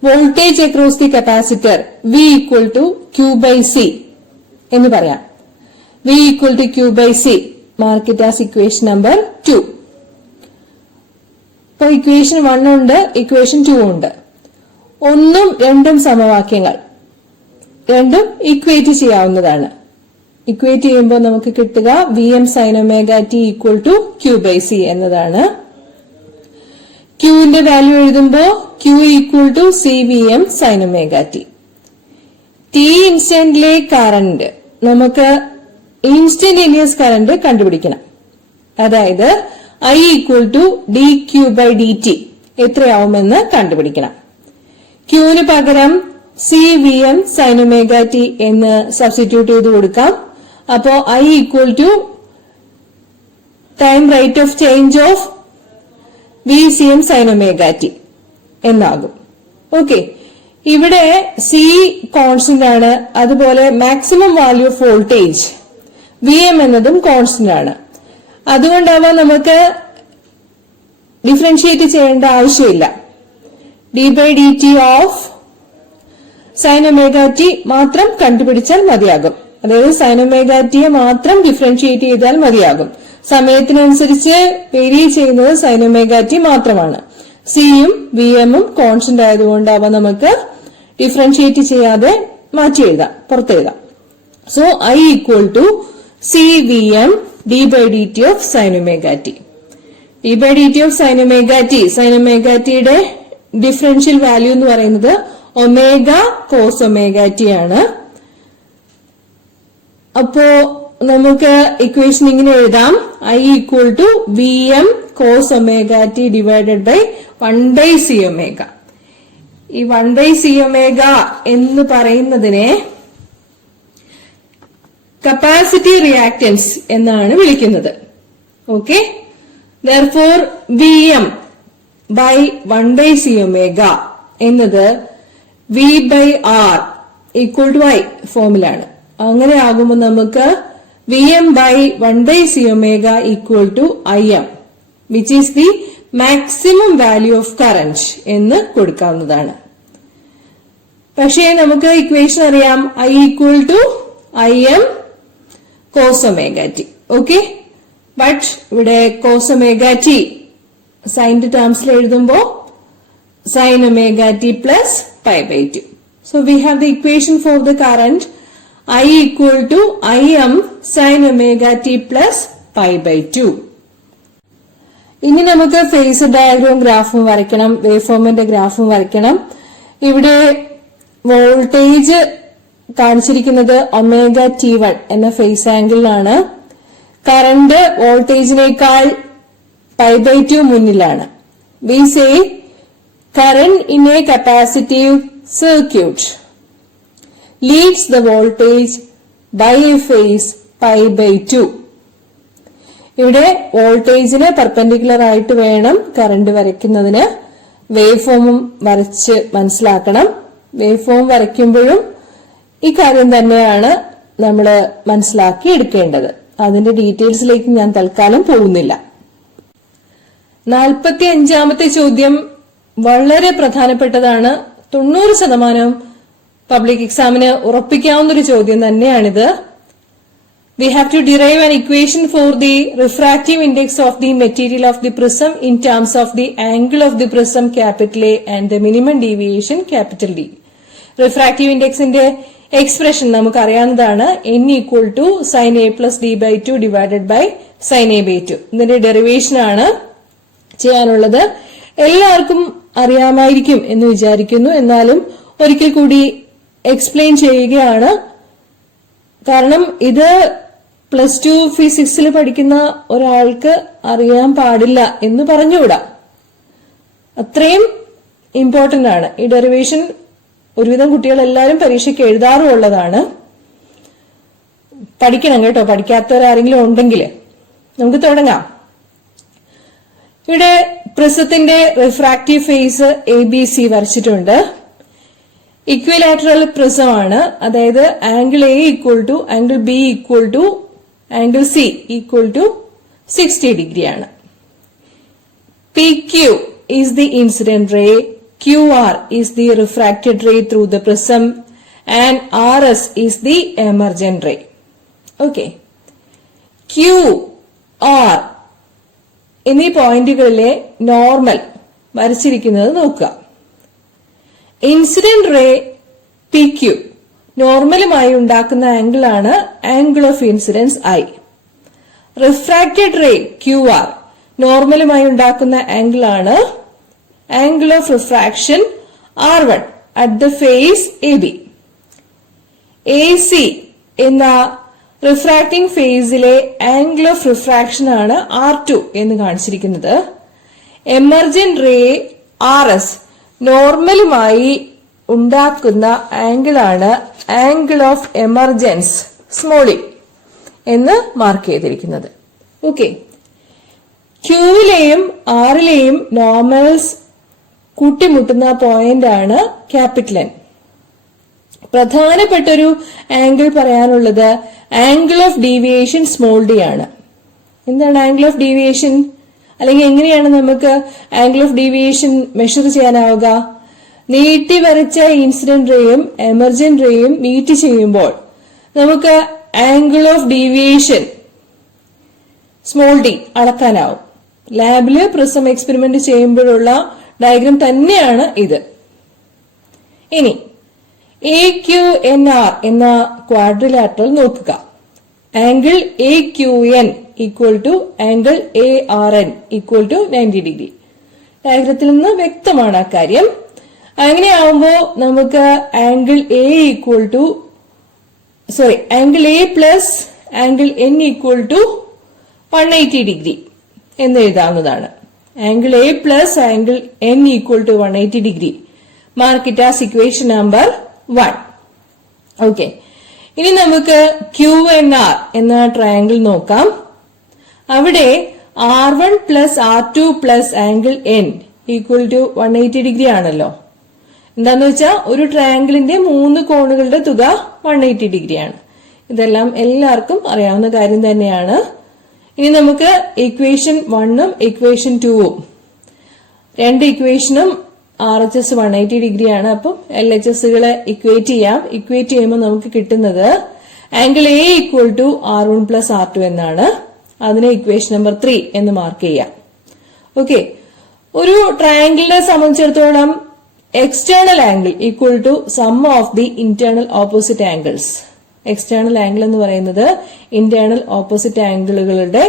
voltage across the capacitor V equal to Q/C എന്ന് പറയാം. V equal to Q/C. Mark it as equation number 2. ഇപ്പൊ equation 1 ഉണ്ട്, ഇക്വേഷൻ 2 ഉണ്ട്. 1ഉം 2ഉം സമവാക്യങ്ങൾ രണ്ടും ഇക്വേറ്റ് ചെയ്യാവുന്നതാണ്. ഇക്വേറ്റ് ചെയ്യുമ്പോൾ നമുക്ക് കിട്ടുക Vm sin omega t equal to Q/C എന്നതാണ്. Qന്റെ വാല്യൂ എഴുതുമ്പോൾ Q equal to CVm sin omega t. T ഇൻസ്റ്റന്റിലെ കറന്റ് നമുക്ക് ഇൻസ്റ്റന്റേനിയസ് കറന്റ് കണ്ടുപിടിക്കണം. അതായത് I equal to dQ/dt എത്രയാവുമെന്ന് കണ്ടുപിടിക്കണം. Qന് പകരം CVm sin omega t എന്ന് സബ്സ്റ്റിറ്റ്യൂട്ട് ചെയ്ത് കൊടുക്കാം. അപ്പോ I equal to time rate of change of VCm sin omega t എന്നാകും. ഓക്കെ, ഇവിടെ C കോൺസ്റ്റന്റ് ആണ്. അതുപോലെ maximum value of voltage Vm എന്നതും കോൺസ്റ്റന്റ് ആണ്. അതുകൊണ്ടാവാ നമുക്ക് ഡിഫറൻഷിയേറ്റ് ചെയ്യേണ്ട ആവശ്യമില്ല. d/dt of sine omega T മാത്രം കണ്ടുപിടിച്ചാൽ മതിയാകും. അതായത് സൈൻ ഒമേഗ ടിയെ മാത്രം ഡിഫറൻഷിയേറ്റ് ചെയ്താൽ മതിയാകും. സമയത്തിനനുസരിച്ച് വേരി ചെയ്യുന്നത് സൈൻ ഒമേഗ ടി മാത്രമാണ്. സിയും വിഎമ്മും കോൺസ്റ്റന്റ് ആയതുകൊണ്ട് അവ നമുക്ക് ഡിഫറൻഷിയേറ്റ് ചെയ്യാതെ മാറ്റി എഴുതാം, പുറത്തെഴുതാം. So I equal to CVm d/dt of sin omega t. d/dt of sin omega t, sin omega tയുടെ ഡിഫറൻഷ്യൽ വാല്യൂ എന്ന് പറയുന്നത് ഒമേഗ കോസ് ഒമേഗ ടി ആണ്. അപ്പോ നമുക്ക് ഇക്വേഷൻ ഇങ്ങനെ എഴുതാം: I equal to Vm cos omega t divided by 1/c omega. ഈ 1/c omega എന്ന് പറയുന്നതിനെ കപ്പാസിറ്റി റിയാക്ടൻസ് എന്നാണ് വിളിക്കുന്നത്. Okay, therefore Vm by 1/c omega എന്നത് V/R equal to I ഫോമിലാണ്. അങ്ങനെ ആകുമ്പോൾ നമുക്ക് Vm by 1/c omega equal to Im, which is the maximum value of current എന്ന് കൊടുക്കാവുന്നതാണ്. പക്ഷേ നമുക്ക് ഇക്വേഷൻ അറിയാം, I equal to Im cos omega t. Okay, but ഇവിടെ cos omega t സൈൻ്റെ ടേംസിൽ എഴുതുമ്പോൾ sin omega t plus pi/2. So we have the equation for the current I equal to Im sin omega t plus pi/2. ഇനി നമുക്ക് phasor diagram ഗ്രാഫും വരയ്ക്കണം, wave ഫോമിന്റെ ഗ്രാഫും വരയ്ക്കണം. ഇവിടെ voltage കാണിച്ചിരിക്കുന്നത് ωt1 എന്ന ഫേസ് ആംഗിളിലാണ്. കറന്റ് വോൾട്ടേജിനേക്കാൾ pi/2 മുന്നിലാണ്. We say current in a capacitive circuit leads the voltage by a phase pi/2. ഇവിടെ വോൾട്ടേജിന് പെർപെൻഡിക്കുലർ ആയിട്ട് വേണം കറന്റ് വരയ്ക്കുന്നതിന്. വേവ് ഫോമും വരച്ച് മനസ്സിലാക്കണം. വേവ് ഫോം വരയ്ക്കുമ്പോഴും ഈ കാര്യം തന്നെയാണ് നമ്മൾ മനസ്സിലാക്കി എടുക്കേണ്ടത്. അതിന്റെ ഡീറ്റെയിൽസിലേക്ക് ഞാൻ തൽക്കാലം പോകുന്നില്ല. 45ാമത്തെ ചോദ്യം വളരെ പ്രധാനപ്പെട്ടതാണ്. 90% പബ്ലിക് എക്സാമിന് ഉറപ്പിക്കാവുന്ന ഒരു ചോദ്യം തന്നെയാണിത്. We have to derive an equation for the refractive index of the material of the prism in terms of the angle of the prism capital A and the minimum deviation capital D. Refractive index ന്റെ expression നമുക്ക് അറിയാവുന്നതാണ്. n equal to sin a plus d by 2 divided by sin a by 2. ഇതിന്റെ derivation ആണ് ചെയ്യാനുള്ളത്. എല്ലാവർക്കും അറിയാമായിരിക്കും എന്ന് വിചാരിക്കുന്നു. എന്നാലും ഒരിക്കൽ കൂടി എക്സ്പ്ലെയിൻ ചെയ്യുകയാണ്. കാരണം ഇത് +2 ഫിസിക്സിൽ പഠിക്കുന്ന ഒരാൾക്ക് അറിയാൻ പാടില്ല എന്ന് പറഞ്ഞുകൂടാ. അത്രയും ഇമ്പോർട്ടന്റ് ആണ് ഈ ഡെറിവേഷൻ. ഒരുവിധം കുട്ടികൾ എല്ലാവരും പരീക്ഷയ്ക്ക് എഴുതാറുള്ളതാണ്. പഠിക്കണം കേട്ടോ. പഠിക്കാത്തവരാരെങ്കിലും ഉണ്ടെങ്കിൽ നമുക്ക് തുടങ്ങാം. ഇവിടെ പ്രിസത്തിന്റെ റിഫ്രാക്റ്റീവ് ഫേസ് ABC വരച്ചിട്ടുണ്ട്. ഇക്വിലാറ്ററൽ പ്രിസം ആണ്. അതായത് angle A equal to angle B equal to angle C equal to 60 degree ആണ്. PQ is the incident ray, QR is the refracted ray through the prism, and RS is the emergent ray. Okay. QR എന്നീ പോയിന്റുകളിലെ normal വരച്ചിരിക്കുന്നത് നോക്കുക. Incident ray PQ നോർമലുമായി ഉണ്ടാക്കുന്ന angle ആണ് angle of incidence I. Refracted ray QR നോർമലുമായി ഉണ്ടാക്കുന്ന angle ആണ് angle of refraction R1 at the face AB. AC എന്ന refracting ഫേസിലെ ആംഗിൾ ഓഫ് റിഫ്രാക്ഷൻ ആണ് R2 എന്ന് കാണിച്ചിരിക്കുന്നത്. എമർജന്റ് റേ RS നോർമലുമായി ഉണ്ടാക്കുന്ന ആംഗിൾ ആണ് angle of emergence small e എന്ന് മാർക്ക് ചെയ്തിരിക്കുന്നത്. ഓക്കെ. ക്യൂവിലെയും ആറിലെയും നോർമൽസ് കൂട്ടിമുട്ടുന്ന പോയിന്റ് ആണ് ക്യാപിറ്റൽ N. പ്രധാനപ്പെട്ടൊരു ആംഗിൾ പറയാനുള്ളത് angle of deviation small d ആണ്. എന്താണ് ആംഗിൾ ഓഫ് ഡീവിയേഷൻ? അല്ലെങ്കിൽ എങ്ങനെയാണ് നമുക്ക് ആംഗിൾ ഓഫ് ഡീവിയേഷൻ മെഷർ ചെയ്യാനാവുക? നീട്ടി വരച്ച ഇൻസിഡന്റ് റേയും എമർജന്റ് റേയും മീറ്റ് ചെയ്യുമ്പോൾ നമുക്ക് angle of deviation small d അളക്കാനാവും. ലാബില് പ്രിസം എക്സ്പെരിമെന്റ് ചെയ്യുമ്പോഴുള്ള ഡയഗ്രാം തന്നെയാണ് ഇത്. ഇനി AQNR എന്ന ക്വാഡ്രിലാറ്ററൽ നോക്കുക. Angle AQN equal to angle ARN equal to 90 degree. ഡയഗ്രത്തിൽ നിന്ന് വ്യക്തമാണ് ആ കാര്യം. അങ്ങനെയാവുമ്പോ നമുക്ക് angle angle A plus angle N equal to 180 degree എന്ന് എഴുതാവുന്നതാണ്. Angle A plus angle N equal to 180 degree. Mark it as equation number 1. Okay. ഇനി നമുക്ക് QNR എന്ന ട്രയാങ്കിൾ നോക്കാം. അവിടെ R1 plus R2 plus angle N equal to 180 degree ആണല്ലോ. എന്താന്ന് വെച്ചാൽ ഒരു ട്രയാങ്കിളിന്റെ 3 കോണുകളുടെ തുക 180 ഡിഗ്രിയാണ്. ഇതെല്ലാം എല്ലാവർക്കും അറിയാവുന്ന കാര്യം തന്നെയാണ്. ഇനി നമുക്ക് ഇക്വേഷൻ 1ഉം ഇക്വേഷൻ 2ഉം രണ്ട് ഇക്വേഷനും RHS 180 ഡിഗ്രിയാണ്. അപ്പം LHSകളെ ഇക്വേറ്റ് ചെയ്യാം. ഇക്വേറ്റ് ചെയ്യുമ്പോൾ നമുക്ക് കിട്ടുന്നത് angle A equal to R1 plus R2 എന്നാണ്. അതിനെ ഇക്വേഷൻ നമ്പർ 3 എന്ന് മാർക്ക് ചെയ്യാം. ഓക്കെ. ഒരു ട്രയാങ്കിളിനെ സംബന്ധിച്ചിടത്തോളം external angle equal to sum of the internal opposite angles. External angle എന്ന് പറയുന്നത് ഇന്റേണൽ ഓപ്പോസിറ്റ് ആംഗിളുകളുടെ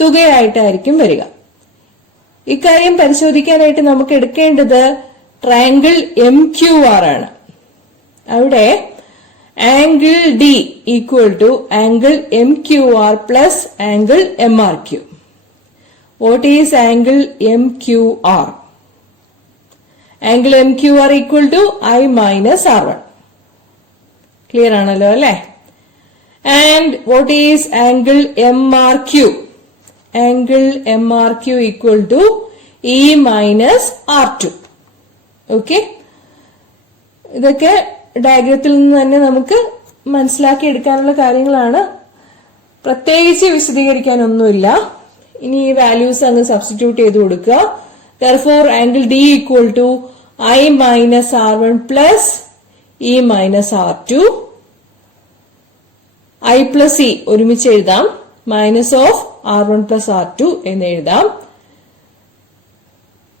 തുകയായിട്ടായിരിക്കും വരിക. ഇക്കാര്യം പരിശോധിക്കാനായിട്ട് നമുക്ക് എടുക്കേണ്ടത് ട്രയാങ്കിൾ MQR ആണ്. അവിടെ angle D equal to angle MQR plus angle MRQ. What is angle MQR? Angle MQR equal to I minus R1. Clear ആണല്ലോ അല്ലെ? And what is angle MRQ? Angle MRQ equal to E minus R2. Okay, ഇതൊക്കെ ഡയഗ്രത്തിൽ നിന്ന് തന്നെ നമുക്ക് മനസ്സിലാക്കി എടുക്കാനുള്ള കാര്യങ്ങളാണ്. പ്രത്യേകിച്ച് വിശദീകരിക്കാനൊന്നുമില്ല. ഇനി ഈ വാല്യൂസ് അങ്ങ് സബ്സ്റ്റിറ്റ്യൂട്ട് ചെയ്ത് കൊടുക്കുക. Therefore, angle D equal to I minus R1 plus E minus R2. I plus E ഒരുമിച്ച് എഴുതാം. Minus of R1 plus R2 എന്ന് എഴുതാം.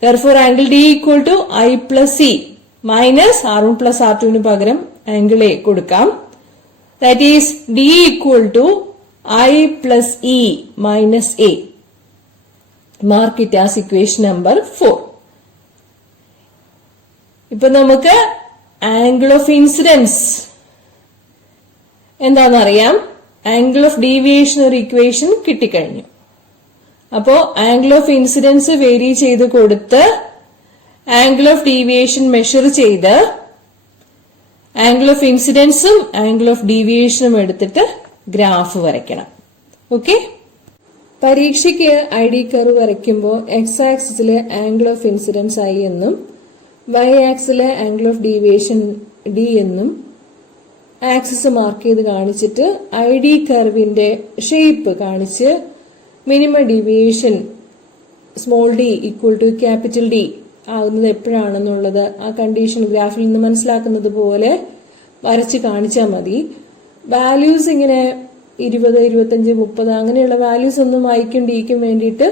Therefore, angle D equal to I plus E minus R1 plus R2 ന് പകരം angle A കൊടുക്കാം. That is D equal to I plus E minus A. Mark it as equation number 4. ഇപ്പൊ നമുക്ക് angle of incidence എന്താണെന്നറിയാം. Angle of deviation ഒരു equation കിട്ടിക്കഴിഞ്ഞു. അപ്പോ angle of incidence vary ചെയ്ത് കൊടുത്ത് ആംഗിൾ ഓഫ് ഡീവിയേഷൻ മെഷർ ചെയ്ത് ആംഗിൾ ഓഫ് ഇൻസിഡൻസും ആംഗിൾ ഓഫ് ഡീവിയേഷനും എടുത്തിട്ട് ഗ്രാഫ് വരയ്ക്കണം. ഓക്കെ, പരീക്ഷയ്ക്ക് ഐ ഡി കർവ് വരയ്ക്കുമ്പോൾ എക്സ് ആക്സിസിലെ ആംഗിൾ ഓഫ് ഇൻസിഡൻസ് ഐ എന്നും വൈ ആക്സിലെ ആംഗിൾ ഓഫ് ഡീവിയേഷൻ ഡി എന്നും ആക്സിസ് മാർക്ക് ചെയ്ത് കാണിച്ചിട്ട് ഐ ഡി കർവിന്റെ ഷേപ്പ് കാണിച്ച് minimum deviation small D equal to capital D ആകുന്നത് എപ്പോഴാണെന്നുള്ളത് ആ കണ്ടീഷൻ ഗ്രാഫിൽ നിന്ന് മനസ്സിലാക്കുന്നത് പോലെ വരച്ച് കാണിച്ചാൽ മതി. വാല്യൂസ് ഇങ്ങനെ 20, 25, 30 അങ്ങനെയുള്ള വാല്യൂസ് ഒന്നും ഐക്കും ഡിക്കും വേണ്ടിയിട്ട്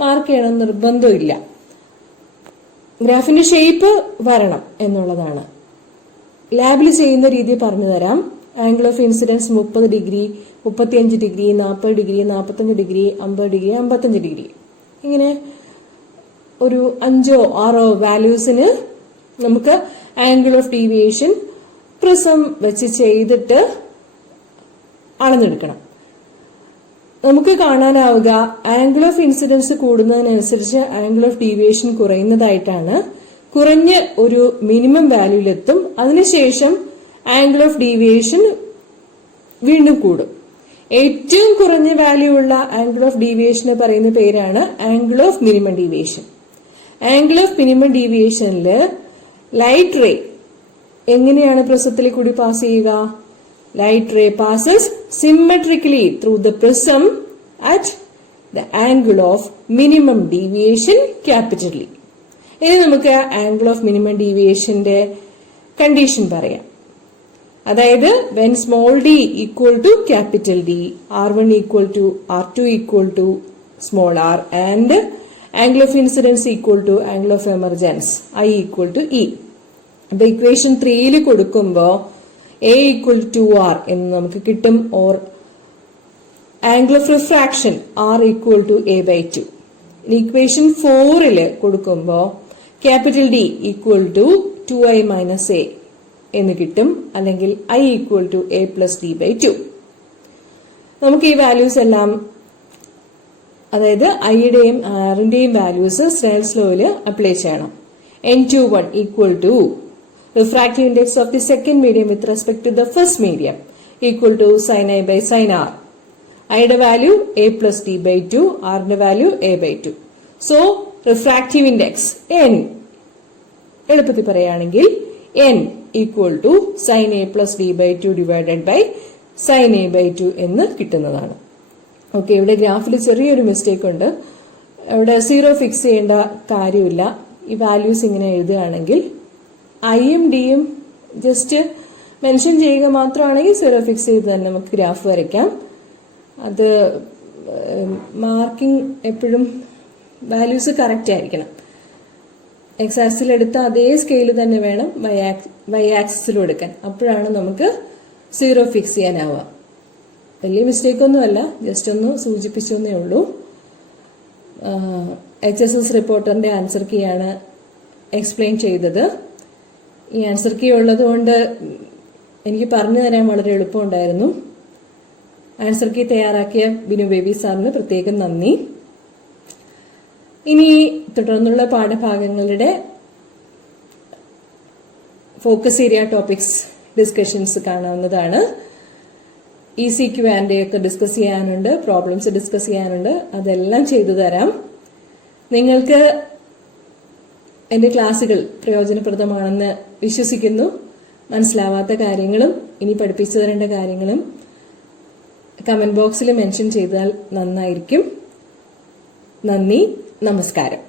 മാർക്ക് ചെയ്യണം നിർബന്ധമില്ല. ഗ്രാഫിന്റെ ഷേപ്പ് വരണം എന്നുള്ളതാണ്. ലാബിൽ ചെയ്യുന്ന രീതി പറഞ്ഞു തരാം. Angle of incidents 30 degree, 35 degree, 40 degree, 45 degree, 50 degree, 55 degree, ഇങ്ങനെ ഒരു 5 or 6 വാല്യൂസിന് നമുക്ക് ആംഗിൾ ഓഫ് ഡീവിയേഷൻ പ്രിസം വെച്ച് ചെയ്തിട്ട് അളന്നെടുക്കണം. നമുക്ക് കാണാനാവുക ആംഗിൾ ഓഫ് ഇൻസിഡൻസ് കൂടുന്നതിനനുസരിച്ച് ആംഗിൾ ഓഫ് ഡീവിയേഷൻ കുറയുന്നതായിട്ടാണ്. കുറഞ്ഞ ഒരു മിനിമം വാല്യൂലെത്തും. അതിനുശേഷം ആംഗിൾ ഓഫ് ഡീവിയേഷൻ വീണ്ടും കൂടും. ഏറ്റവും കുറഞ്ഞ വാല്യൂ ഉള്ള ആംഗിൾ ഓഫ് ഡീവിയേഷന് പറയുന്ന പേരാണ് angle of minimum deviation. Angle of minimum ഡീവിയേഷനിൽ ലൈറ്റ് റേ എങ്ങനെയാണ് പ്രിസത്തിൽ കൂടി പാസ് ചെയ്യുക? Light ray passes symmetrically through the prism at the angle of minimum deviation capital D. ഇനി നമുക്ക് ആംഗിൾ ഓഫ് മിനിമം ഡീവിയേഷന്റെ കണ്ടീഷൻ പറയാം. അതായത് when small d equal to capital D, R1 equal to R2 equal to small r and angle of incidence equal to angle of emergence I equal to E. അപ്പൊ equation 3ൽ കൊടുക്കുമ്പോ A equal to R എന്ന് നമുക്ക് കിട്ടും. Or angle of refraction R equal to A by 2. Equation 4ൽ കൊടുക്കുമ്പോൾ capital D equal to 2I minus A എന്ന് കിട്ടും. അല്ലെങ്കിൽ I equal to A plus D by 2. നമുക്ക് ഈ വാല്യൂസ് എല്ലാം, അതായത് ഐയുടെയും ആറിന്റെയും വാല്യൂസ് സ്നെൽസ് ലോയിൽ അപ്ലൈ ചെയ്യണം. N21 equal to refractive index of the second medium with respect to the first medium equal to sin I by sin R. I യുടെ value A plus D by 2, R ന്റെ value A by 2. So, refractive index N എളുപ്പത്തിൽ പറയുകയാണെങ്കിൽ N equal to sin A plus D by 2 divided by sin A by 2 എന്ന് കിട്ടുന്നതാണ്. Okay, ഇവിടെ ഗ്രാഫിൽ ചെറിയൊരു mistake ഉണ്ട്. ഇവിടെ 0 ഫിക്സ് ചെയ്യേണ്ട കാര്യമില്ല. ഈ വാല്യൂസ് ഇങ്ങനെ എഴുതുകയാണെങ്കിൽ ഐയും ഡിയും ജസ്റ്റ് മെൻഷൻ ചെയ്യുക മാത്രമാണെങ്കിൽ 0 ഫിക്സ് ചെയ്ത് തന്നെ നമുക്ക് ഗ്രാഫ് വരയ്ക്കാം. അത് മാർക്കിംഗ് എപ്പോഴും വാല്യൂസ് കറക്റ്റ് ആയിരിക്കണം. എക്സ് ആക്സിൽ എടുത്ത അതേ സ്കെയിൽ തന്നെ വേണം വൈ ആക്സിലും എടുക്കാൻ. അപ്പോഴാണ് നമുക്ക് 0 ഫിക്സ് ചെയ്യാനാവുക. വലിയ മിസ്റ്റേക്ക് ഒന്നുമല്ല, ജസ്റ്റ് ഒന്ന് സൂചിപ്പിച്ചെന്നേ ഉള്ളൂ. HSS റിപ്പോർട്ടറിന്റെ ആൻസർ കീ ആണ് എക്സ്പ്ലെയിൻ ചെയ്തത്. ഈ ആൻസർ കീ ഉള്ളത് കൊണ്ട് എനിക്ക് പറഞ്ഞു തരാൻ വളരെ എളുപ്പമുണ്ടായിരുന്നു. ആൻസർ കീ തയ്യാറാക്കിയ ബിനു ബേബി സാറിന് പ്രത്യേകം നന്ദി. ഇനി തുടർന്നുള്ള പാഠഭാഗങ്ങളുടെ ഫോക്കസ് ഏരിയ ടോപ്പിക്സ് ഡിസ്കഷൻസ് കാണാവുന്നതാണ്. ECQ ആൻഡ് ഒക്കെ ഡിസ്കസ് ചെയ്യാനുണ്ട്, പ്രോബ്ലംസ് ഡിസ്കസ് ചെയ്യാനുണ്ട്. അതെല്ലാം ചെയ്തു തരാം. നിങ്ങൾക്ക് എന്റെ ക്ലാസ്സുകൾ പ്രയോജനപ്രദമാണെന്ന് വിശ്വസിക്കുന്നു. മനസ്സിലാവാത്ത കാര്യങ്ങളും ഇനി പഠിപ്പിച്ചു തരേണ്ട കാര്യങ്ങളും കമന്റ് ബോക്സിൽ മെൻഷൻ ചെയ്താൽ നന്നായിരിക്കും. നന്ദി, നമസ്കാരം.